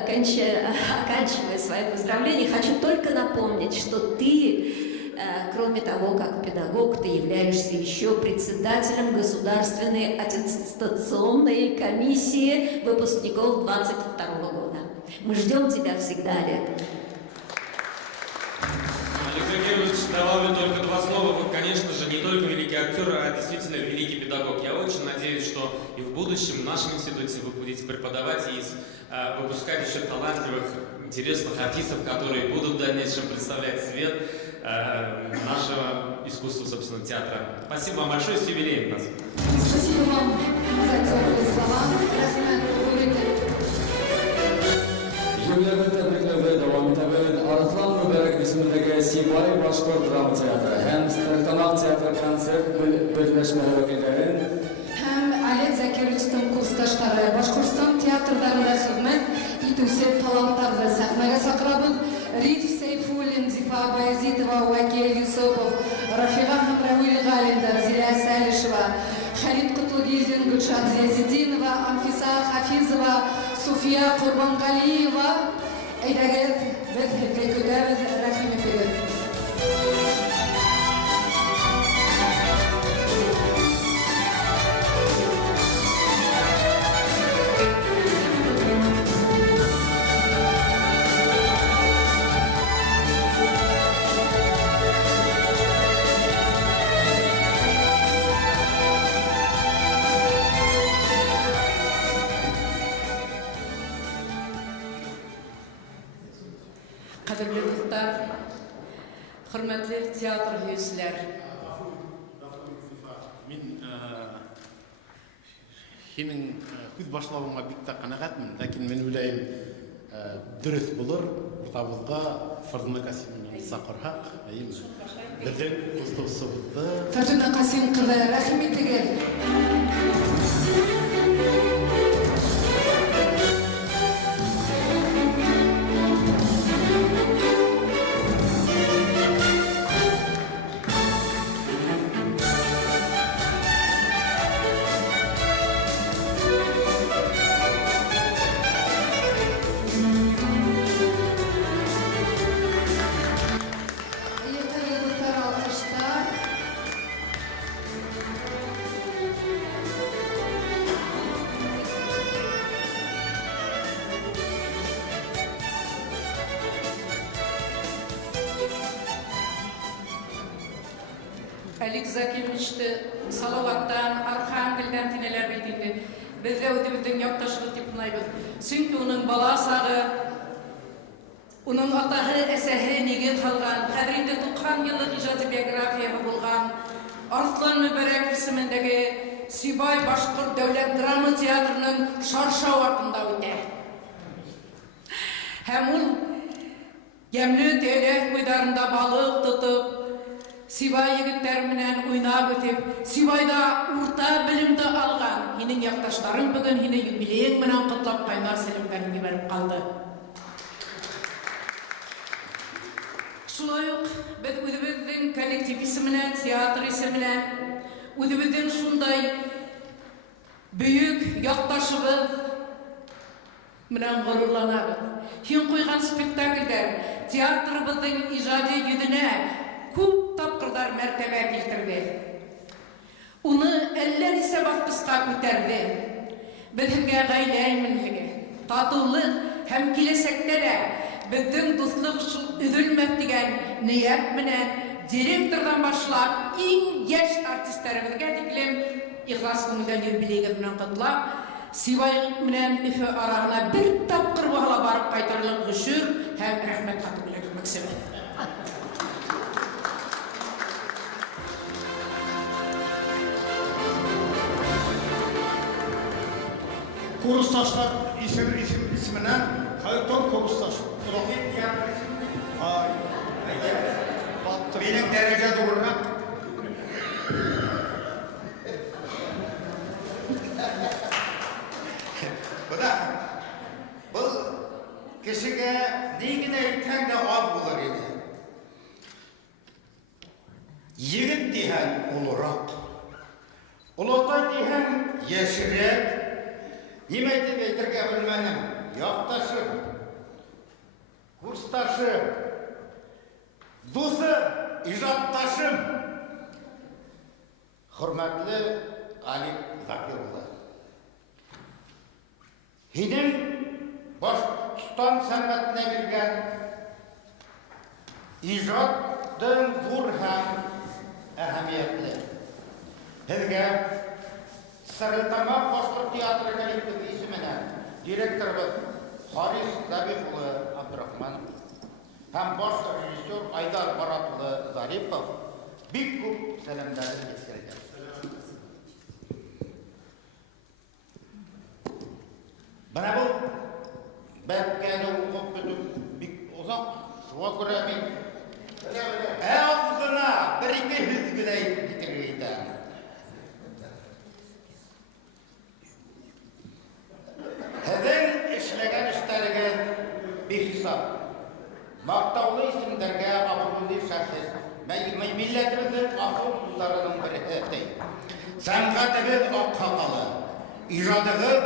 оканчивая свои поздравления, хочу только напомнить, что ты, кроме того, как педагог, ты являешься еще председателем Государственной аттестационной комиссии выпускников 22 года. Мы ждем тебя всегда, Олег. Олег Загирович, добавлю только 2 слова. Вы, конечно же, не только великий актер, а действительно великий педагог. Я очень надеюсь, что и в будущем в нашем институте вы будете преподавать и выпускать еще талантливых, интересных артистов, которые будут в дальнейшем представлять свет нашего искусства, собственно, театра. Спасибо вам большое, с юбилеем нас. Спасибо вам за теплые слова. Юбилейный тәбрикләүдә дәвам итәбез. Арыслан Мөбарәк исемендәге Сибай Башкорт драма театры һәм Стартанак театры концерт берләшмәләре вәкилләрен Һәм Олег Закировичтың курсташлары Башкортстан театрдарында хезмәт итүче талантларны сәхнәгә сакырабыз. Риф Сейфуллин, Зифа Баязитова, Вакил Юсупов, Рафига Хамрауи Галиндар, Зилә Сәлишева, Халид Кутлугилдин, Гөлшат Зиязиддинова, Анфиса Хафизова, Суфия Курбангалиева. Әйдәгез, без һеҙгә көтәбеҙ, рәхим итегеҙ. Кадерле дуслар, хөрмәтле театр һөйүчеләр. Мин һинең күз башлавыңа бик тә канәгатьмен, ләкин мин уйлайм, дөрес булыр, уртабызга Фәрзәнә Касимовны сакырһак, безнең кустыбызды Фәрзәнә Касим кызы, рәхим итегез. Алик Закировичті Салаваттан, Архангельден тенелер бетінде. Бізде өтіміздің яқташылы деп ұнайбыз. Сүнкі оның баласағы, оның атағы әсәхі неге қалған, қадірінде 90 yıllık ижады биографияға болған, Арслан Мүбәрәк есіміндегі Сибай Башқұрт Дәулет драма театрының шаршау артында өте. Һәм ул Гәмле Тәләк бойдарында балық тұтып, Сибай егіттер менен ойнап өтеп, Сибайда урта білімді алған. Хинең якташларың бүгін хине юбилейң менен құтлап кайнар сәлемдәрен ебәреп қалды. Шулай ук без үзебезнең коллектив исеменә, театр исеменә, үзебезнең шундай бөек якташыбыз менән горурланабыз. Хин куйган спектакльдәр театрыбызның иҗади йөзенә күп тапкырлар мәртәбә килтерде. Уны әллә нисә баскычка күтәрде. Безгә гаилә иминлеге, татулык һәм киләсәктә дә безнең дуслык үзелмәс дигән ният менән директордан башлап иң яшь артистларыбызга тиклем ихлас күңелдән юбилейгә белән котлап, Сибай менән Өфө арасына бер тапкыр бала барып кайтарлык гөшүр һәм рәхмәт хаты белән мәксәм. Kurstaşlar ismine Hayton Kurstaş. Benim derece dururlar. Bu kişiye neyine iten de az bulur idi. Yigit diyen ulurak. Ulutay diyen yeşirek. Nimet деп әйтергә белмәдем. Якташым, курсташым, дусым, иҗатташым. Хөрмәтле Алик Закирулла. Һинең Башкортстан сәнгатенә биргән иҗатың зур һәм әһәмиятле. Һезгә Сарылтамак Башкорт театры коллективы исеменә директорыбыз Харис Забихулы Абдрахманов һәм баш режиссер Айдар Баратулы Зарипов бик күп сәламнәрен җиткерде. Менә бу бәпкәне укып бетү бик озак, шуңа күрә мин авызына бер-ике һүз генә әйтергә итәм. Һеҙҙең эшләгән эштәрегеҙ бихисап. Маҡтаулы исемдәргә абруйлы шәхес, милләтебеҙҙең аҫыл улдарының береһе. Сәнғәтегеҙ аҡһаҡалы, ижадығыҙ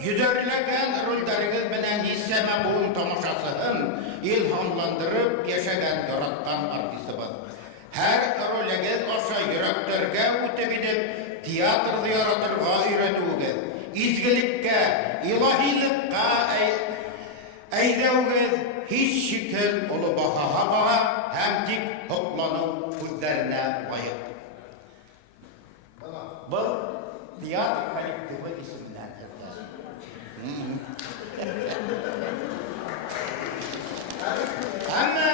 йөҙәрләгән ролдәрегеҙ менән һисәмә буын тамашасыһын илһамландырып йәшәгән яратҡан артистыбыҙ. Һәр ролегеҙ аша йөрәктәргә үтеп инеп, театрҙы яратырға өйрәтеүегеҙ, изгелеккә, илаһилыҡҡа әйҙәүегеҙ һис шикһеҙ оло баһаға баһа һәм тик һоҡланыу күҙҙәренә лайыҡ. Был театр коллективы исеменән. Әммә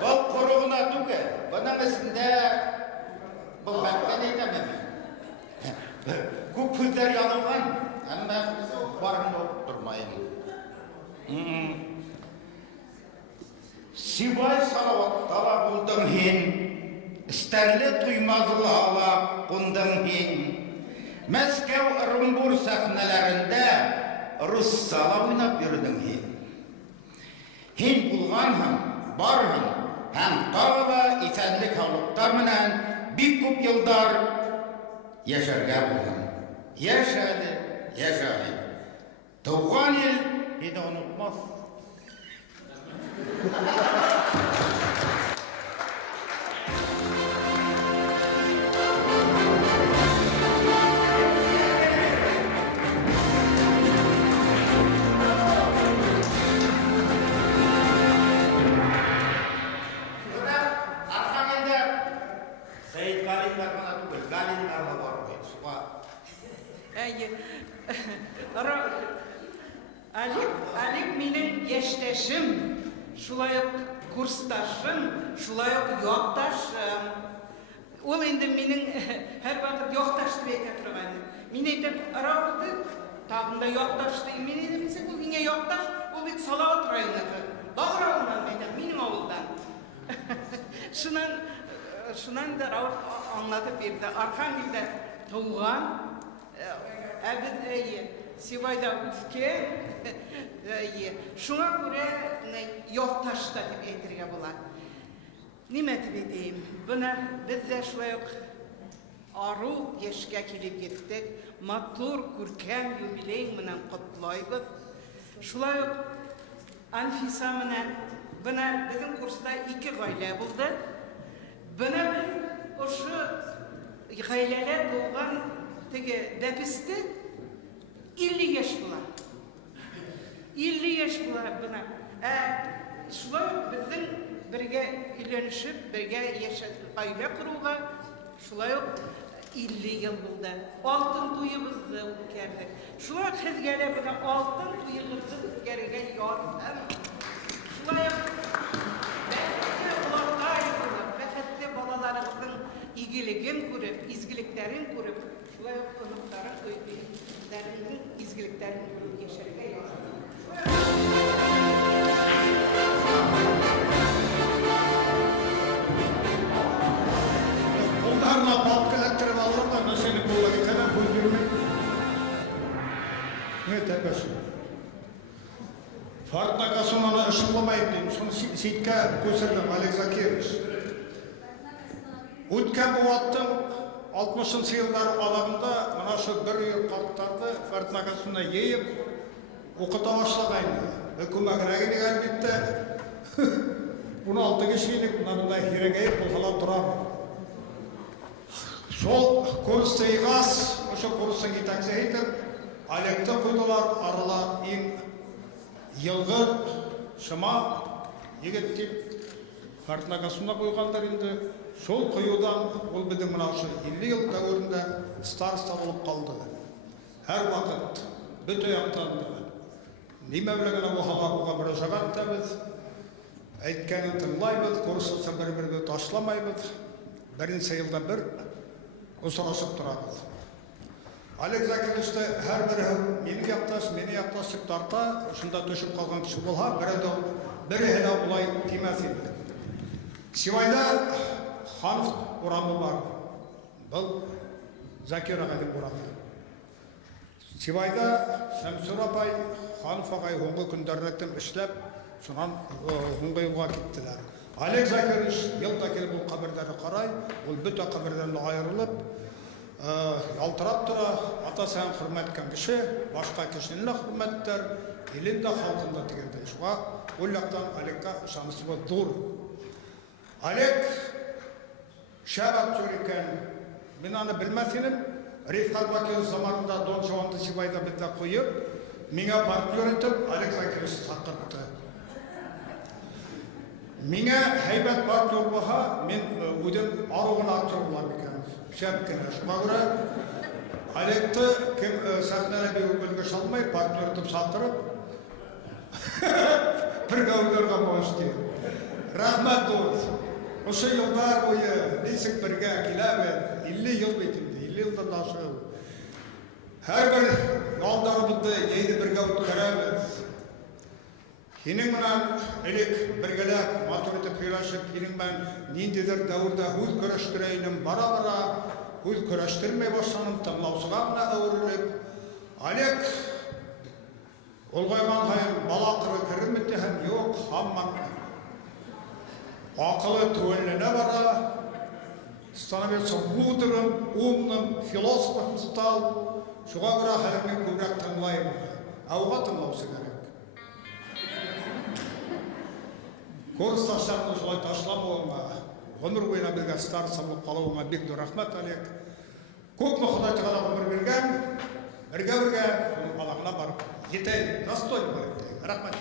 был ҡоро ғына түгел. Бының эсендә был мәктән әйтәме? Күп һүҙҙәр яҙылған, әммә барын уҡ тормайым. Сибай Салауатта ла булдың һин, Стәрле Туймазыла ла ҡундың һин. Мәскәү Ырымбур сәхнәләрендә руссала уйнап йөрөдөң һин. Һин булғанһың, барһың, һәм тағы ла иҫәнлек һаулыҡтар менән бик күп йылдар йәшәргә булһын. Йәшә әле, йәшә әле. Тыуған ил һине онотмаҫ. Галиндарға барып еді. Алик менің ештешім, шулай курсташым, шулай yoqtашым. Ол енді менің әр вақыт yoqtаш деп айта тұрғаны. Мен айтып, арауды тағында yoqtаш деймін. Мен айтып, ол меңе yoqtаш, ол ет Салауат районыны. Дағырауынан айтам, менің ауылдан. Шынан да Рауат аңлатып берді. Архангелде туған, Сибайда өскен, шуңа көре yoqtашта деп айтырға болады. Неме деп едейім? Бұны бізде шулай ару ешке келіп кеттік. Матур, көркем юбилей мұнан құтлайбыз. Шулай Анфиса мұнан бұны біздің курста 2 ғайлә болды. Бұны ұшы ғайләлі болған теге дәпісті 50 еш бұла. 50 еш бұла бұна. Шулай біздің бірге үйленішіп, бірге ғайлә құруға шулай 50 ел болды. Алтын туйымызды өткердік. Шулай қызгелі бұна алтын туйымызды өткерген ярдым. Шулай бәхетті оларға айтылып, бәхетті балаларымыздың игілігін көріп, изгіліктерін көріп, шулай ұнықтарын өйдерінің изгіліктерін көріп кешерге ярдым. Қолдарына бапқа әттіріп алыр да, мәселе болады, қана көз бермей. Не тәпәші? Фартнака сонаны ұшықламайды деймін, соны сейтке көсірдім, Олег Закирович. Өткен бұғаттың 60-шы жылдар алағында мына шы бір үйір қарттарды фартнакасына ейіп, оқыта башлағайны. Үкімәгін әгінек әлбетті. Бұны 6 кешейінік, мұнда хирегейіп, бұлғалап тұрады. Сол көрісті иғас, ұшы көрістің етәксе етіп, Олегті құйдылар арыла ең елғыр, шыма, егеттеп, фартнакасына қойғандар енді, сол құйудан ол біздің мұнаушы 50 ел дәуірінде староста болып қалды. Әр уақыт бүт аяқтанды. Немәулігіні оға бір жағатта біз, әйткенін тыңлайбыз, көрісілсі бір-бірді ташламайбыз, бірін сейілді бір ұсырасып тұрамыз. Олег Закировичті әр бірі мені яқтас деп тарта, ұшында төшіп қалған кіші болға, бірі әді олай тимәс еді. Сибайда Ханов ұрамы бар. Бұл Закир ағайдың ұрамы. Сибайда Шәмсүр апай Ханов ағай оңғы күндерініктім ішлеп, сонан оңғы елға кеттілер. Олег Закирович елда келіп бұл қабірдері қарай, ол бүті қабірдерін айырылып, ялтырап тұра, ата сән құрметкен кіші, башқа кішінілі құрметтер, елінде халқында дегенде. Шуға ол яқтан Олегқа шанысы бұл дұр. Олег шәп актер екен, мен аны білмәсенім, Рифқат Вакил заманында Дон Жуанды Сибайда бітті қойып, меңа партнер етіп, Олег Закирович сақыртты. Меңа хайбат партнер болға, мен өден арығын актер болам екеніміз. Шәп кені. Шуға көре, Олегті кем сәхнәрі бегі көлге шалмай, партнер етіп сақырып, бір кәулерға болышты. Рахмат доғыз. Осы елдар бойы несік бірге келәбен, 50 ел бетімді, 50 елдан ашы. Әр бір ялдарымызды ейді бірге өткәрәбен. Хенің мұнан әлек біргеләк, матыр етіп қилашып, хенің мән нендедір дәуірді хүл көріштірейнім бара-бара, хүл көріштірмей башсаным, тыңлаусығағына әуіріліп. Олег олғайған қайын балақыры кірімітті әм йоқ, хамман ақылы туэліне бара, становится мудрым, умным, философом стал, шуға көра хәлімен көбірек тыңлайым. Ауға тыңлаусы керек. Көріс таштарына солай ташламауыңа, ғұмыр бойына бірге старса болып қалауыңа бекді рахмет, Олег. Көп мұқыдай тұғада ғұмыр берген, бірге-бірге оның қалағына барып, етейін, настой барып. Рахмет.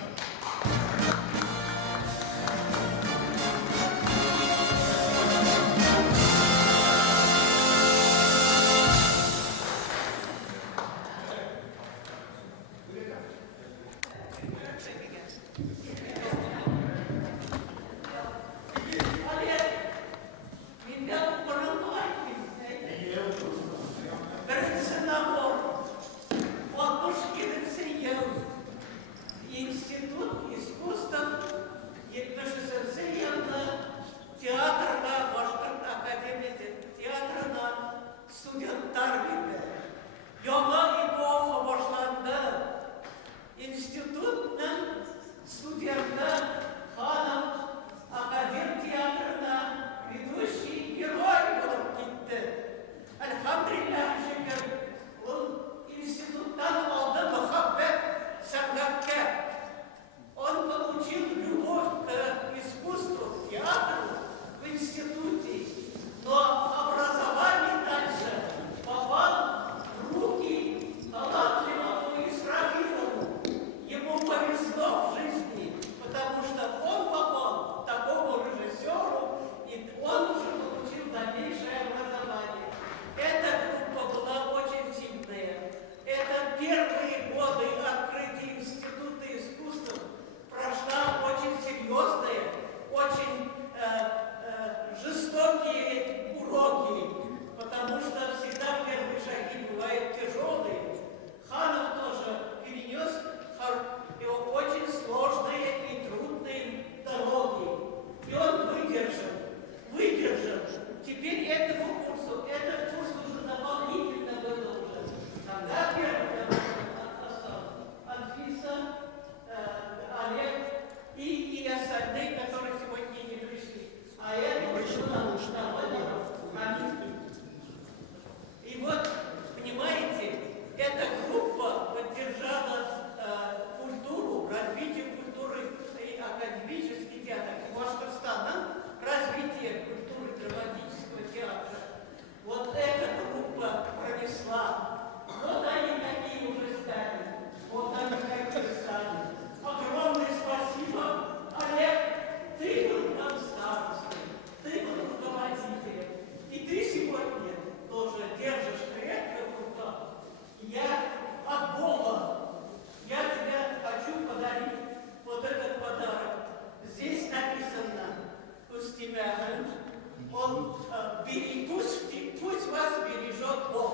Пусть вас бережет Бог.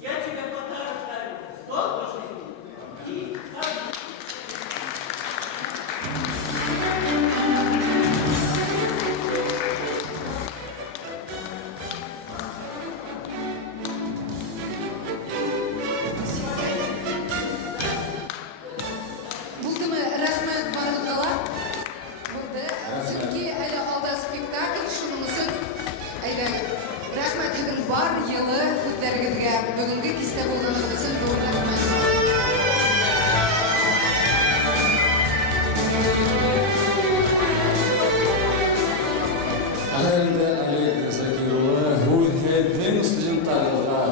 Я тебе подарок дарю. Долго живи. Булдымы, рәхмәт барлыгыла. Булды. Сөнки әле алда спектакль, шуның өчен рәхмәт һәм бар елы күзләрегезгә бүгенге кистә булганыгыз өчен зур рәхмәт. Әлемдә Олег Закирулы һәм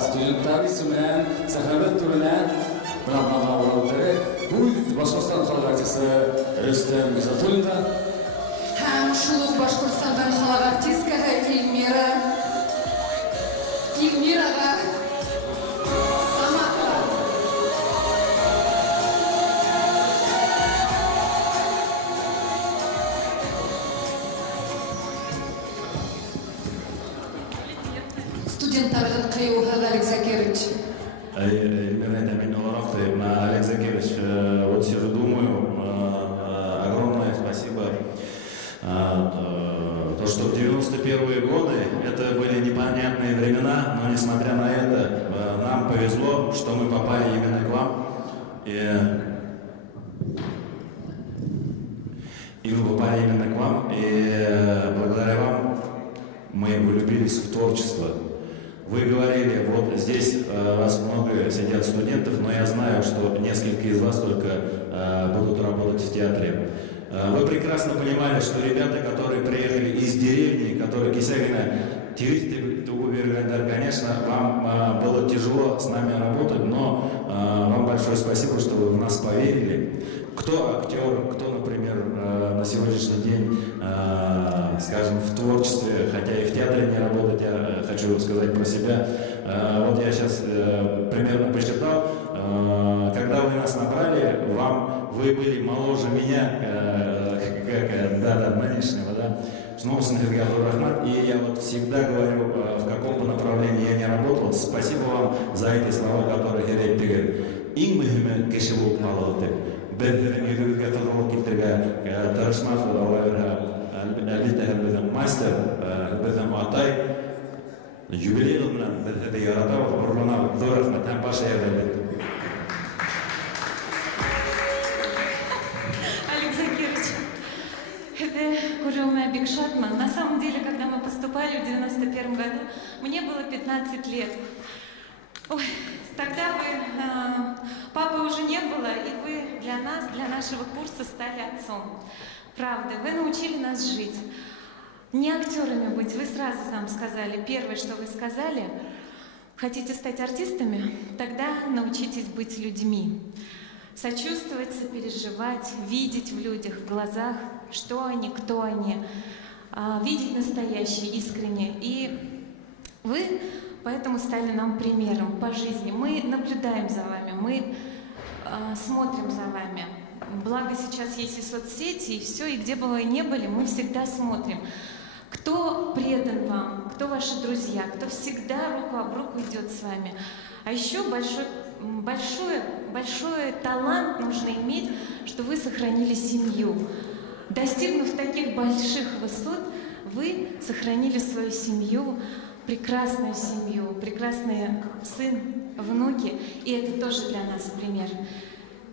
студенттар исеменнән сәхнәбез түренә программага уралды. Бу Башкортстан халык артисты Рөстәм Гизатуллина Һәм шул ук Башкортстандан халык артисткаһы Илмирага Саматова. Студенттарга кыюлыгы Олег Закирович. Эльмира Таминова, Олег Закирович, вот сижу, думаю, огромное спасибо. То, что в 91-е годы это были непонятные времена, но несмотря на это, нам повезло, что мы попали именно к вам. И мы попали именно к вам, и благодаря вам мы влюбились в творчество. Вы говорили, вот здесь вас много сидят студентов, но я знаю, что несколько из вас только будут работать в театре. Вы прекрасно понимали, что ребята, которые приехали из деревни, которые Кисягина, конечно, вам было тяжело с нами работать, но вам большое спасибо, что вы в нас поверили. Кто актер, кто, например, на сегодняшний день, скажем, в творчестве, хотя и в театре не работать, я хочу сказать про себя. Вот я сейчас примерно посчитал, когда вы нас набрали, вы были моложе меня, нынешнего, да? И я вот всегда говорю, в каком бы направлении я не работал, спасибо вам за эти слова, которые говорят теперь. Иң мөһиме кеше булып калды. Безнең йөрүгә кызыклык китергә тырышмас әлбәттә безнең мастер, безнең атай юбилей белән безне ярата, хурлана, зур рәхмәт һәм баш әйбәт. Олег Закирович, это Курилная Бекшатман. На самом деле, когда мы поступали в 91 году, мне было 15 лет. Ой, тогда папы уже не было, и вы для нас, для нашего курса стали отцом. Правда, вы научили нас жить. Не актерами быть, вы сразу нам сказали, первое, что вы сказали, хотите стать артистами, тогда научитесь быть людьми. Сочувствовать, сопереживать, видеть в людях, в глазах, что они, кто они, видеть настоящее, искренне. И вы поэтому стали нам примером по жизни. Мы наблюдаем за вами, мы смотрим за вами. Благо сейчас есть и соцсети, и все, и где бы вы ни были, мы всегда смотрим. Кто предан вам, кто ваши друзья, кто всегда руку об руку идет с вами. А еще большой талант нужно иметь, что вы сохранили семью. Достигнув таких больших высот, вы сохранили свою семью, прекрасный сын, внуки, и это тоже для нас пример.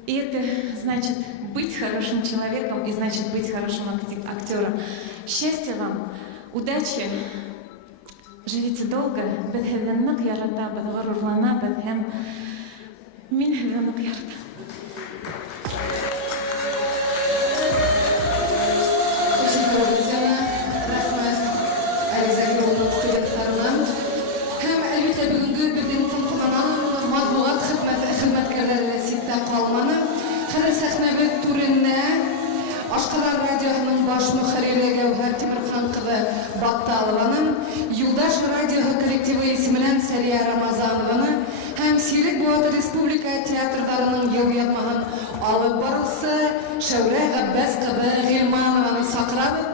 И это значит быть хорошим человеком, и значит быть хорошим актером. Счастья вам, удачи, живите долго. Ашкарар радиоһының баш мөхәррире Гәүһәр Тимерхан кызы Батталованың, Юлдаш радиоһы коллективы исеменнән Сәрия Рамазанованы һәм Сирек Буаты Республика театрҙарының йыл-йылмаһын алып барыусы Шәүрә Габбас кызы Гыйльманованы саҡырабыҙ.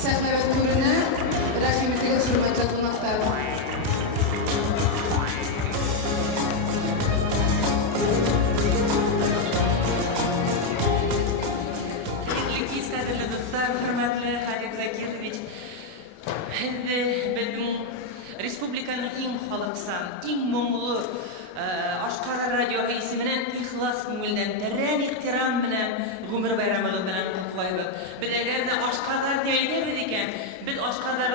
Сәхнәбеҙ түренә Республиканың иң халыксан, иң моңлы Ашкадар радиоһы исеменнән ихлас күңелдән тәрән ихтирам белән гомер байрамыгыз белән котлыйбыз. Без әгәр дә Ашкадар дип әйтәбез икән, без Ашкадар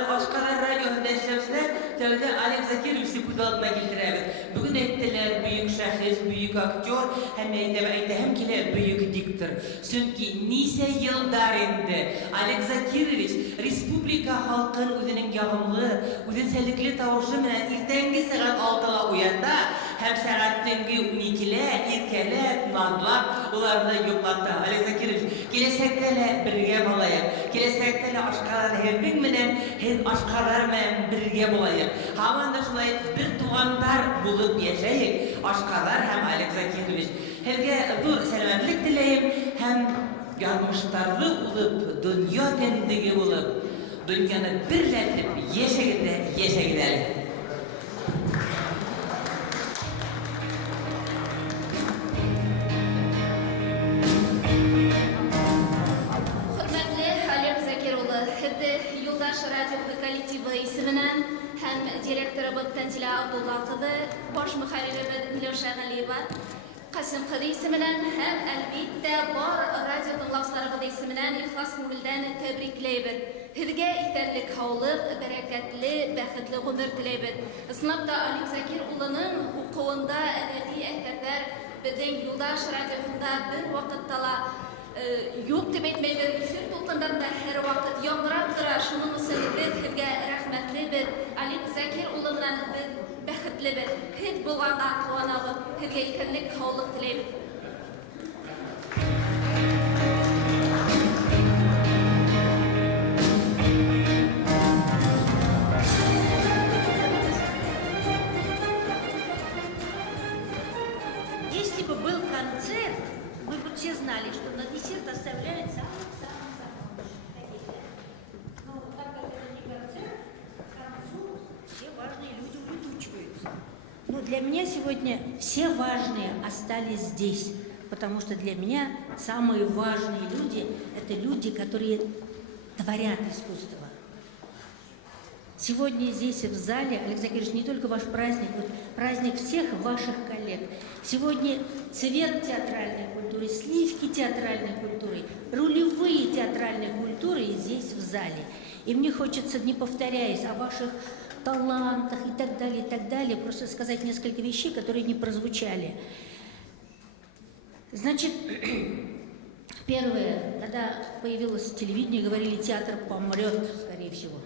радиоһында эшләүчеләр тәүдә Олег Закировичны күз алдына китерәбез. Бүген әйттеләр, бөек шәхес, бөек актер, һәм әйтәм килә бөек диктор. Чөнки нисә елдар инде Олег Закирович республика халкын үзенең ягымлы, үзенчәлекле тавышы белән иртәнге сәгать 6-ла уята. Һәм сәгать төнге 12-лә иркәләп, надлап уларны йоклатты. Олег Закирович, киләсәктә лә бергә булайык. Киләсәктә лә Ашкадар һәммәң менән, һәм Ашкадар белән бергә булайык. Һаман да шулай бер тугандар булып яшәйек. Ашкадар һәм Олег Закирович. Һәргә зур сәламәтлек теләйм һәм язмыштарлы улып, дөнья кендеге булып, дөньяны берләтеп яшәгәндә. Юлдаш радио коллективы исеменнән һәм директорыбыз Тәнзилә Абдулла кызы, баш мөхәрриребез Миләүшә Галиева, Касым кызы исеменнән һәм әлбиттә бар радио тыңлаучыларыбыз исеменнән ихлас күңелдән тәбрикләйбез. Һезгә исәнлек, һаулык, бәрәкәтле, бәхетле гомер теләйбез. Ысынлап та Олег Закир улының укуында әдәби әсәрләр безнең Юлдаш радиосында бер вакытта ла юк дип әйтмәйбез, эфир тулкындарында һәр вакыт яңгырап тора. Шуның өчен без һезгә рәхмәтлебез. Олег Закир улы белән без бәхетлебез. Һез булганга куанабыз. Һезгә исәнлек, һаулык теләйбез. Если бы был концерт, вы бы все знали, что на десерт оставляют самый-самый. Но так как это не концерт, к концу все важные люди улетучиваются. Но для меня сегодня все важные остались здесь, потому что для меня самые важные люди – это люди, которые творят искусство. Сегодня здесь в зале, Олег Закирович, не только ваш праздник, вот праздник всех ваших коллег. Сегодня цвет театральной культуры, сливки театральной культуры, рулевые театральной культуры здесь в зале. И мне хочется, не повторяясь о ваших талантах и так далее, просто сказать несколько вещей, которые не прозвучали. Значит, первое, когда появилось телевидение, говорили, театр помрет, скорее всего.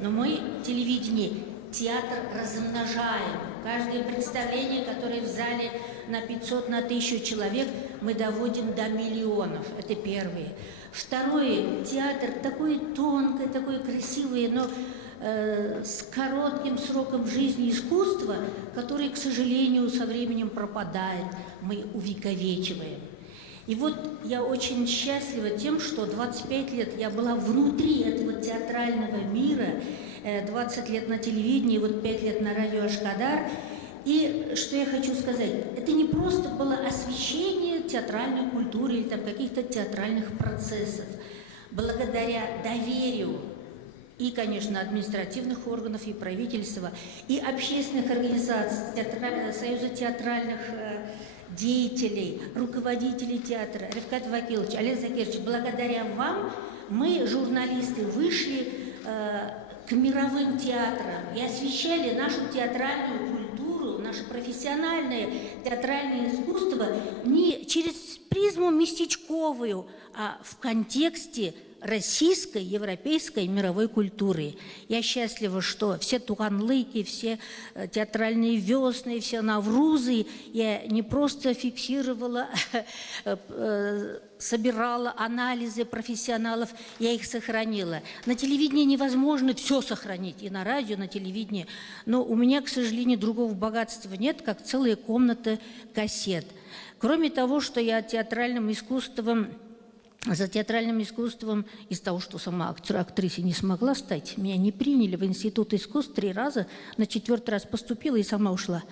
Но мы, телевидение, театр размножаем. Каждое представление, которое в зале на 500, на 1000 человек, мы доводим до миллионов. Это первое. Второе, театр такое тонкое, такое красивое, но с коротким сроком жизни искусства, которое, к сожалению, со временем пропадает. Мы увековечиваем. И вот я очень счастлива тем, что 25 лет я была внутри этого театрального мира, 20 лет на телевидении, вот 5 лет на радио Ашкадар. И что я хочу сказать, это не просто было освещение театральной культуры или там каких-то театральных процессов. Благодаря доверию и, конечно, административных органов, и правительства, и общественных организаций, Союза театральных деятелей, руководителей театра, Рифкат Вакилович, Олег Закирович, благодаря вам мы, журналисты, вышли к мировым театрам и освещали нашу театральную культуру, наше профессиональное театральное искусство не через призму местечковую, а в контексте российской, европейской, мировой культуры. Я счастлива, что все туганлыки, все театральные весны, все наврузы я не просто фиксировала, собирала анализы профессионалов, я их сохранила. На телевидении невозможно все сохранить, и на радио, на телевидении, но у меня, к сожалению, другого богатства нет, как целая комната кассет. Кроме того, что я за театральным искусством, из-за того, что сама актрисой не смогла стать, меня не приняли в Институт искусств 3 раза, на 4-й раз поступила и сама ушла.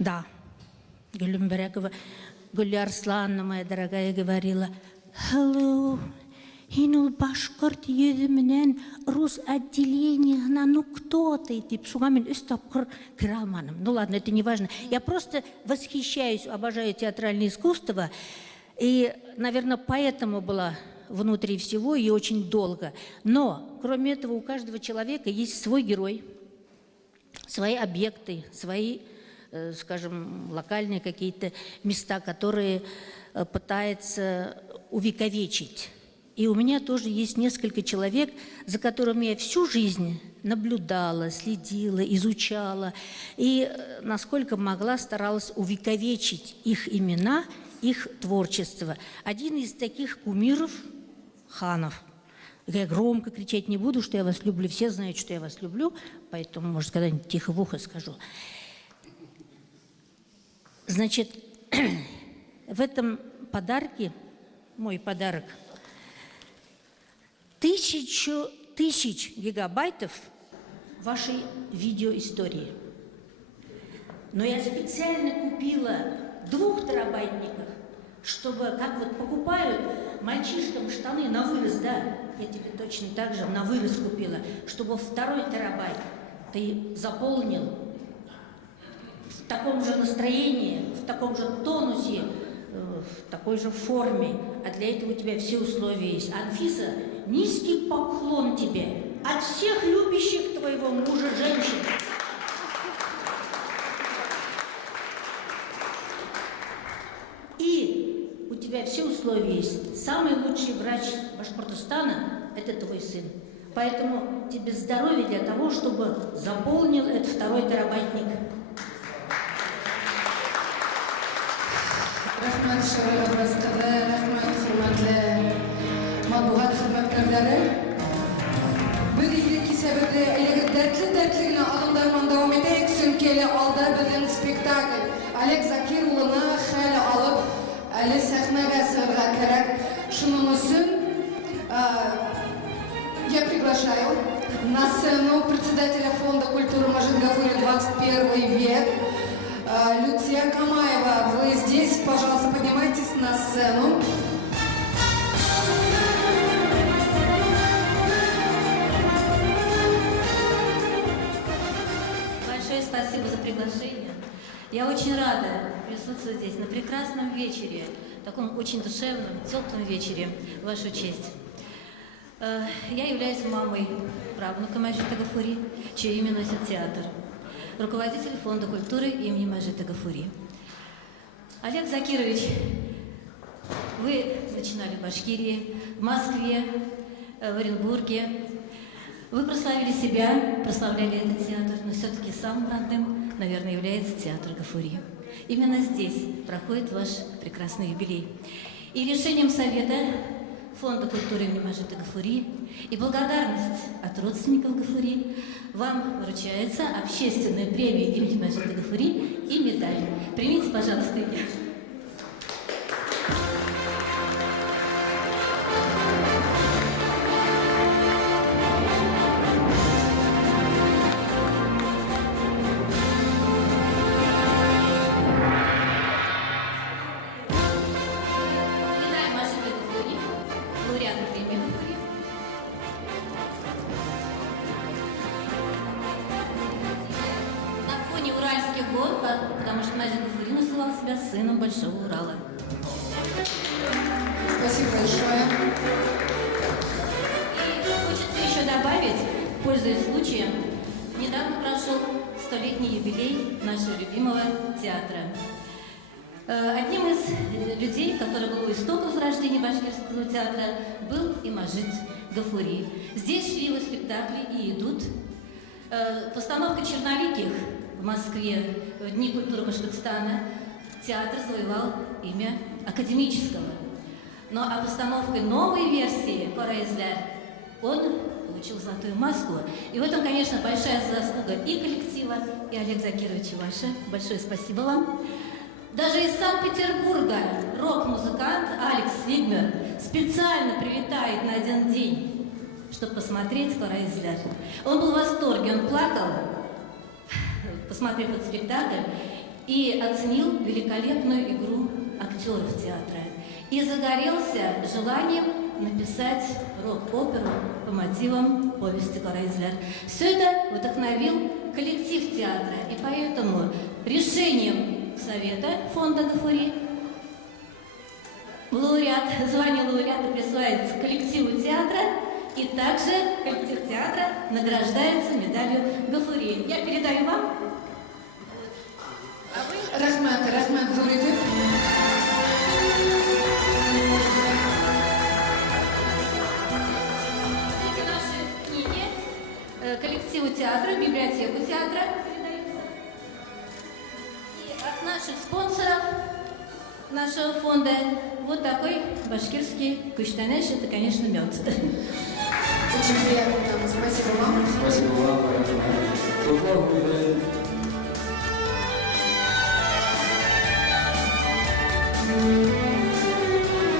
Да, Гулля Арслановна, моя дорогая, говорила: «Hello, Хинул башкорт йөзүменен рус отделениена, ну кто ты? Тип, шуга мен үз тапкыр кире алманым. Ну ладно, это не важно. Я просто восхищаюсь, обожаю театральное искусство. И, наверное, поэтому была внутри всего и очень долго. Но, кроме этого, у каждого человека есть свой герой, свои объекты, свои, скажем, локальные какие-то места, которые пытается увековечить. И у меня тоже есть несколько человек, за которыми я всю жизнь наблюдала, следила, изучала. И, насколько могла, старалась увековечить их имена, их творчество. Один из таких кумиров – Ханов. Я громко кричать не буду, что я вас люблю. Все знают, что я вас люблю, поэтому, может, когда-нибудь тихо в ухо скажу. Значит, в этом подарке, мой подарок, 1000 гигабайтов вашей видеоистории. Но я специально купила 2-терабайтников, чтобы, как вот покупают мальчишкам штаны на вырос, да, я тебе точно так же на вырос купила, чтобы 2 терабайт ты заполнил в таком же настроении, в таком же тонусе, в такой же форме. А для этого у тебя все условия есть. Анфиса, низкий поклон тебе от всех любящих твоего мужа женщин. И у тебя все условия есть. Самый лучший врач Башкортостана – это твой сын. Поэтому тебе здоровья для того, чтобы заполнил этот 2 терабайтник. Рахмат Шарара Баскада, рахмат хурматлы матбугат хезмәткәрләре. Без изге кисәбездә әлеге дәртле генә адымдарман дәвам итәйек. Сөмкәле алда безнең спектакль. Олег Закир улына хәл алып, әле сәхнәгә сыгарга кирәк. Шуның өчен я приглашаю на сцену председателя Фонда культуры Мажит Гафури 21 век. Люция Камаева, вы здесь, пожалуйста, поднимайтесь на сцену. Большое спасибо за приглашение. Я очень рада присутствовать здесь на прекрасном вечере, таком очень душевном, теплом вечере, в вашу честь. Я являюсь мамой правнука Мажита Гафури, чье имя носит театр. Руководитель Фонда культуры имени Мажита Гафури. Олег Закирович, вы начинали в Башкирии, в Москве, в Оренбурге. Вы прославили себя, прославляли этот театр, но все-таки самым родным, наверное, является театр Гафури. Именно здесь проходит ваш прекрасный юбилей. И решением Совета Фонда культуры имени Мажита Гафури и благодарность от родственников Гафури вам вручается общественная премия имени Мажита Гафури и медаль. Примите, пожалуйста, ее. Потому что Мажит Гафури называл себя сыном Большого Урала. Спасибо большое. И хочется еще добавить, пользуясь случаем, недавно прошел 100-летний юбилей нашего любимого театра. Одним из людей, который был у истоков зарождения башкирского театра, был и Мажит Гафури. Здесь шли его спектакли и идут. Постановка «Черновиких» в Москве в Дни культуры Башкортостана театр завоевал имя академического. Но а постановкой новой версии «Параизляр» он получил золотую маску. И в этом, конечно, большая заслуга и коллектива, и Олег Закирович, ваше. Большое спасибо вам. Даже из Санкт-Петербурга рок-музыкант Алекс Вигнер специально прилетает на один день, чтобы посмотреть «Параизляр». Он был в восторге, он плакал, посмотрев этот спектакль, и оценил великолепную игру актеров театра. И загорелся желанием написать рок-оперу по мотивам повести Карайзляр. Все это вдохновил коллектив театра, и поэтому решением Совета фонда Гафури звание лауреата присваивается коллективу театра, и также коллектив театра награждается медалью Гафури. Я передаю вам. Рахмат, Зуритов. Эти наши книги коллективу театра, библиотеку театра передаются. И от наших спонсоров нашего фонда вот такой башкирский куштанеш, это, конечно, мед. Очень приятно, спасибо вам. Спасибо вам,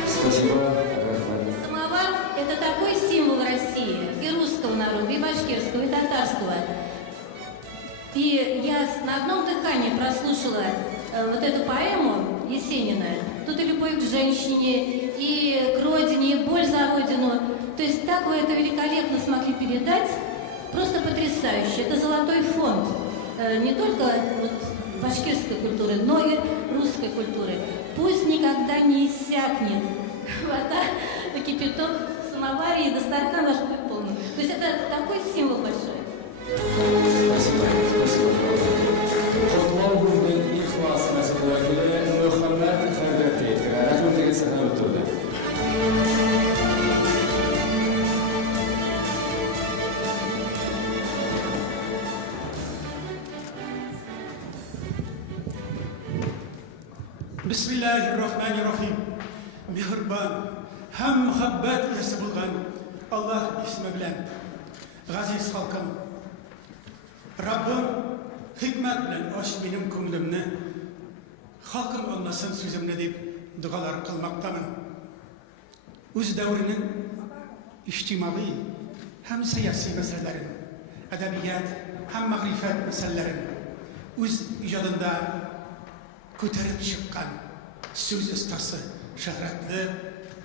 Спасибо. Самовар – это такой символ России, и русского народа, и башкирского, и татарского. И я на одном дыхании прослушала вот эту поэму Есенина. Тут и любовь к женщине, и к родине, и боль за родину. То есть так вы это великолепно смогли передать, просто потрясающе. Это золотой фонд не только вот башкирской культуры, но и русской культуры. Пусть никогда не иссякнет вода, кипяток в самоваре, и Дастархан ваш будет полный. То есть это такой символ большой. Спасибо. Құтлау бүгін ихлас мәсіп уәкілі Мұхаммед Хайрати. Рахмет деген сәлем тұрды. Bismillahirrahmanirrahim. Mehriban, ham muhabbat esi bulgan Allah ismi bilen. Gaziz halkım, Rabbim hikmet bilen aç benim köngülümni, halkım anlasın sözümni deyip dualar kılmaktamın. Öz devrinin içtimai hem siyasi meselelerin, edebiyat hem magrifet meselelerin öz icadında көтеріп шыққан сөз ұстасы шахратlı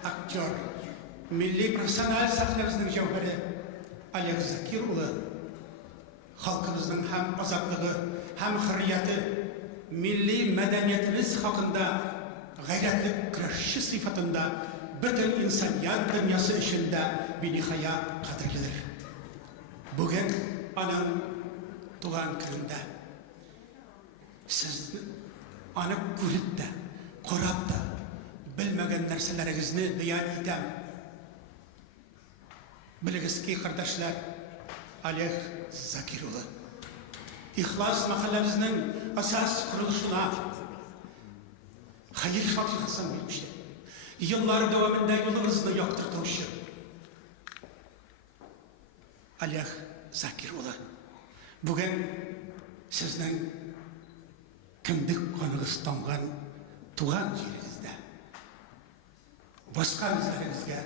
актер, milli profesyonel sahnеміздің жауһары Олег Закирұлы халқымыздың һәм азатлығы, һәм хұррияты, milli мәдениетіміз хақында ғайратлы күрәшші сыйфатында бүтін инсаният дүниясы ішінде бенихая қадірлідір. Бүгін аның туған күнінде сіз аны көріп те, қорап та, білмеген нәрселеріңізді баян етем. Білігізге қардашлар, Олег Закирұлы. İhlas mahallеміздің асас құрылышына хайыр фатихасын беруші. Yıllar devamında yolunuzunu yaktırtmışı. Олег Закирұлы. Bugün sizden kimdik kanınız tamgan tuğan yerinizde. Başka bizlerimizge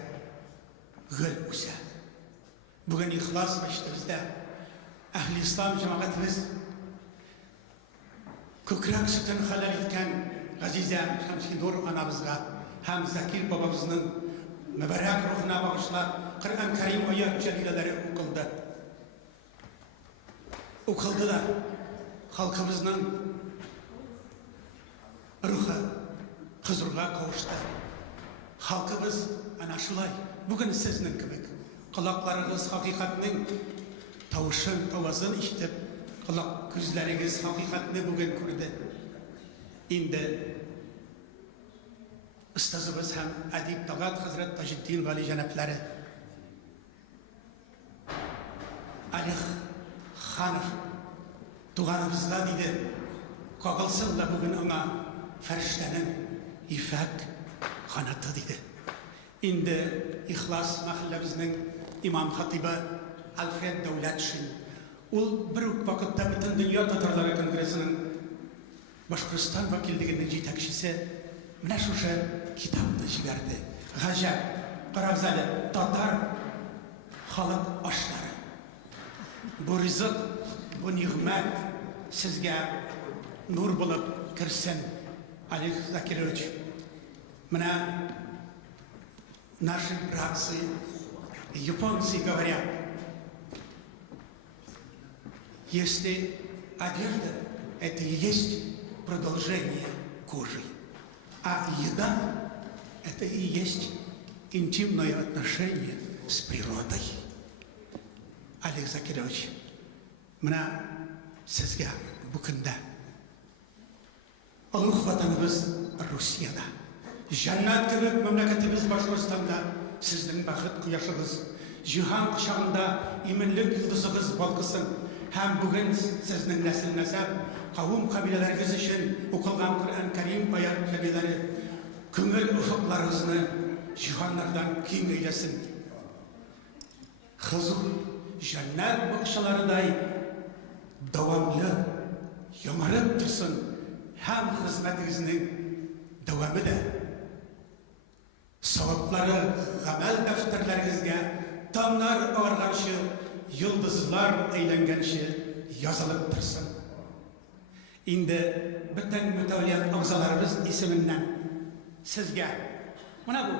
gül usa. Bugün ihlas başlarımızda Ahli İslam cemaatimiz kökrak sütün halal etken Gazize Şemsinur anamızga hem Zakir babamızın mübarek ruhuna bağışla Kur'an-ı Kerim ayet celileleri okuldu. Okuldu da halkımızın ruhu huzurga kavuştu. Halkımız ana şulay. Bugün sizin gibi kulaklarınız hakikatinin tavuşun, avazın işitip kulak gözleriniz hakikatini bugün gördü. İndi ustazımız hem Edip Tagat Hazret Taceddin Vali Cenapları Ali Khanır tuğanımızla dedi kağılsınla bugün ona feriştenin ifak kanatı dedi. İndi İhlas mahallemizin İmam Hatibi Alfred Devletşin ol bir vakitte bütün Dünya Tatarları Kongresi'nin Başkıristan vakilliğinin yetakçısı mene şu kitapını çıkardı. Gajak, Qaravzali, Tatar halk aşları. Bu rızık, bu nimet sizge nur bulup kirsin. Ali Zakirovich. Mene наши братцы, японцы говорят, если одежда – это и есть продолжение кожи, а еда – это и есть интимное отношение с природой. Олег Закирович, мына сізге бүкінді ұлық ватанымыз Русияда, жаннат кебек мемлекетіміз Башқұртстанда сіздің бақыт құяшыңыз, жиһан құшағында имінлік йұлдызыңыз балқысын, һәм бүгін сіздің нәсіл-нәсәп қауым қабилелеріңіз үшін оқылған Құран Кәрим аят жәлелері көңіл ұфықларыңызны жиһандардан кең ейлесін. Хызу жаннат бақшаларыдай давамлы ямарып тұрсын, һәм қызметіңіздің давамы да сауаплары ғамәл дәфтерлеріңізге таңнар ауырғаншы, йылдызлар әйленгенші yazılıp тұрсын. Енді бүтін мүтәулият ағзаларымыз есімінен сізге мына бұл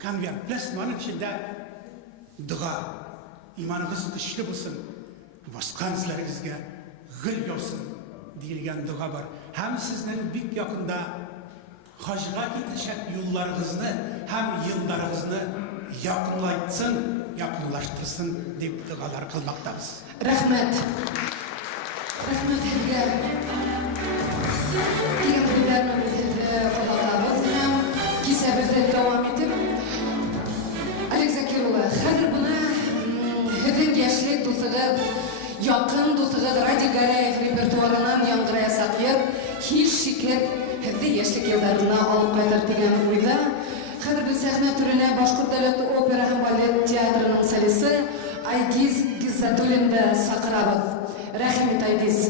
конверт білесің, оның ішінде дұға, иманыңыз күшті болсын, басқан сілеріңізге гүл болсын дейілген дұға бар. Һәм сіздің бик якында хажға кетешек юлларыңызны һәм йылдарыңызны якынлайтсын, якынлаштырсын деп дұғалар қылмақтамыз. Рахмет. Рахмет һеҙгә. Килгән бүләрне һеҙҙе оҙатабыҙ һәм кисәбеҙҙе дауам итеп. Олег Закир улы, хәҙер бына һеҙҙең йәшлек дуҫығыҙ, яҡын дуҫығыҙ Радик Гәрәев репертуарынан яңғыраясаҡ йыр, һис шикһеҙ һеҙҙе йәшлек йылдарына алып ҡайтыр тигән уйҙа. Хәҙер беҙ сәхнә түренә Башҡорт дәүләт опера һәм балет театрының солисы Айгиз Гиззатуллинды саҡырабыҙ. Рәхим ит, Айгиз.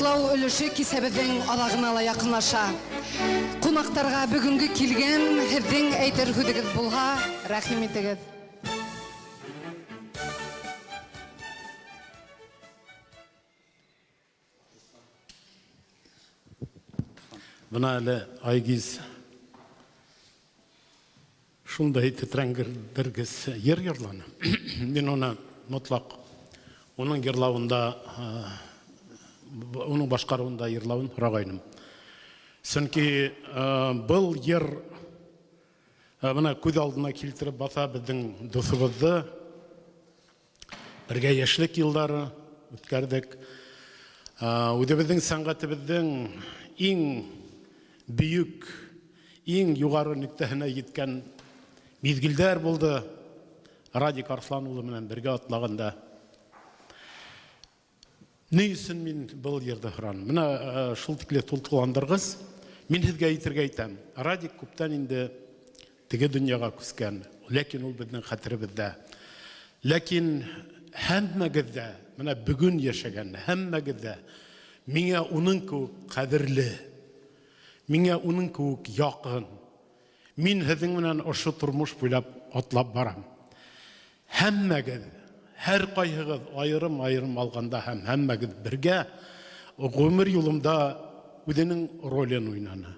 котлау өлеше кисәбезнең алагына ла якынлаша. Кунактарга бүгенге килгән һезнең әйтер һүдегез булһа, рәхим итегез. Бына әле Айгиз шундай тетрәңгердергез ер йырланы. Мин оны мотлак оның йырлавында, оның башкаруында йырлавын һорагайным. Чөнки был ер бына күз алдына килтереп баса безнең дусыбызды, бергә яшьлек еллары үткәрдек. Үзебезнең сәнгатебезнең иң büyük, иң югары нөктәһенә җиткән мизгелдәр булды. Радик Арслан улы менән бергә атлаганда. Ни өчен мин был йырды һораным? Менә шул тикле тултыландыргыз. Мин һезгә әйтергә әйтәм. Радик күптән инде теге дөньяга күскән, ләкин ул безнең хәтеребездә. Ләкин һәммәгездә, менә бүген яшәгән һәммәгездә миңа уның күк кадерле, миңа уның күк якын. Мин һезнең менән ошо тормыш буйлап атлап барам. Һәммәгез, һәр кайһыгыз айырым-айырым алганда һәм һәммәгез бергә гомер юлымда үзенең ролен уйнаны.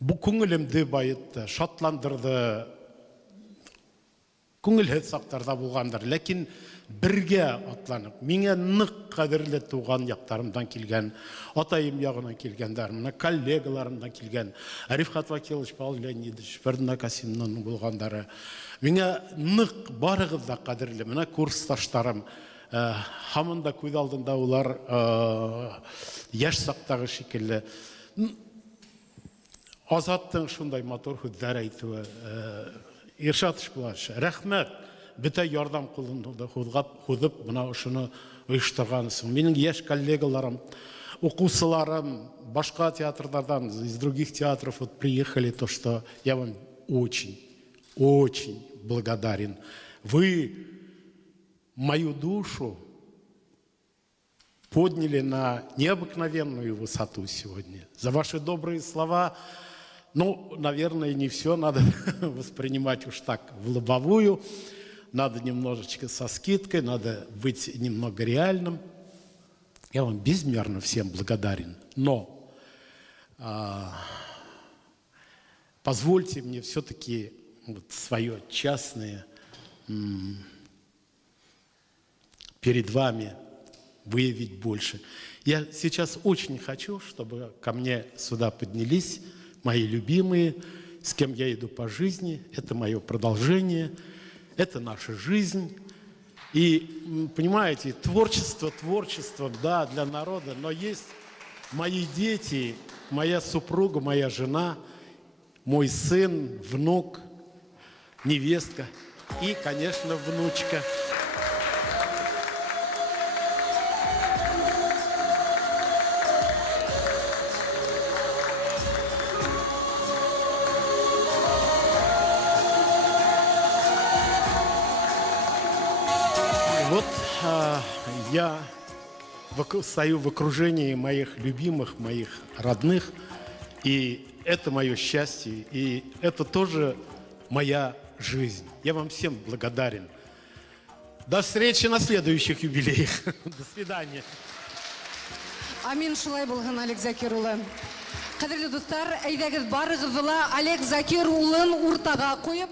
Бу күңелемде байытты, шатландырды. Күңелһез сактарда булгандыр, ләкин бергә атланып, миңа нык кадерле туган яктарымдан килгән, атайым ягынан килгәннәр, менә коллегаларымдан килгән, Рифкат Вакилович, Павел Леонидович, Фердинанд Касимовның булгандары. Миңа нык барыгыз да кадерле, менә курсташтарым, һаман да күз алдында улар яшь сактагы шикелле. Азаттың шундай матур хүзләр әйтүе, Иршат Ишбулатович, рәхмәт. Бөтә ярдәм кулын һуҙып, бына ошоны оештырғансың. Минең яшь коллегаларым, укучыларым, башка театрдардан, из других театров вот приехали, то что я вам очень благодарен. Вы мою душу подняли на необыкновенную высоту сегодня. За ваши добрые слова. Ну, наверное, не все надо воспринимать уж так в лобовую. Надо немножечко со скидкой, надо быть немного реальным. Я вам безмерно всем благодарен. Но позвольте мне все-таки вот свое частное перед вами выявить больше. Я сейчас очень хочу, чтобы ко мне сюда поднялись мои любимые, с кем я иду по жизни. Это мое продолжение, это наша жизнь. И, понимаете, творчество, да, для народа, но есть мои дети, моя супруга, моя жена, мой сын, внук, невестка и, конечно, внучка. Вот я стою в окружении моих любимых, моих родных, и это мое счастье, и это тоже моя жизнь. Я вам всем благодарен. До встречи на следующих юбилеях. До свидания. Амин шулай булган, Олег Закир улы. Кадерле дуслар, әйдәгез барыгыз Олег Закир улын уртага куеп,